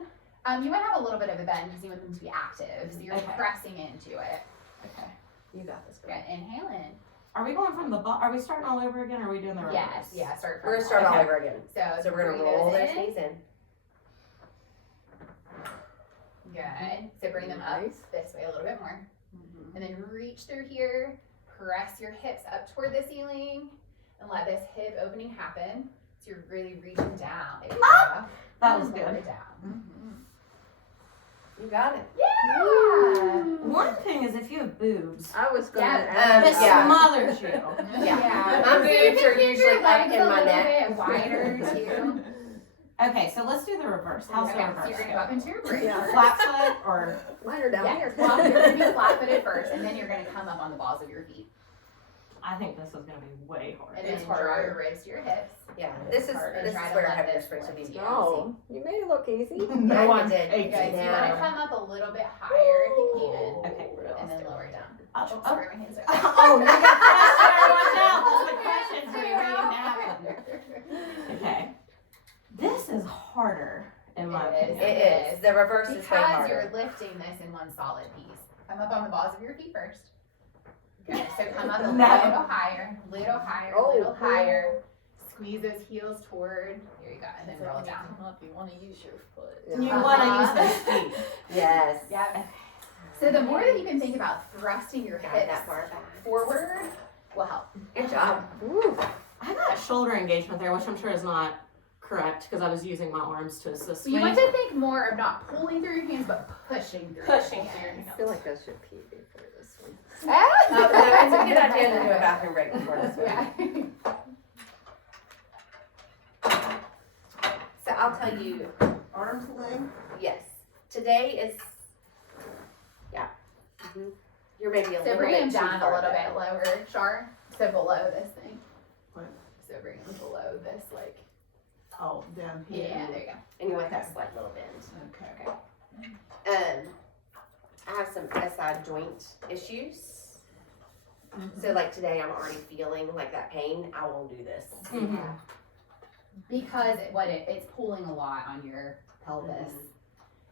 You might have a little bit of a bend because you want them to be active, so you're Okay. pressing into it. Okay. You got this, girl. Good. Inhale in. Are we going from the bottom? Are we starting all over again? Or are we doing the reverse? Yes. Yeah. Start from. We're gonna start all Okay. over again. So we're gonna bring roll those in. knees in. Good. So bring them up this way a little bit more, and then reach through here. Press your hips up toward the ceiling, and let this hip opening happen. So you're really reaching down. There you go. That was And lower good. down. You got it. Yeah. One thing is if you have boobs, I was gonna Yeah, ask. this yeah. smothers you. Yeah. My So you boobs can are keep usually your up legs in a my little neck. bit wider too. Okay, so let's do the reverse. How's Okay, the so reverse? you're gonna go up into your bridge. Yeah. Flat foot or Mine are down Yeah, here. well, you're gonna be flat-footed first, and then you're gonna come up on the balls of your feet, I think this is gonna be way hard. and then It's draw harder. your ribs to your hips. Yeah, this is Hard, and this try is to where let heavier this supposed to be. lift you. Oh, you made it look easy. No, Yeah, I'm you did. aching. Good, so you Now. wanna come up a little bit higher if you can, Okay. and then lower down. Oh, Oh, oh. sorry, my hands are. Oh, you got pressure. Watch out. The question's waiting to happen. Okay. This is harder in my It is. opinion. It is. The reverse is way Because you're harder. lifting this in one solid piece. Come up on the balls of your feet first. Good. So come up a No. little higher, little higher, Oh. little higher. Squeeze those heels toward. Here you go, and then So roll when you down. come up, you wanna use your foot. You Uh-huh. want to use those feet. Yes. Yep. So the more that you can think about thrusting your Got hips that far back. forward will help. Good job. I got shoulder engagement there, which I'm sure is not correct because I was using my arms to assist So you me. want to think more of not pulling through your hands, but pushing through. Pushing your through your hands. I feel like I should pee before this one. Oh, no, it's a good idea to do a bathroom break before this one. Yeah. So I'll tell you, Arms length. yes, today is, yeah. You're maybe a So little bring bit them too down a far little back. bit lower, Char. So below this thing. What? So bring them below this, like. Oh, down here. Yeah, there you go. And you want that slight little bend. Okay. I have some SI joint issues. So like today I'm already feeling like that pain. I won't do this. Mhm. Because it's pulling a lot on your pelvis.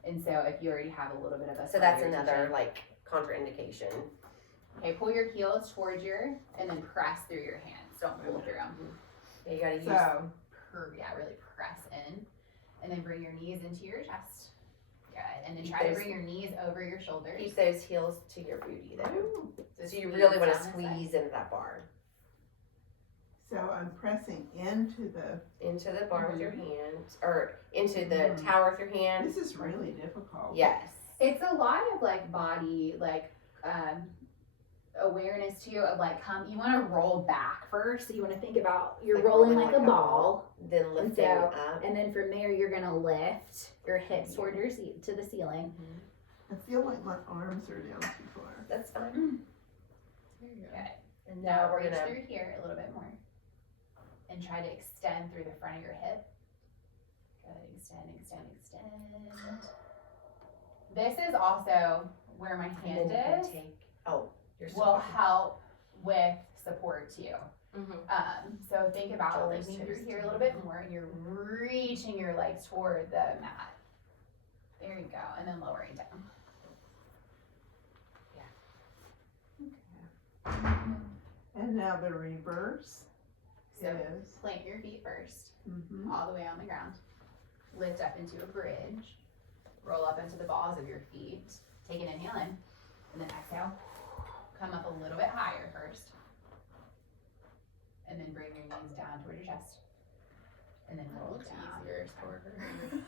And so if you already have a little bit of a So that's slight another irritation- like contraindication. Okay, pull your heels towards and then press through your hands. Don't pull through them. Yeah, you gotta use. So, Yeah, really press in. And then bring your knees into your chest. Good. And then Keep try to those- bring your knees over your shoulders. Keep those heels to your booty though. So you squeeze really want to down this side. squeeze into that bar. so I'm pressing into the, Into the bar with your hand, or into the Mhm. tower with your hand. this is really difficult. Yes. It's a lot of like body, like awareness too of like you want to roll back first. So you want to think about you're Like rolling rolling like like a a ball, Then lifting so- up. and then from there you're gonna lift your hips toward your to the ceiling. I feel like my arms are down too far. That's fine. Good. And now we're reach gonna. through here a little bit more, and try to extend through the front of your hip. Good. Extend, extend, extend. This is also where my And then hand you can is. take. Oh, you're still Will talking. help with support too. Mhm. So think about Shoulders, lengthening through toes here a little bit more, and you're reaching your legs toward the mat. There you go, and then lowering down. And now the reverse So is. plant your feet first, Mhm. all the way on the ground. Lift up into a bridge. Roll up into the balls of your feet. Take an inhale in, and then exhale. Come up a little bit higher first. And then bring your knees down toward your chest. And then roll down. Easier for her.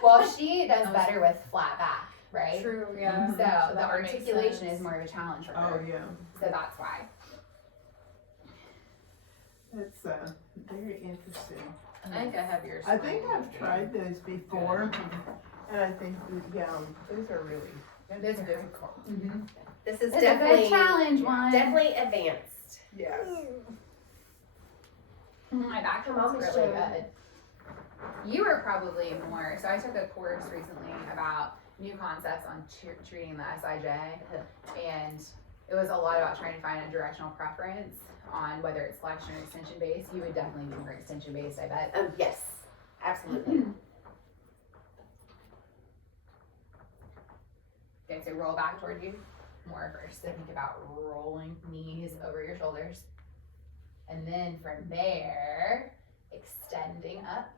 Well, she does better with flat back, right? True, So yeah. the that would make articulation sense. is more of a challenge for Oh, her. yeah. So that's why. It's very interesting. I think I have yours. I think I've tried those before, and I think, yeah, those are really Those are difficult. This is It's a definitely good challenge one. definitely advanced. Yes. My back Come feels on, really Michelle. good. You were probably more. So I took a course recently about new concepts on treating the SIJ, and it was a lot about trying to find a directional preference on whether it's flexion or extension based. You would definitely be more extension based, I bet. Oh yes, absolutely. Okay, so roll back toward you more first. So think about rolling knees over your shoulders. And then from there, extending up.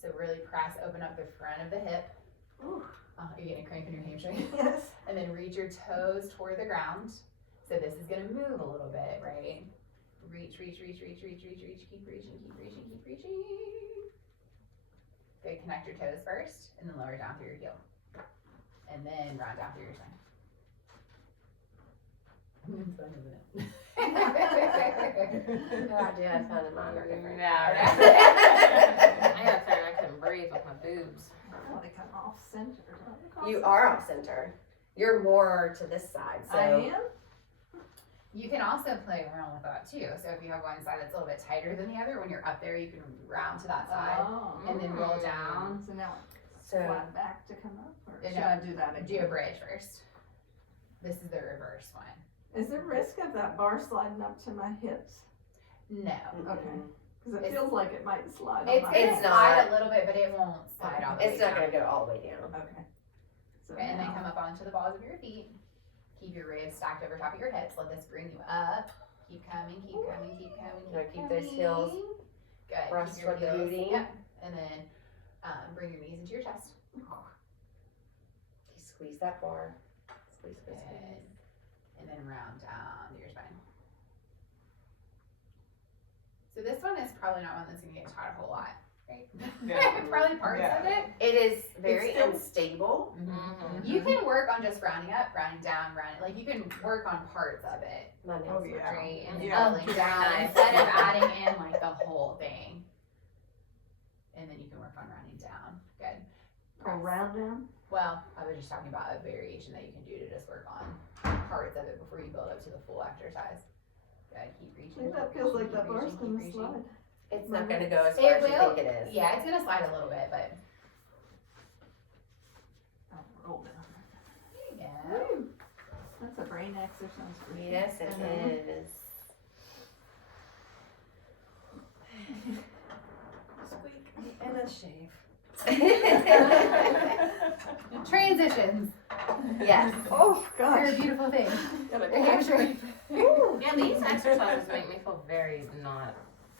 So really press, open up the front of the hip. Ooh. Oh, you're getting a cramp in your hamstring. Yes. And then reach your toes toward the ground. So this is gonna move a little bit, right? Reach, reach, reach, reach, reach, reach, reach. Keep reaching, keep reaching, keep reaching. Good, connect your toes first, and then lower down through your heel. And then round down through your spine. It's fun, isn't it? No idea I sounded mine are different. Yeah, right. I got tired. I couldn't breathe with my boobs. I want to come off center. You are off center. You're more to this side, so I am? You can also play around with that too. So if you have one side that's a little bit tighter than the other, when you're up there, you can round to that side Oh. and then roll down. So now so flat back to come up, or Yeah, should I do that Do a again? bridge first. This is the reverse one. Is there risk of that bar sliding up to my hips? No. Okay. Because it It's- feels like it might slide It's on my gonna It's slide not. a little bit, but it won't slide all the way it's not down. gonna go all the way down. Okay. So Okay, and then now- come up onto the balls of your feet. Keep your ribs stacked over top of your hips. Let this bring you up. Keep coming, keep coming, keep coming, Now keep keep those heels Good. brushed Keep your toward the heels- booty. Yep. And then bring your knees into your chest. You squeeze that bar. Squeeze, squeeze, Good. squeeze. And then round down to your spine. So this one is probably not one that's gonna get taught a whole lot, right? Yeah. Probably parts Yeah. of it. It is very still- unstable. Mm-hmm. You can work on just rounding up, rounding down, rounding, like you can work on parts of it, My nails Oh, look yeah. right? And Yeah. doubling down instead of adding in like the whole thing. And then you can work on rounding down. Good. Or round down? Well, I was just talking about a variation that you can do to just work on parts of it before you build up to the full exercise. Good. Keep I reaching. think that keep feels reaching, like that keep bar's reaching, gonna keep reaching. slide. It's not gonna go as It far as will. you think it is. Yeah, it's gonna slide a little bit, but Oh, roll down. there you go. Woo. That's a brain exercise for you. Yes, it is. Squeak and a shave. Transitions. Yes. Oh, They're a gosh. beautiful thing. Gotta They're hamstring. Yeah, these exercises make me feel very not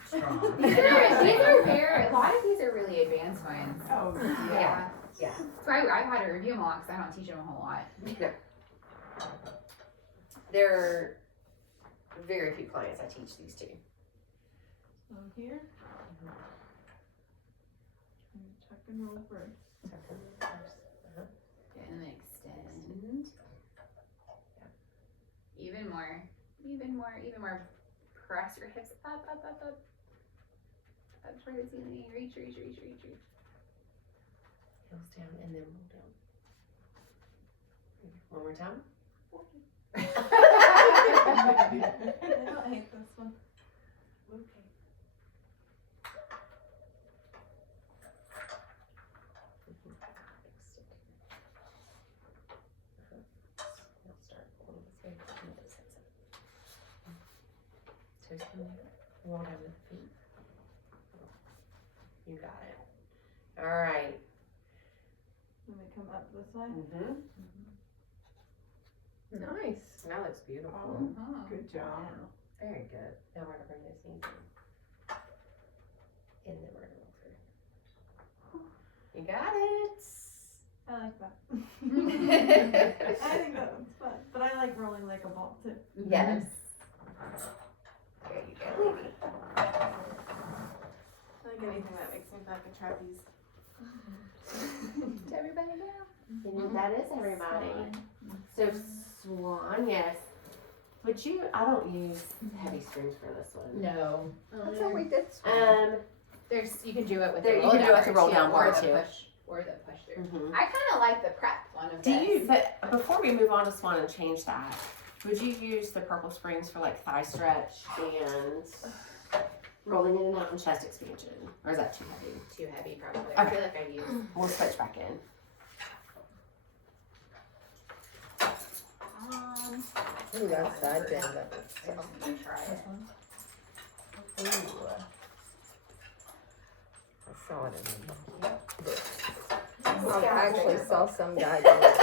strong. These are very, a lot of these are really advanced ones. Oh, Yeah. Yeah. That's why I've had to review them a lot because I don't teach them a whole lot. There are very few clients I teach these to. So here. And tuck and roll first. Okay, and then extend. Even more. Press your hips up. Up toward the ceiling. Reach. Heels down and then roll down. One more time. I hate this one. Okay. Now start pulling this way. And this sits up. Toes come down. Roll down with the feet. You got it. All right. Let me come up this way. Mm-hmm. nice. That looks beautiful. Oh, good job. Very good. Now we're gonna bring those knees in. And then we're gonna roll through. You got it. I like that. I think that one's fun, but I like rolling like a ball too. Yes. There you go, baby. I like anything that makes me feel like a trapeze. To everybody now. And that is everybody. So swan, yes. Would you? I don't use heavy strings for this one. No. That's how we did. There's you can do it with There, the you roll can down do it with the roll down bar or the too. push or the push through. Mhm. I kind of like the prep one of Do this. you? But before we move on to swan and change that, would you use the purple springs for like thigh stretch and rolling in and out and chest expansion, or is that too heavy? Too heavy probably. I Okay. feel like I'd use. We'll switch back in. Ooh, that's side bend. I'm just gonna try it. I saw it in the I actually saw some guy do it.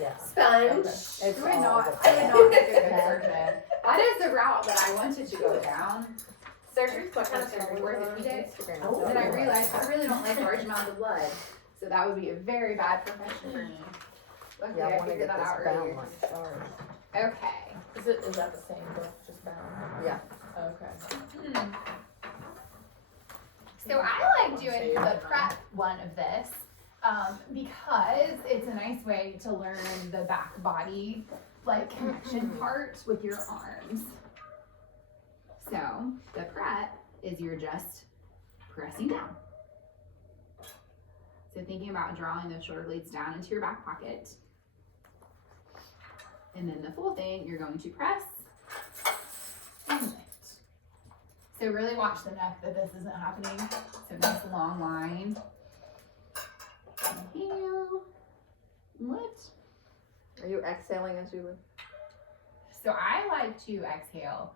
Yeah. Sponge. It's I would all not the- make a good surgeon. That is the route that I wanted to go down. Surgery's what kind of surgery worth it did. Instagram. Oh, Then I realized I really don't like large amounts of blood. So that would be a very bad profession for me. Luckily Yeah, I I wanna figured get that this out bound earlier. like stars. Okay. Is that the same book, just bound? Yeah. Okay. So I like doing the prep one of this because it's a nice way to learn the back body like connection part with your arms. So the prep is you're just pressing down. So thinking about drawing those shoulder blades down into your back pocket. And then the full thing, you're going to press and lift. So really watch the neck that this isn't happening. So nice long line. Inhale, lift. Are you exhaling as you lift? So I like to exhale.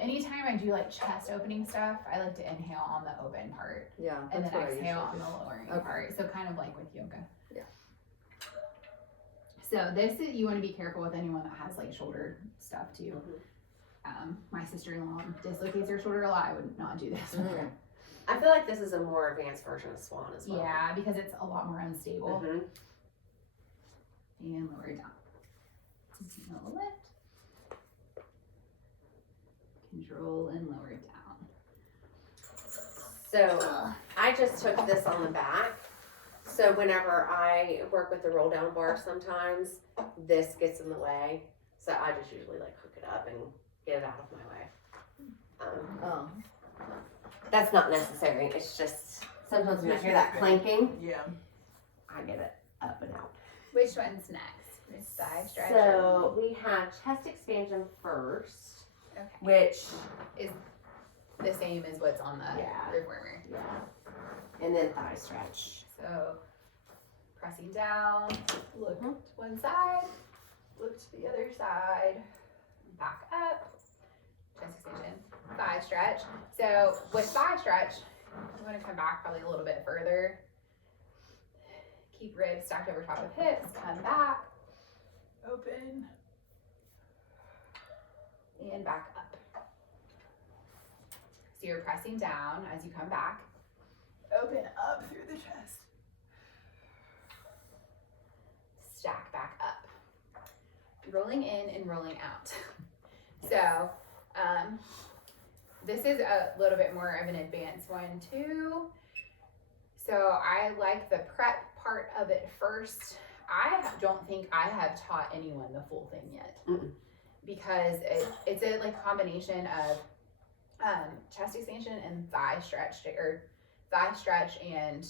Anytime I do like chest opening stuff, I like to inhale on the open part Yeah. and that's then what I exhale on usually the lowering Okay. part. So kind of like with yoga. Yeah. So this is, you want to be careful with anyone that has like shoulder stuff too. My sister-in-law dislocates her shoulder a lot. I would not do this. with her. I feel like this is a more advanced version of swan as well. Yeah, because it's a lot more unstable. Mhm. And lower it down. Control lift. Control and lower it down. So I just took this on the back. So whenever I work with the roll down bar, sometimes this gets in the way. So I just usually like hook it up and get it out of my way. Oh. That's not necessary. It's just sometimes when I hear that clanking, Yeah. I get it up and out. Which one's next? This side stretch? So we have chest expansion first, Okay. which The same as what's on the Yeah. reformer. and then thigh stretch. So pressing down, look to one side, look to the other side, back up, chest extension, thigh stretch. So with thigh stretch, I'm going to come back probably a little bit further. Keep ribs stacked over top of hips, come back, open, and back up. So you're pressing down as you come back, open up through the chest. Stack back up. Rolling in and rolling out. So, this is a little bit more of an advanced one too. So I like the prep part of it first. I don't think I have taught anyone the full thing yet. Because it's a like combination of chest expansion and thigh stretch, or thigh stretch and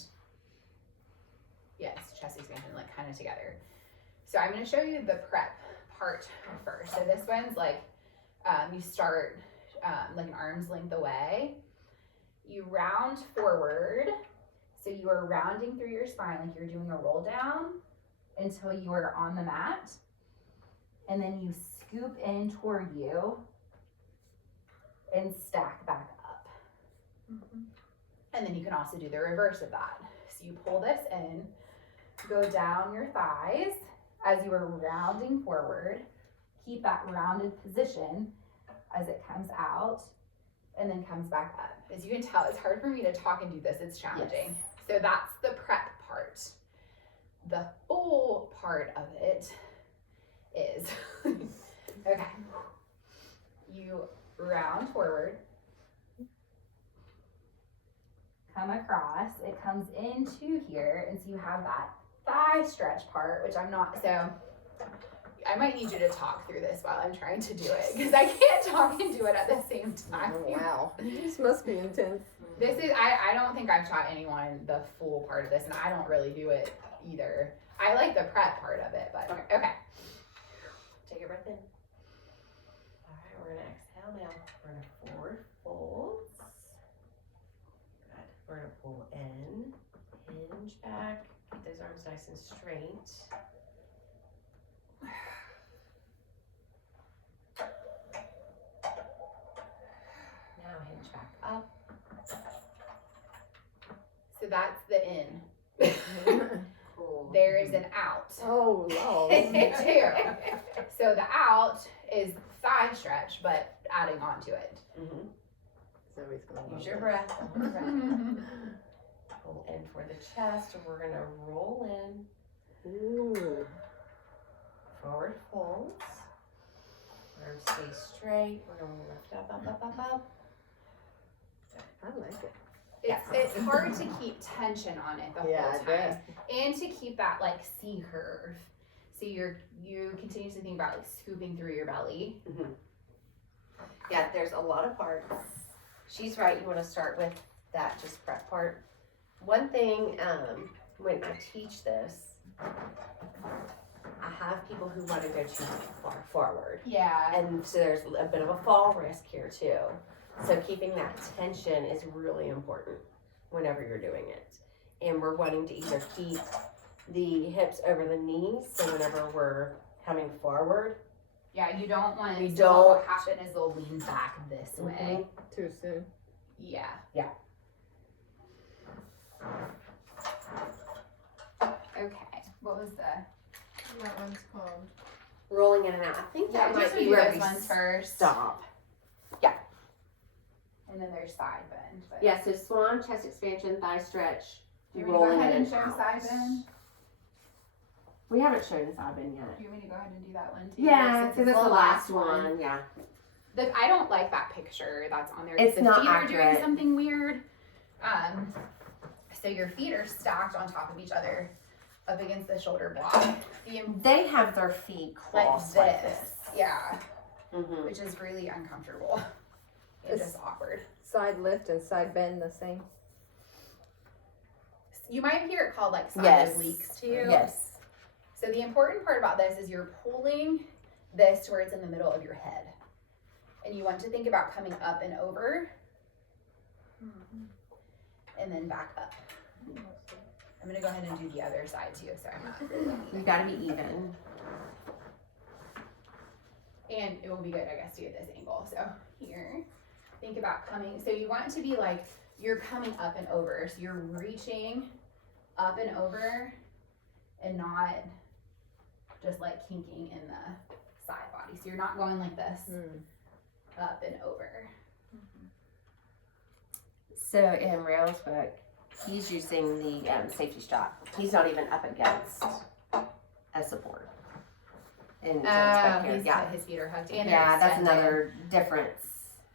yes, chest expansion, like kind of together. So I'm going to show you the prep part first. So this one's like you start like an arm's length away. You round forward. So you are rounding through your spine like you're doing a roll down until you are on the mat. And then you scoop in toward you and stack back up. And then you can also do the reverse of that. So you pull this in, go down your thighs as you are rounding forward, keep that rounded position as it comes out and then comes back up. As you can tell, it's hard for me to talk and do this. It's challenging. So that's the prep part. The full part of it is, okay, you round forward, come across, it comes into here, and so you have that thigh stretch part, which I'm not, so I might need you to talk through this while I'm trying to do it, because I can't talk and do it at the same time. Oh, wow. This must be intense. This is, I don't think I've taught anyone the full part of this, and I don't really do it either. I like the prep part of it, but okay. Take a breath in. All right, we're gonna exhale now. We're gonna forward fold. Good. We're gonna pull in, hinge back, keep those arms nice and straight. Now hinge back up. So that's the in. Cool. There is an out. Oh, wow. Too. So the out is thigh stretch, but adding on to it. Mm-hmm. Somebody's gonna Use your breath. Hold your breath. Pull in for the chest, and we're gonna roll in. Ooh. Forward folds. Arms stay straight. We're gonna lift up, up. I like it. It's hard to keep tension on it the Yeah, whole I time, bet. and to keep that like C curve. So you continuously think about like scooping through your belly. Mm-hmm. Yeah, there's a lot of parts. She's right. You want to start with that just prep part. One thing, when I teach this, I have people who want to go too far forward. Yeah. And so there's a bit of a fall risk here too. So keeping that tension is really important whenever you're doing it. And we're wanting to either keep the hips over the knees, so whenever we're coming forward, Yeah, you don't want We it. So what will don't- happen is they'll lean back this way. Too soon. Yeah. Yeah. Okay. What was the? That one's called. rolling in and out. I think that just might to be do where those we ones first. stop. And then there's side bend. But Yeah, so swan, chest expansion, thigh stretch, Do you want to go rolling ahead in and and show out. side bend? We haven't shown side bend yet. Do you want me to go ahead and do that one too? Yeah, Since because it's the last one. Yeah. I don't like that picture that's on there. It's the not feet are doing accurate. something weird. So your feet are stacked on top of each other, up against the shoulder block. They have their feet Like crossed this. Yeah, Mm-hmm. which is really uncomfortable. It's just awkward. Side lift and side bend the same. You might hear it called like side Yes. obliques too. Yes. So the important part about this is you're pulling this to where it's in the middle of your head. And you want to think about coming up and over and then back up. I'm gonna go ahead and do the other side too, so I'm not really You gotta be even. and it will be good, I guess, to get this angle. So here, think about coming. So you want it to be like you're coming up and over. So you're reaching up and over and not just like kinking in the side body. So you're not going like this, up and over. So in Rail's book, he's using the safety strap. He's not even up against a support. In back here. Yeah. His feet are hooked. And Yeah, they're that's extended. another difference.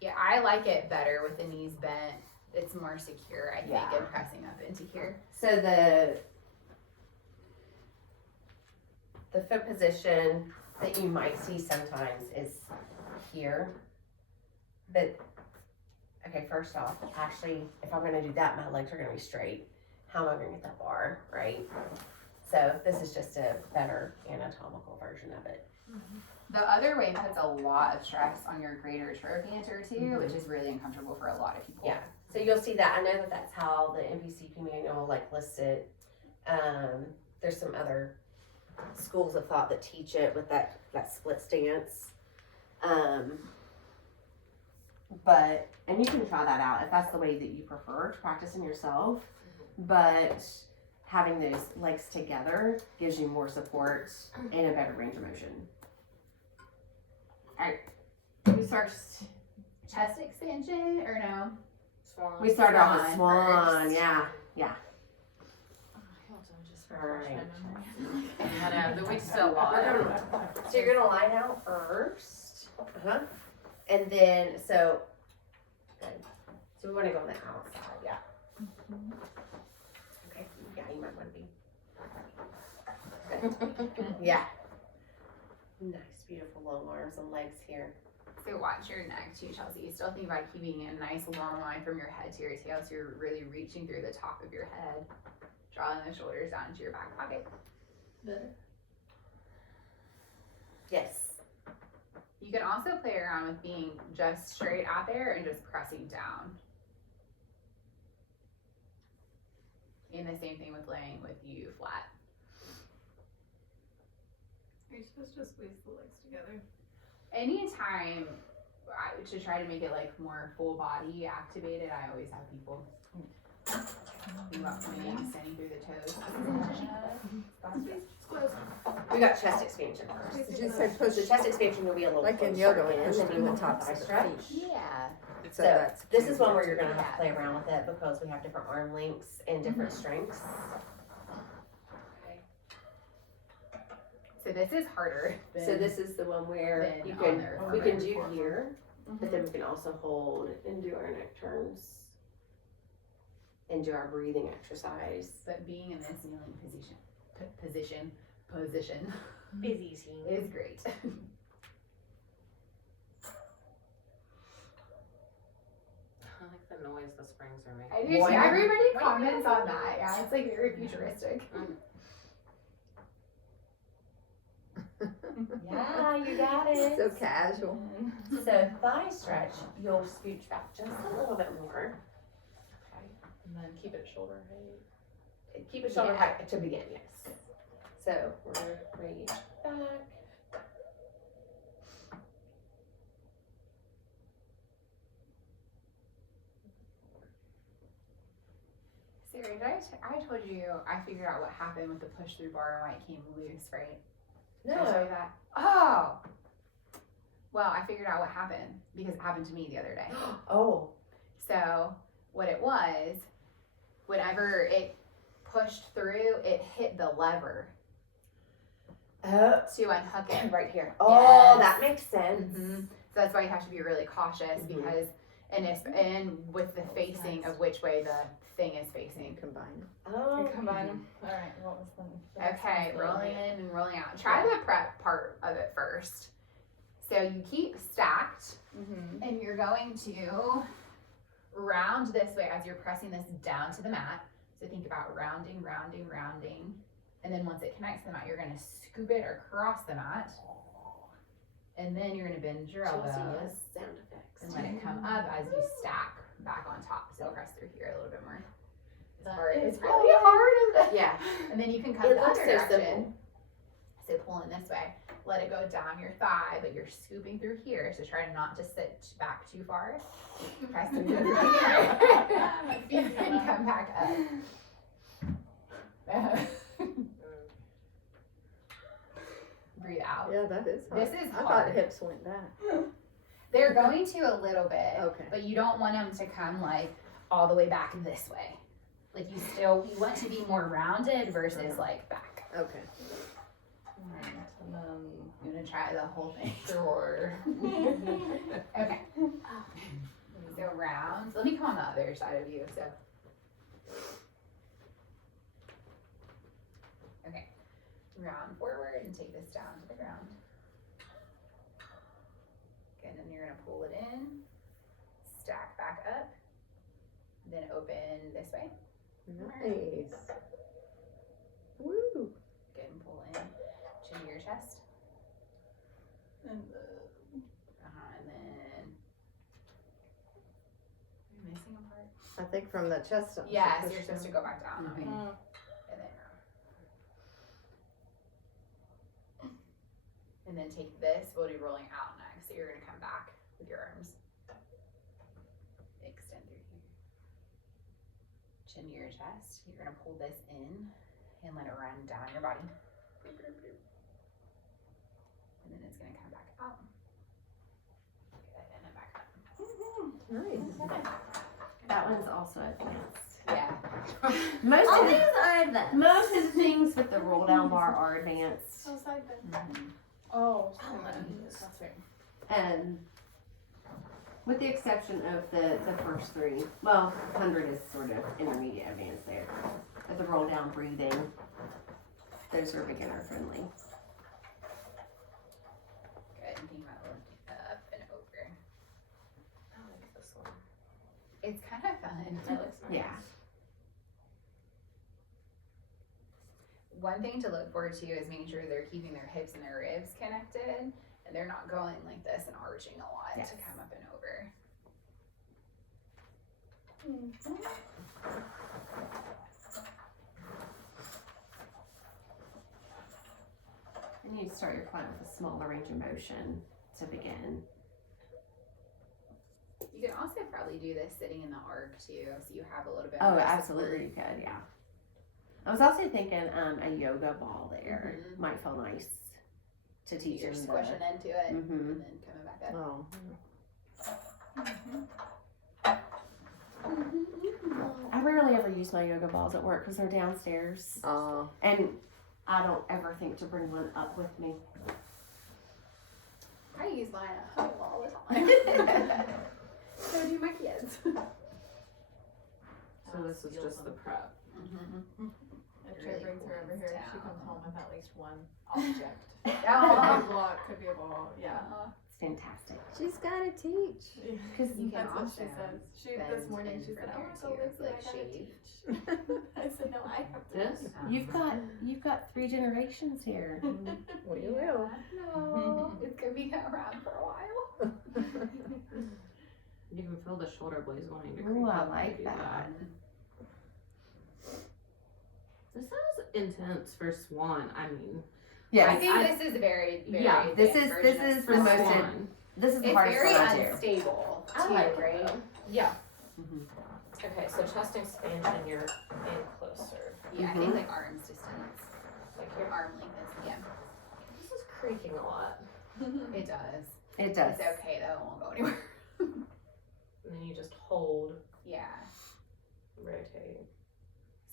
Yeah, I like it better with the knees bent. It's more secure, I think, Yeah. and pressing up into here. So the foot position that you might see sometimes is here. But okay, first off, actually, if I'm gonna do that, my legs are gonna be straight. How am I gonna get that bar, right? So this is just a better anatomical version of it. The other way puts a lot of stress on your greater trochanter too, which is really uncomfortable for a lot of people. Yeah. So you'll see that. I know that that's how the NPCP manual lists it. There's some other schools of thought that teach it with that split stance. But and you can try that out if that's the way that you prefer to practice in yourself. But having those legs together gives you more support and a better range of motion. We start chest expansion or no? Swan. We started off with Swan swan, first. yeah. Alright. I know, but we still We're lot. gonna, so you're gonna lie down first. And then, so, good. So we wanna go on the outside, yeah. Okay, yeah, you might wanna be. Good. Yeah. Nice, beautiful long arms and legs here. So watch your neck too, Chelsea. Still think about keeping a nice long line from your head to your tail, so you're really reaching through the top of your head, drawing the shoulders down into your back pocket. Yes. You can also play around with being just straight out there and just pressing down. And the same thing with laying with you flat. Are you supposed to squeeze the legs together? Anytime to try to make it like more full body activated, I always have people think about pointing and standing through the toes. We got chest expansion first. Did you say push So chest expansion will be a little like in closer yoga when in, you're then pushing you the want tops thigh of the stretch. feet? Yeah. So So that's this is one where two. you're gonna have to play around with it because we have different arm lengths and different strengths. So this is harder. So this is the one where Then you on can, there. we can do here, but then we can also hold and do our neck turns. And do our breathing exercise. But being in this kneeling position Busy scene. is great. I like the noise the springs are making. I do too. Everybody comments on that. Yeah, it's like very futuristic. Yeah, you got it. So casual. So thigh stretch, you'll scooch back just a little bit more. And then keep it shoulder height. Keep it shoulder height to begin, yes. So we're reach back. Sarah, I told you I figured out what happened with the push through bar and why it came loose, right? Did I tell you that? Oh! Well, I figured out what happened because it happened to me the other day. Oh. So, what it was, whenever it pushed through, it hit the lever Oh, to unhook it. right here. Oh, Yes. that makes sense. So that's why you have to be really cautious because, and with the facing of which way the thing is facing. Combine. Oh. Combine them. Alright, what was the Okay, rolling in and rolling out. Try the prep part of it first. So you keep stacked and you're going to round this way as you're pressing this down to the mat. So think about rounding, rounding, rounding. And then once it connects to the mat, you're going to scoop it across the mat. And then you're going to bend your Chelsea elbows has sound effects. and let it come up as you stack back on top. So press through here a little bit more. It's That hard. is It's really hard, isn't it? Yeah. And then you can come It the looks other so direction. simple. So pull in this way. Let it go down your thigh, but you're scooping through here. So try not to sit back too far. Press through here. And then come back up. Breathe out. Yeah, that is hard. This is I thought hard. hips went back. They're going to a little bit, Okay. but you don't want them to come like all the way back this way. Like you want to be more rounded versus like back. Okay. And then I'm gonna try the whole thing. sure. Okay. So round. Let me come on the other side of you. So. Okay. Round forward and take this down to the ground. Good. And you're gonna pull it in, stack back up, then open this way. Nice. Woo. Good. And pull in, chin to your chest. And And then. Am I missing a part? I think from the chest up. Yes, you're supposed to go back down. Okay. Mm. And then take this, we'll do rolling out next. So you're gonna come back with your arms. Extend through here. Chin to your chest. You're gonna pull this in and let it run down your body. And then it's gonna come back out. Nice. That one's also advanced. Yeah. Most All of, these are advanced. most of the things with the roll down bar are advanced. Oh, side bend. Oh, That's right. And with the exception of the first three, well, 100 is sort of intermediate advanced there. But the roll down breathing, those are beginner friendly. good. And you might look up and over. I like this one. It's kind of fun. That looks nice. Yeah. One thing to look forward to is making sure they're keeping their hips and their ribs connected, and they're not going like this and arching a lot Yes. to come up and over. And you start your client with a smaller range of motion to begin. You can also probably do this sitting in the arc too, so you have a little bit Oh, more absolutely, you could, yeah. I was also thinking a yoga ball there Mhm. might feel nice to support. teach You're them. squishing into it Mm-hmm. and then coming back up. Oh. I rarely ever use my yoga balls at work because they're downstairs, and I don't ever think to bring one up with me. I use mine at home all the time. So do my kids. So this is just the prep. If Trey Really brings her over here, she down. comes home with at least one object. Oh. Could be a block, could be a ball, yeah. It's fantastic. She's gotta teach. Because You can That's what also she says. She, bend this morning, in she said, from I here wanna go too, Lindsay, I like gotta shave. teach. I said, no, I have to. Yes. you've got 3 generations here. We will. No, it's gonna be around for a while. You can feel the shoulder blades wanting to creep Ooh, I up when you like do that. This is intense for Swan. I mean, I Yeah, think this is very, very Yeah, this advanced is version of the for most Swan. Swan. this is the It's hardest very one to do. unstable I too, like it, right? though. Yeah. Mhm. Okay, so chest expansion, you're in closer. Yeah, I think like arms distance, Like here. arm length is, yeah. This is creaking a lot. It does. It does. It's okay though, it won't go anywhere. And then you just hold, Yeah. rotate.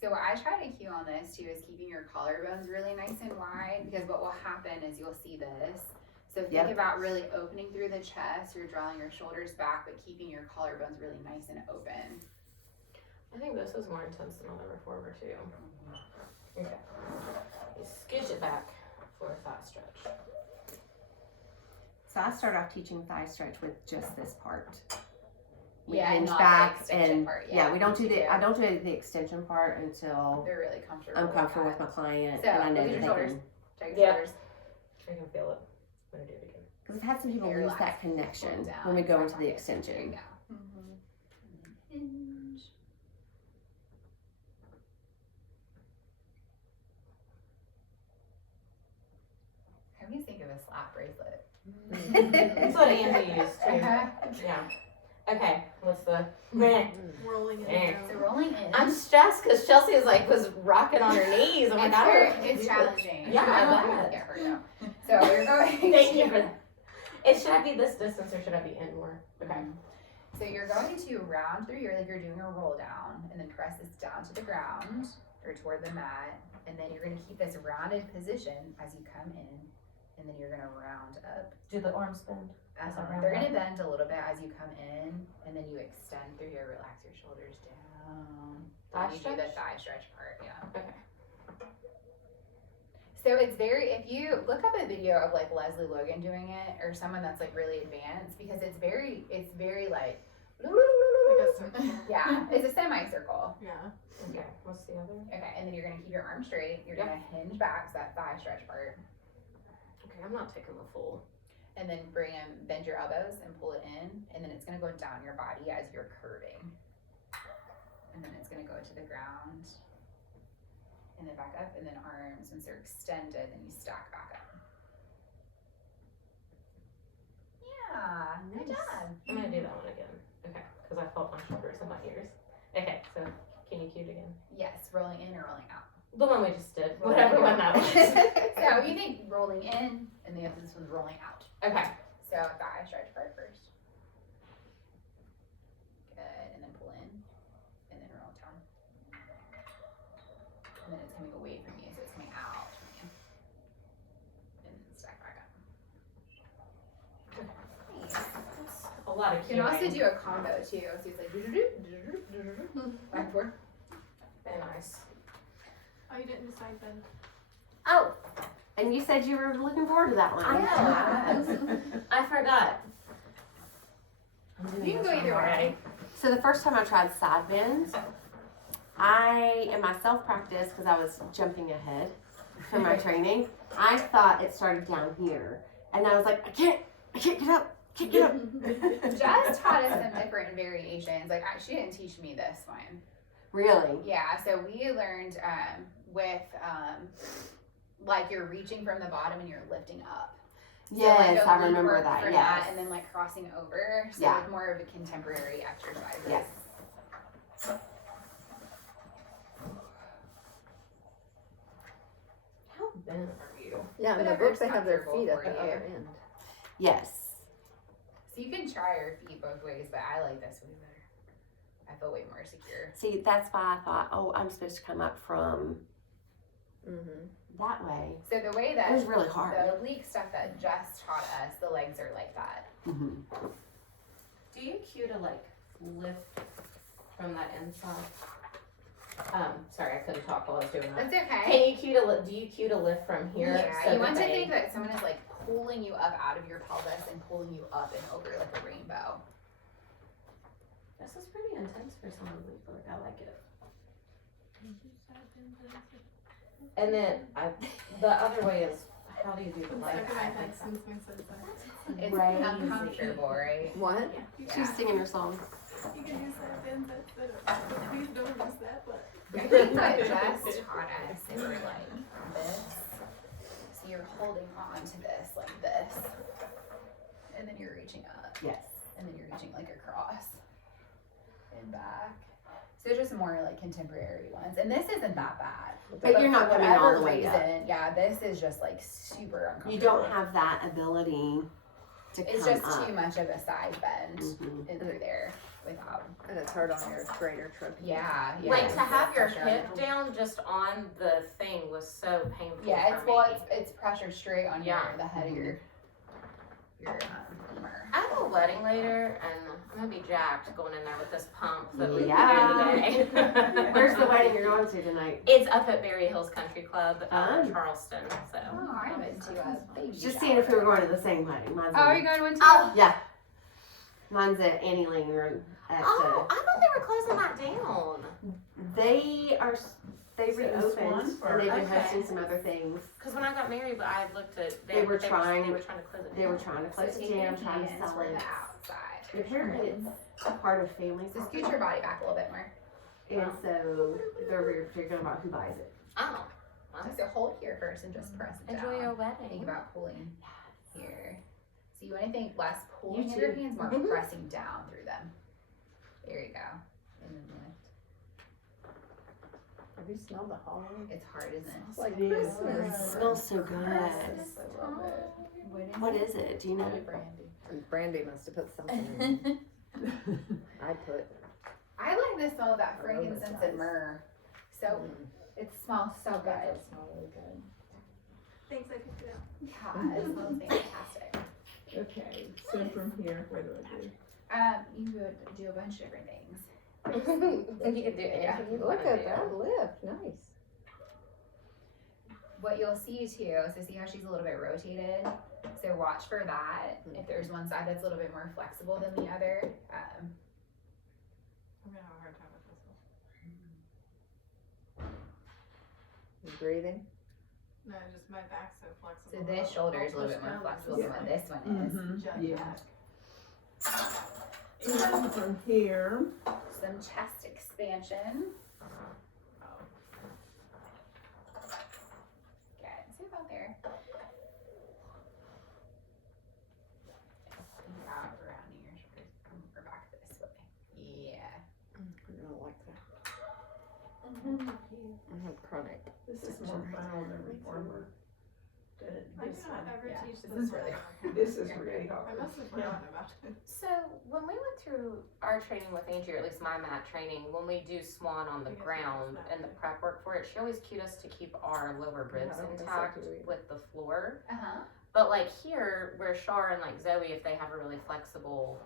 So what I try to cue on this too is keeping your collarbones really nice and wide, because what will happen is you'll see this. So think Yep. about really opening through the chest, you're drawing your shoulders back, but keeping your collarbones really nice and open. I think this is more intense than on the reformer too. Okay. You scooch it back for a thigh stretch. So I start off teaching thigh stretch with just this part. We Yeah, and hinge not the back extension and part, yeah, yeah, we don't do me the too. I don't do the extension part until They're really comfortable. I'm comfortable with that. my client So, and I know look at that your they shoulders. can. Check your Yeah. shoulders. I can feel it. I'm gonna do it again. Because I've had some people Okay, lose relax. that connection Pull it down, when we go back into on the it. There you extension. go. Hinge. I always think of a slap bracelet. That's what Angie used too. Uh-huh. Yeah. Okay, what's the? Rolling it Eh. down. So rolling in. I'm stressed because Chelsea is like was rocking on her knees. I'm like, It's I don't very, know if I can it's do challenging. this. Yeah, I don't want you to bet. get hurt though. So you're going. Thank you for that. Should I be this distance or should I be in more? Okay. So you're going to round through your, like you're doing a roll down, and then press this down to the ground or toward the mat, and then you're going to keep this rounded position as you come in, and then you're going to round up. Do the arms bend? As I round They're going up? to bend a little bit as you come in, and then you extend through here, relax your shoulders down. Thigh You do the stretch? thigh stretch part, yeah. Okay. So it's very, if you look up a video of like Leslie Logan doing it, or someone that's like really advanced, because it's very like, Like a circle. yeah, it's a semicircle. Yeah. Okay. What's the other? Okay, and then you're gonna keep your arms straight. You're gonna hinge back, so that thigh stretch part, Okay, I'm not taking the full. and then bend your elbows and pull it in, and then it's gonna go down your body as you're curving, and then it's gonna go to the ground, and then back up, and then arms. Once they're extended, then you stack back up. Yeah, good Nice. job. I'm gonna do that one again. Okay, because I felt my shoulders and my ears. Okay, so can you cue it again? Yes, rolling in or rolling out. The one we just did. Rolling Whatever in. one that was. So you think rolling in, and the other one's rolling out. Okay. So thigh stretch part first. lot of You can also cueing. do a combo too. So it's like back and forth. Very nice. Oh, you didn't decide then. Oh, and you said you were looking forward to that one. I know. I forgot. I'm doing You can this go one either way. already. So the first time I tried side bends, in my self-practice, because I was jumping ahead for my training, I thought it started down here. And I was like, I can't get up, can't get up. Jazz taught us some different variations. Like she didn't teach me this one. Really? Yeah, so we learned with like you're reaching from the bottom and you're lifting up. So, Yes, like, a I lead remember work that, for yes. and then like crossing over. So Yeah. it's more of a contemporary exercise. Yes. How bent are you? Yeah, in the Whatever's book they have their comfortable feet at for the you. other end. Yes. So you can try your feet both ways, but I like this way better. I feel way more secure. See, that's why I thought, oh, I'm supposed to come up from Mm-hmm. that way. So the way It that was really hard. the leak stuff that Jess taught us, the legs are like that. Mm-hmm. Do you cue to like lift from that inside? Sorry, I couldn't talk while I was doing that. That's okay. Can you cue to do you cue to lift from here? Yeah, so you that want to they- think that someone is like pulling you up out of your pelvis and pulling you up and over like a rainbow. This is pretty intense for some of these book. I like it. And then the other way is, how do you do the leg? Second I had since we said that. It's Crazy. uncomfortable, right? What? She's singing her song. You can use that then, but please don't use that, but. I think what Jess taught us, they were like this. So you're holding on to this like this. And then you're reaching up. Yes. And then you're reaching like across and back. So just more like contemporary ones. And this isn't that bad. But you're not for coming all whatever the way up. reason, yeah, this is just like super uncomfortable. You don't have that ability to It's come just up. too much of a side bend Mhm. in through there without. And it's hard on your greater trachea. Yeah, yeah. Like to have your pressure on hip it. down just on the thing was so painful. Yeah, it's for well, me. it's pressured straight on Yeah. the head of your femur. I have a wedding later, and I'm gonna be jacked going in there with this pump that we Yeah. do today. Where's the wedding you're going to tonight? It's up at Berry Hills Country Club, Oh. Charleston. So Oh, I've been to a baby Just shower. seeing if we were going to the same wedding. Mine's Oh, are in- you going to one too? Oh. Yeah. Mine's at Annie Lane Road. At, Oh, I thought they were closing that down. They So this reopened one and they've been Okay. hosting some other things. Because when I got married, I looked at They were they trying- were trying to close it. They were down. trying to So close it take your down, trying to hands sell for it. the outside. Apparently it's a part of family So scoot your body back a little bit more. and so they're figuring about who buys it. Oh, So hold here first and just press it down. enjoy your Think wedding. about pulling here. So you want to think less pulling You of your too. hands, more Mhm. pressing down through them. There you go. And then lift. Have you smelled the holly? It's hard, isn't it? It's like It is. It Christmas. smells so good. Yes, I love it. What is it? Do you know? Brandy. Brandy must have put something in. I put. I like the smell of that frankincense Aromatized. and myrrh. So Mm. it smells so good. That smell really good. Thanks, I picked it up. Yeah, it smells fantastic. Okay, so from here, what do I do? You would do a bunch of different things. You can do anything you Look want to at do. that lift, nice. What you'll see too, so see how she's a little bit rotated? So watch for that. If there's one side that's a little bit more flexible than the other, I'm gonna have a hard time with this one. You breathing? No, just my back's so flexible. so this shoulder is a little bit more flexible than what this one is. Jet Yeah. back. And from here, Some chest expansion. Good, so about there. Wrap around your shoulders, come over back this way. Yeah. I don't like that. I have chronic. this is more final than reformer. I This cannot one. ever Yeah, teach this this is one. really This is really I hard. must have forgotten about it. So when we went through our training with Angie, or at least my mat training, when we do swan on the I guess ground that's and the prep work for it, she always cued us to keep our lower ribs I don't think so, intact too, either. with the floor. Uh-huh. But like here, where Shar and like Zoe, if they have a really flexible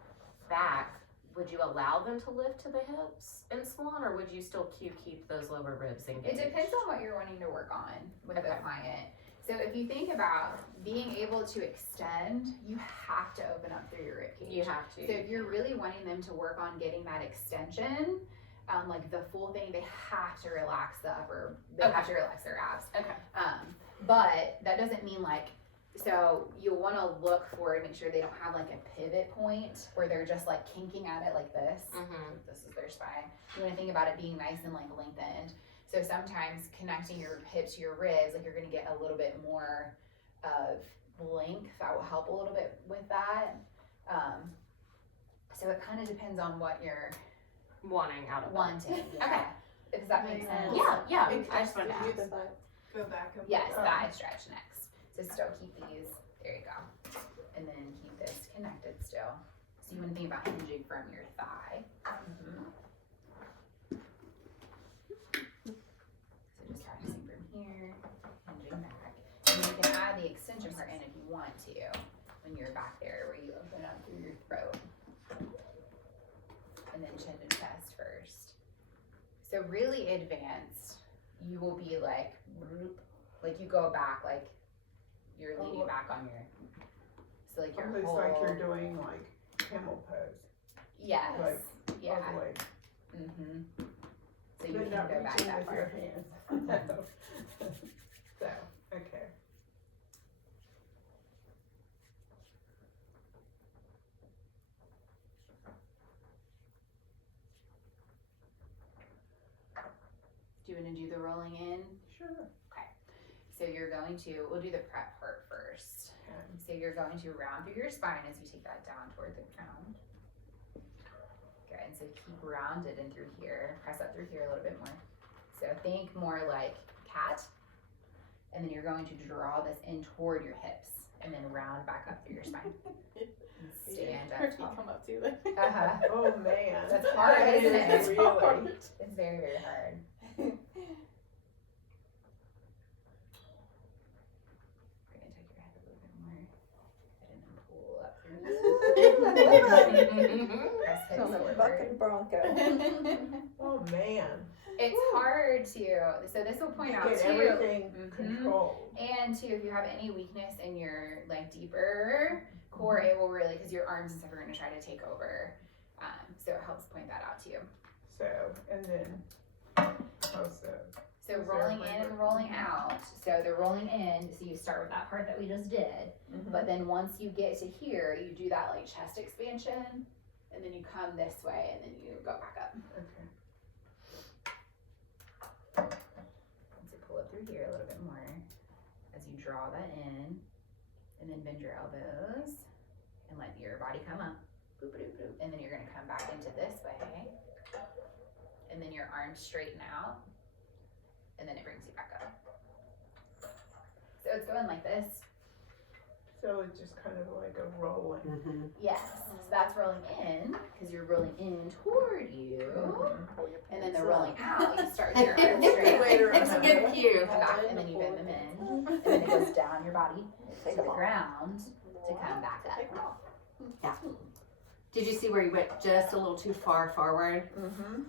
back, would you allow them to lift to the hips in Swan, or would you still keep those lower ribs engaged? It depends on what you're wanting to work on with the Okay. client. So if you think about being able to extend, you have to open up through your rib cage. You have to. So if you're really wanting them to work on getting that extension, like the full thing, they have to relax the upper, they have to relax their abs. Okay. But that doesn't mean like, so you'll want to look for and make sure they don't have like a pivot point where they're just like kinking at it like this. Mm-hmm. This is their spine. You want to think about it being nice and like lengthened. So sometimes connecting your hips to your ribs, like you're going to get a little bit more of length. That will help a little bit with that. So it kind of depends on what you're Wanting out of it. wanting. Okay. Does that make sense? Yeah. I just wanted to ask. Go back and. Yes, thigh stretch next. So still keep these, there you go. And then keep this connected still. So you want to think about hinging from your thigh. So just practicing from here, hinging back. And you can add the extension part in if you want to, when you're back there where you open up through your throat. And then chin to chest first. So really advanced, you will be like you go back, like you're leaning back on your, so like your Almost whole, like you're doing like camel pose. yes, Like, yeah, all the way. So you But can not go back reaching that with your far. hands. So, okay. Do you want to do the rolling in? Sure. So you're going to, we'll do the prep part first. Okay. So you're going to round through your spine as you take that down toward the ground. Good, and so keep rounded in through here. Press up through here a little bit more. So think more like cat. And then you're going to draw this in toward your hips. And then round back up through your spine. And stand Her up feet tall. come up too. Like. Uh-huh. Oh, man. That's hard, That isn't is it? Really. It's very, very hard. We're gonna take your head a little bit more. And then pull up through. Press hips On a forward. bucking bronco. Oh, man. It's hard to, so this will point out Get too. everything Mhm. controlled. And too, if you have any weakness in your like deeper core, it will really, because your arms and stuff are going to try to take over. So it helps point that out to you. So, and then, also, So Is there a rolling in framework? and rolling out. So the rolling in, so you start with that part that we just did. But then once you get to here, you do that like chest expansion. And then you come this way and then you go back up. okay. So pull up through here a little bit more as you draw that in, and then bend your elbows and let your body come up. Boop, boop, boop. And then you're gonna come back into this way, and then your arms straighten out, and then it brings you back up. So it's going like this. So it's just kind of like a rolling. Yes. So that's rolling in because you're rolling in toward you, and then the rolling out. You start your arms straight. It's a good cue. Come back, and then you bend them in, and then it goes down your body to the ground to come back up. Did you see where you went just a little too far forward? Mm-hmm.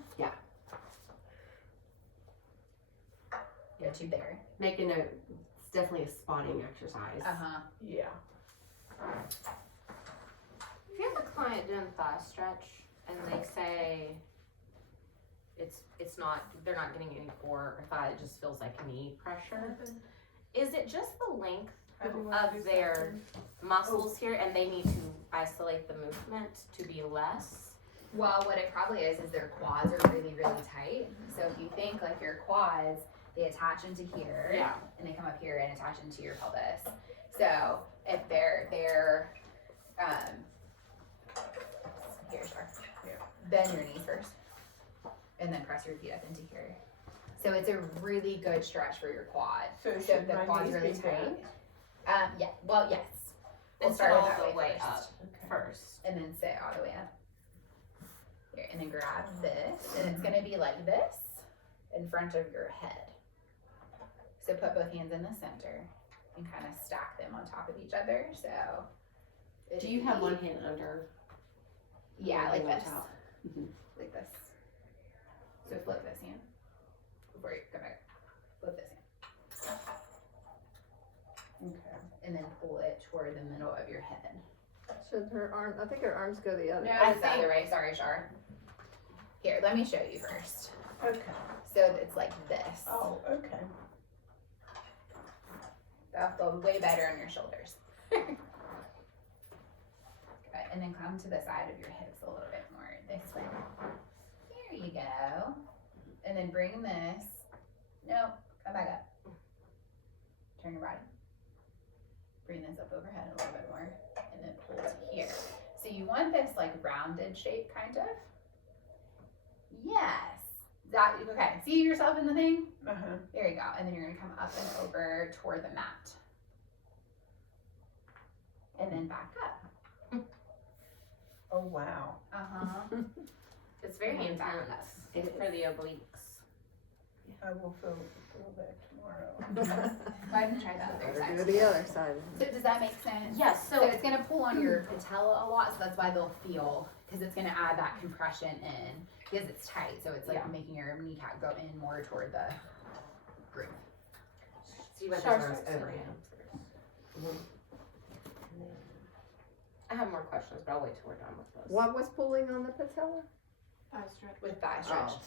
Go to there. Make a note. It's definitely a spotting exercise. Uh-huh. Yeah. If you have a client doing thigh stretch and they say it's not, they're not getting any core or thigh, it just feels like knee pressure. Is it just the length of their muscles here and they need to isolate the movement to be less? Well, what it probably is their quads are really, really tight. So if you think like your quads, they attach into here. Yeah. And they come up here and attach into your pelvis. So if they're here, sure. Yeah. Bend your knees first. And then press your feet up into here. So it's a really good stretch for your quad. So So if should the my quad's knees really be tight. bent? Yeah, well, yes. We'll And start sit with all that the way way first. up first. And then sit all the way up. Here, and then grab this, and it's gonna be like this in front of your head. So put both hands in the center and kind of stack them on top of each other. So Do you have one hand under? Yeah, like Bring it this. out. Like this. So flip this hand. Before you go back. Flip this hand. Okay. And then pull it toward the middle of your head. Should her arm, I think her arms go the other. No, I it's the other way. Sorry, Shar. Here, let me show you first. Okay. So it's like this. Oh, okay. That'll feel way better on your shoulders. Good. And then come to the side of your hips a little bit more this way. There you go. And then bring this. No, come back up. Turn your body. Bring this up overhead a little bit more. And then pull to here. So you want this like rounded shape kind of. Yes. That okay. See yourself in the thing? Uh-huh. There you go. And then you're gonna come up and over toward the mat. And then back up. Oh, wow. Uh-huh. It's very And back intense. up. It's for the obliques. I will feel that tomorrow. Go ahead and try that other Better side. do the other side. So does that make sense? Yes, So it's gonna pull on your patella a lot, so that's why they'll feel, because it's gonna add that compression in, because it's tight, so it's like Yeah. making your kneecap go in more toward the groove. So you want Sure, those arms sure, over sure. him first. I have more questions, but I'll wait till we're done with this. What was pulling on the patella? With thigh stretch. Oh.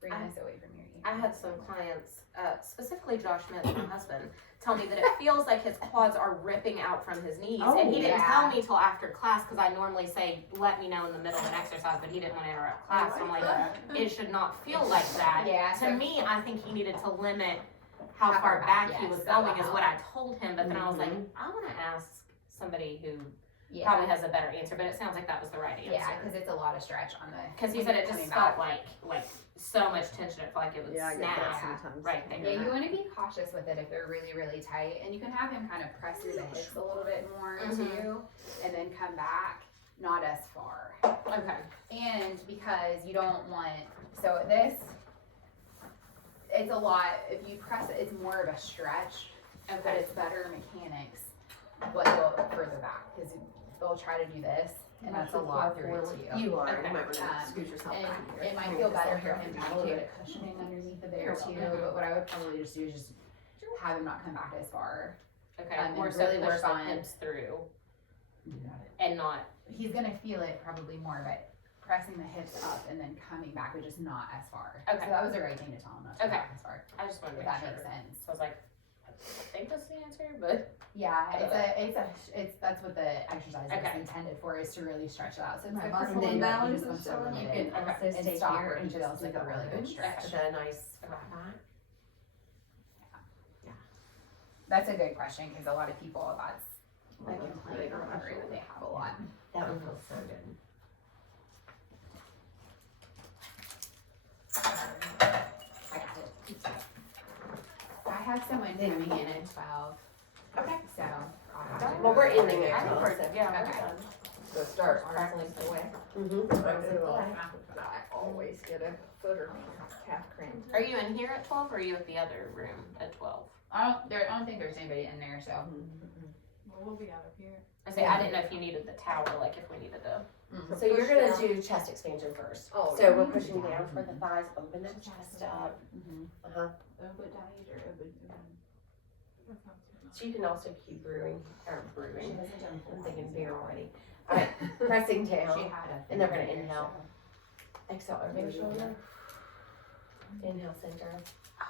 Bring I- this away from your ear. I had some clients, specifically Josh Smith, my husband, tell me that it feels like his quads are ripping out from his knees. Oh, and he didn't yeah. tell me till after class, because I normally say, let me know in the middle of an exercise, but he didn't want to interrupt class. So I'm like, it should not feel like that. Yeah, To so- me, I think he needed to limit how How far far back back, he yes, was that going, will is what I told him. But then I was like, Mhm. I want to ask somebody who Yeah. probably has a better answer, but it sounds like that was the right answer. Yeah, because it's a lot of stretch on the. Because he when said you're it just coming felt back. like so much tension, it felt like it would Yeah, I get snap that sometimes. right there. Yeah, you want to be cautious with it if they're really, really tight, and you can have him kind of press through the hips a little bit more Mhm. too, and then come back, not as far. Okay. And because you don't want, so this, it's a lot, if you press it, it's more of a stretch, but Okay. it's better mechanics, but go further back, because they'll try to do this, and that's a lot through it too. You are, Okay. you might want to Um, scoot yourself And back here. it might Bring feel yourself better for down him to here. have a little bit of cushioning underneath of there too, but what I would probably just do is just have him not come back as far. Okay. and More so really push work the on- hips through and not. He's gonna feel it probably more, but pressing the hips up and then coming back, but just not as far. Okay. So that was the right thing to tell him, not to come Okay. back as far, I just wanted to if make that sure. makes sense. So I was like, I think that's the answer, but Yeah, Okay. it's that's what the exercise Okay. is intended for, is to really stretch it out. So it's My not muscle really imbalance like is showing. You limited. can also And stay stop here where and he feels just do like the a really good arms. stretch. The nice flat back. That's a good question, because a lot of people, that's a That one's complaint big or on my worry that they have a lot. That one feels so good. I got it. I have someone coming in at 12, Okay. so I'll have to. Well, we're ending it. I think we're, yeah, we're Okay. done. So start arms length away. Mm-hmm. Arms length away. I always get a foot or calf cramp. Are you in here at 12 or are you at the other room at 12? I don't think there's anybody in there, so. Well, we'll be out of here. I say, I didn't know if you needed the tower, like if we needed to. So you're gonna do chest expansion first. Oh, So we're pushing down toward the thighs, open that chest up. Mm-hmm. Uh-huh. So you can also keep brewing, or brewing. I'm thinking beer already. Alright, pressing She down. had a And they're thing gonna there, inhale. so. Exhale over your shoulder. Inhale, center.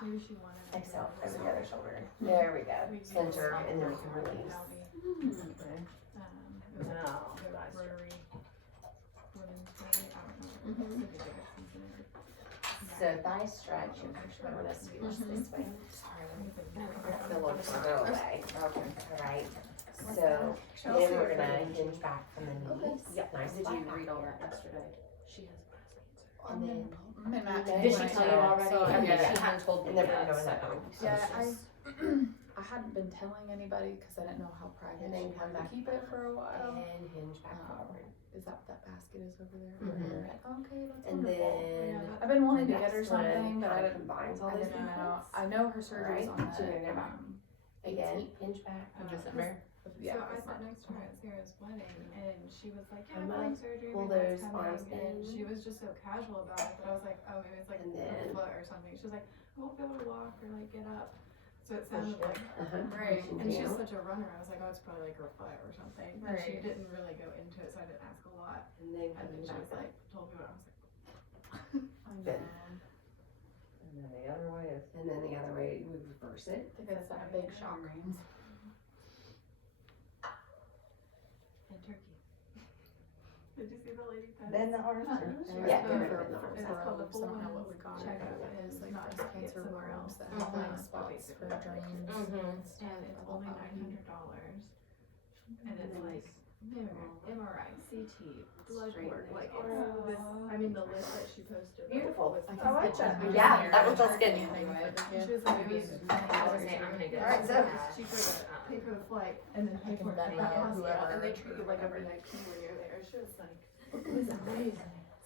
Maybe she wanted. Exhale over the other shoulder. There we go. Center, and then we can release. No. Rotary women's day, I don't know. So thigh stretch, you're actually gonna scooch this way. Sorry. Still on Just go away. Okay. Alright, so then we're gonna hinge back from the knees. Yep. Nice Did flat you back read all here. that yesterday? She has breast cancer. And then, Did she tell you already? So, Okay, yeah. she hadn't told me and then we're yet, gonna go in so. that room. So Yeah, she's- I hadn't been telling anybody because I didn't know how private And then she come wanted to back keep it for a while. And hinge back Oh. forward. Is that what that basket is over there? Mhm. Okay, that's And wonderful. then. I've been wanting to get her next one something, but I kind of didn't. combines all I those didn't know. movements. I know her surgery's Alright, on so you're gonna the go back. Again, hinge back. December. Yeah, So I it's sat not- next to her at Sarah's wedding, and she was like, "Yeah, I I'm might having surgery. pull My dad's those coming," arms and in. she was just so casual about it that I was like, "Oh, maybe it's like And her then- foot or something." She was like, "I won't be able to walk or like get up." So it sounded like Right. and she's such a runner. I was like, "Oh, it's probably like her foot or something." And she Right. didn't really go into it, so I didn't ask a lot. And then And then coming she was back like, up. told me what I was like. Good. And then the other way is. And then the other way, we reverse it. It's a big shock. In Turkey. Did you see the lady post? Then the arms are. Yeah, Um, get rid of the arms. It's called the So I don't know full what we got. checkup. It's like Not not just cancer cancer somewhere worms else. that And have like like spots for drains. Mm-hmm. And it's only $900. And it's like MRI, CT, blood work, like it's this, I mean, the list that she posted. Beautiful. was- I like, that. she Yeah, that was just good. She was like, it was I was saying, I'm gonna go. Alright, so- She pay for the flight and then pay for it at the hospital, and they treat you like a VIP when you're there. She was like, it was amazing.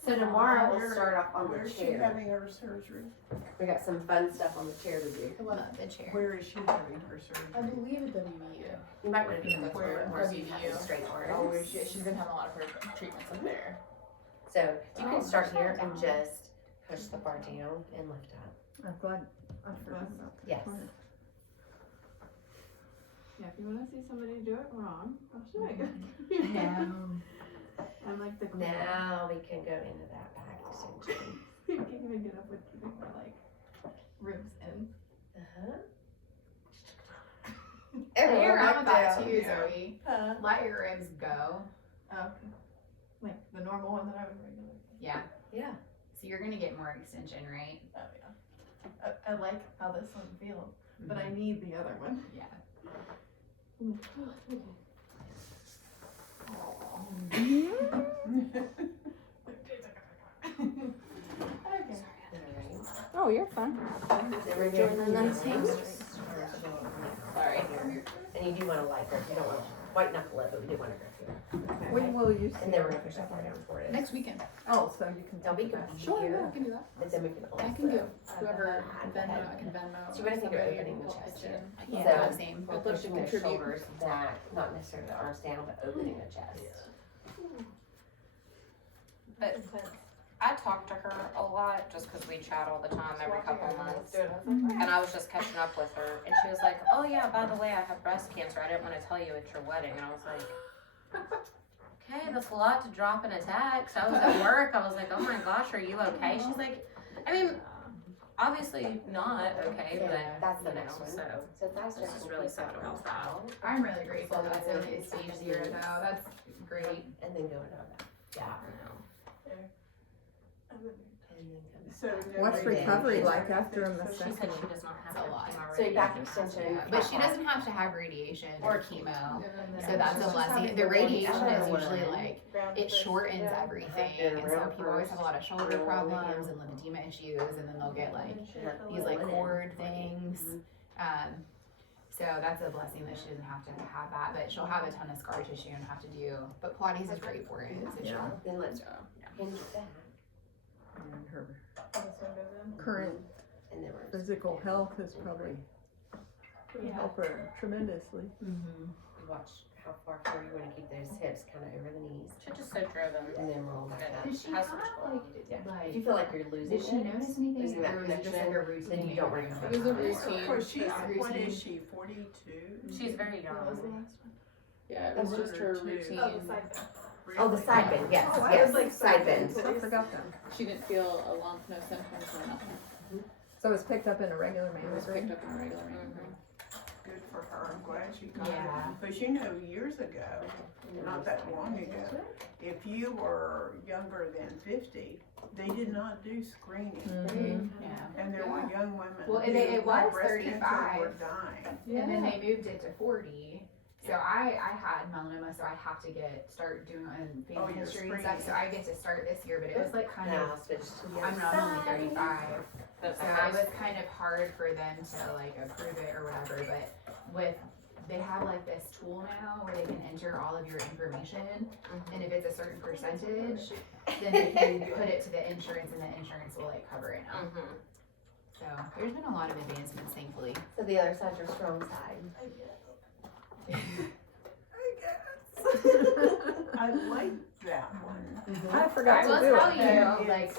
So tomorrow we'll start off on the Where's she chair. having her surgery? We got some fun stuff on the chair to do. The chair. Where is she having her I surgery? believe at WVU. You might want to do Where? more so you WVU. have straight Oh, arms. she's been having a lot of her treatments up there. So you can start here and just push the bar down and lift up. I'm glad I forgot about that. Yes. Yeah, if you wanna see somebody do it wrong, I'll show you. I'm like the queen. Now we can go into that back extension. You can't even get up with keeping my like ribs in. Uh-huh. Play Everyone around back with that down. too, Zoe. Huh? Let your ribs go. Okay. Like the normal one that I would regularly. Yeah. Yeah. So you're gonna get more extension, right? Oh yeah. I like how this one feels, but I need the other one. Yeah. Okay. Oh, you're fine. Never join the Sorry. And you do want to light grip. You don't want to white knuckle it, but we do want to grip here. When will you see? And then we're gonna push that bar down for it. Next weekend. Oh, so you can. Now we take can that. here, I can do that. but then we can also. I can give add whoever the head. Venmo, I can Venmo. So what do you think of somebody opening the will chest pitch here? in. I can So- do the same. We're pushing the shoulders back, not necessarily the arms down, but opening the chest. But I talk to her a lot just because we chat all the time every couple months. And I was just catching up with her, and she was like, "Oh yeah, by the way, I have breast cancer. I didn't want to tell you at your wedding." And I was like, "Okay, that's a lot to drop in a text." I was at work. I was like, "Oh my gosh, are you okay?" She's like, "I mean, obviously not okay, but That's the you know, next one. so So that's this just is really sad about that." I'm really grateful that it's only stage 0 though. That's great. And then go into our back. Yeah. And then come back. So What's nobody- recovery like after a She said mastectomy? she does not have It's a lot. everything So already. your back extension. Yeah, but she doesn't have to have radiation or chemo. Yeah. So that's a blessing. The radiation is usually like, it shortens Yeah. everything. And so people always have a lot of shoulder problems and lymphedema issues, and then they'll get like these like cord things. So that's a blessing that she doesn't have to have that, but she'll have a ton of scar tissue and have to do, but Pilates is great for it. So Yeah. Then let's hinge that. And her This one goes in. current And then we're physical health is probably Yeah. help her tremendously. watch how far forward you want to keep those hips kind of over the knees. She's just so driven. And then roll back up. Did she Has have much like, If you feel like you're losing did she it, notice anything, losing that or was it just like a connection, routine? then you don't want to come It was a back. routine. So she's, Yeah. what is she, 42? She's very What was the young. last one? Yeah, it was just her routine. Oh, the side bend. Oh, the side bend, yes, Oh, I yes, was like side bend. I forgot that. She didn't feel a lump, no symptoms, or nothing. So it's picked up in a regular It was mammogram? picked up in a regular mammogram. Good for her, I'm glad she got Yeah. it. But you know, years ago, not that long ago, if you were younger than 50, they did not do screening. Mhm. Yeah. And there were young women Well, who it had was breast 35. cancer were dying. And then they moved it to 40. So I had melanoma, so I have to start doing Oh, family you're history and stuff. So I get to start this year, but it was like kind Now of, switch to the I'm other not only side. 35. But So it was kind of hard for them to like approve it or whatever, but they have like this tool now where they can enter all of your information, and if it's a certain percentage, then they can put it to the insurance, and the insurance will like cover it now. So there's been a lot of advancements, thankfully. So the other side's your strong side. I like that one. I forgot I to will do tell it. you, like,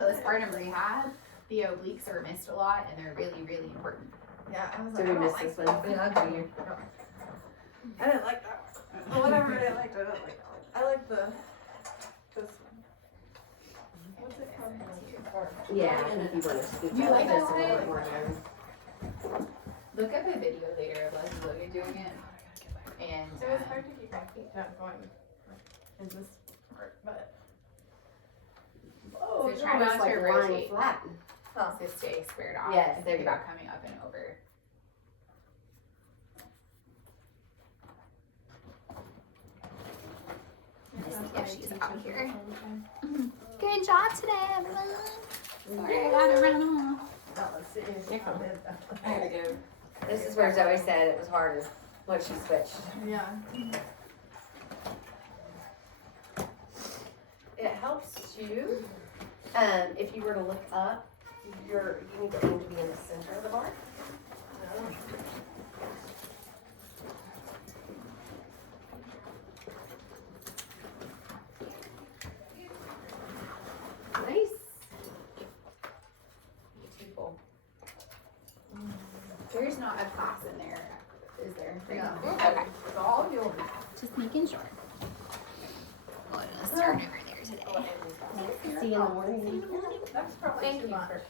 postpartum rehab, the obliques are missed a lot, and they're really, really important. Yeah, I was Did like, we I don't miss like this one? Yeah, I do. I didn't like that one. Well, whatever I liked, I didn't like that one. I like this one. What's it called? Yeah, I think you want to scoop You that like this that a little one? more down. Look up a video later of Leslie Logan doing it. And It was hard to keep my feet down going in this part, but. so It's try almost not like to lying rotate. flat. So stay squared off. Yes, and there think you go. about coming up and over. If she's out here. Good job today, everyone. Sorry, I gotta run off. There we go. This is where Zoe said it was hard is when she switched. Yeah. It helps you, if you were to look up, you need the aim to be in the center of the bar. Nice. There's not a class in there, is there? No. Okay. So all yours. Just making sure. Oh, let's start over there today. See you in the morning. That's probably Thank too you much. for.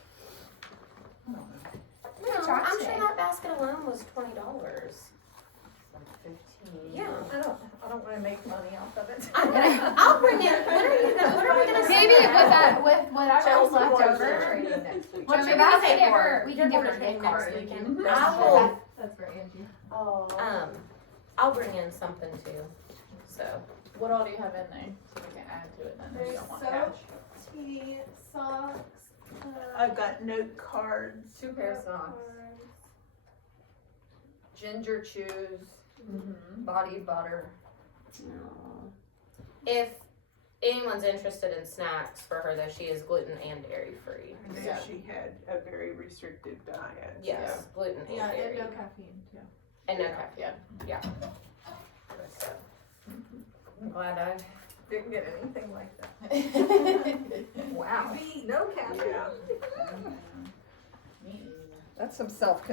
Good No, job I'm today. sure that basket alone was $20. Yeah. I don't wanna make money off of it. I'll bring in. What are we gonna Maybe with that, with whatever's left over. What's So your maybe we birthday can give for? her, we can give her a birthday gift next card. weekend. Mhm. I will. That's for Angie. Oh. I'll bring in something too. So What all do you have in there? So we can add to it then if you There's don't want soap, cash. tea, socks. I've got note cards. 2 pair of socks, ginger chews, body butter. if anyone's interested in snacks for her though, she is gluten and dairy free. I know she had a very restricted diet. Yes, gluten and Yeah, dairy. and no caffeine too. And no caffeine. Yeah. So, I'm glad I didn't get anything like that. Wow. No caffeine. Yeah. That's some self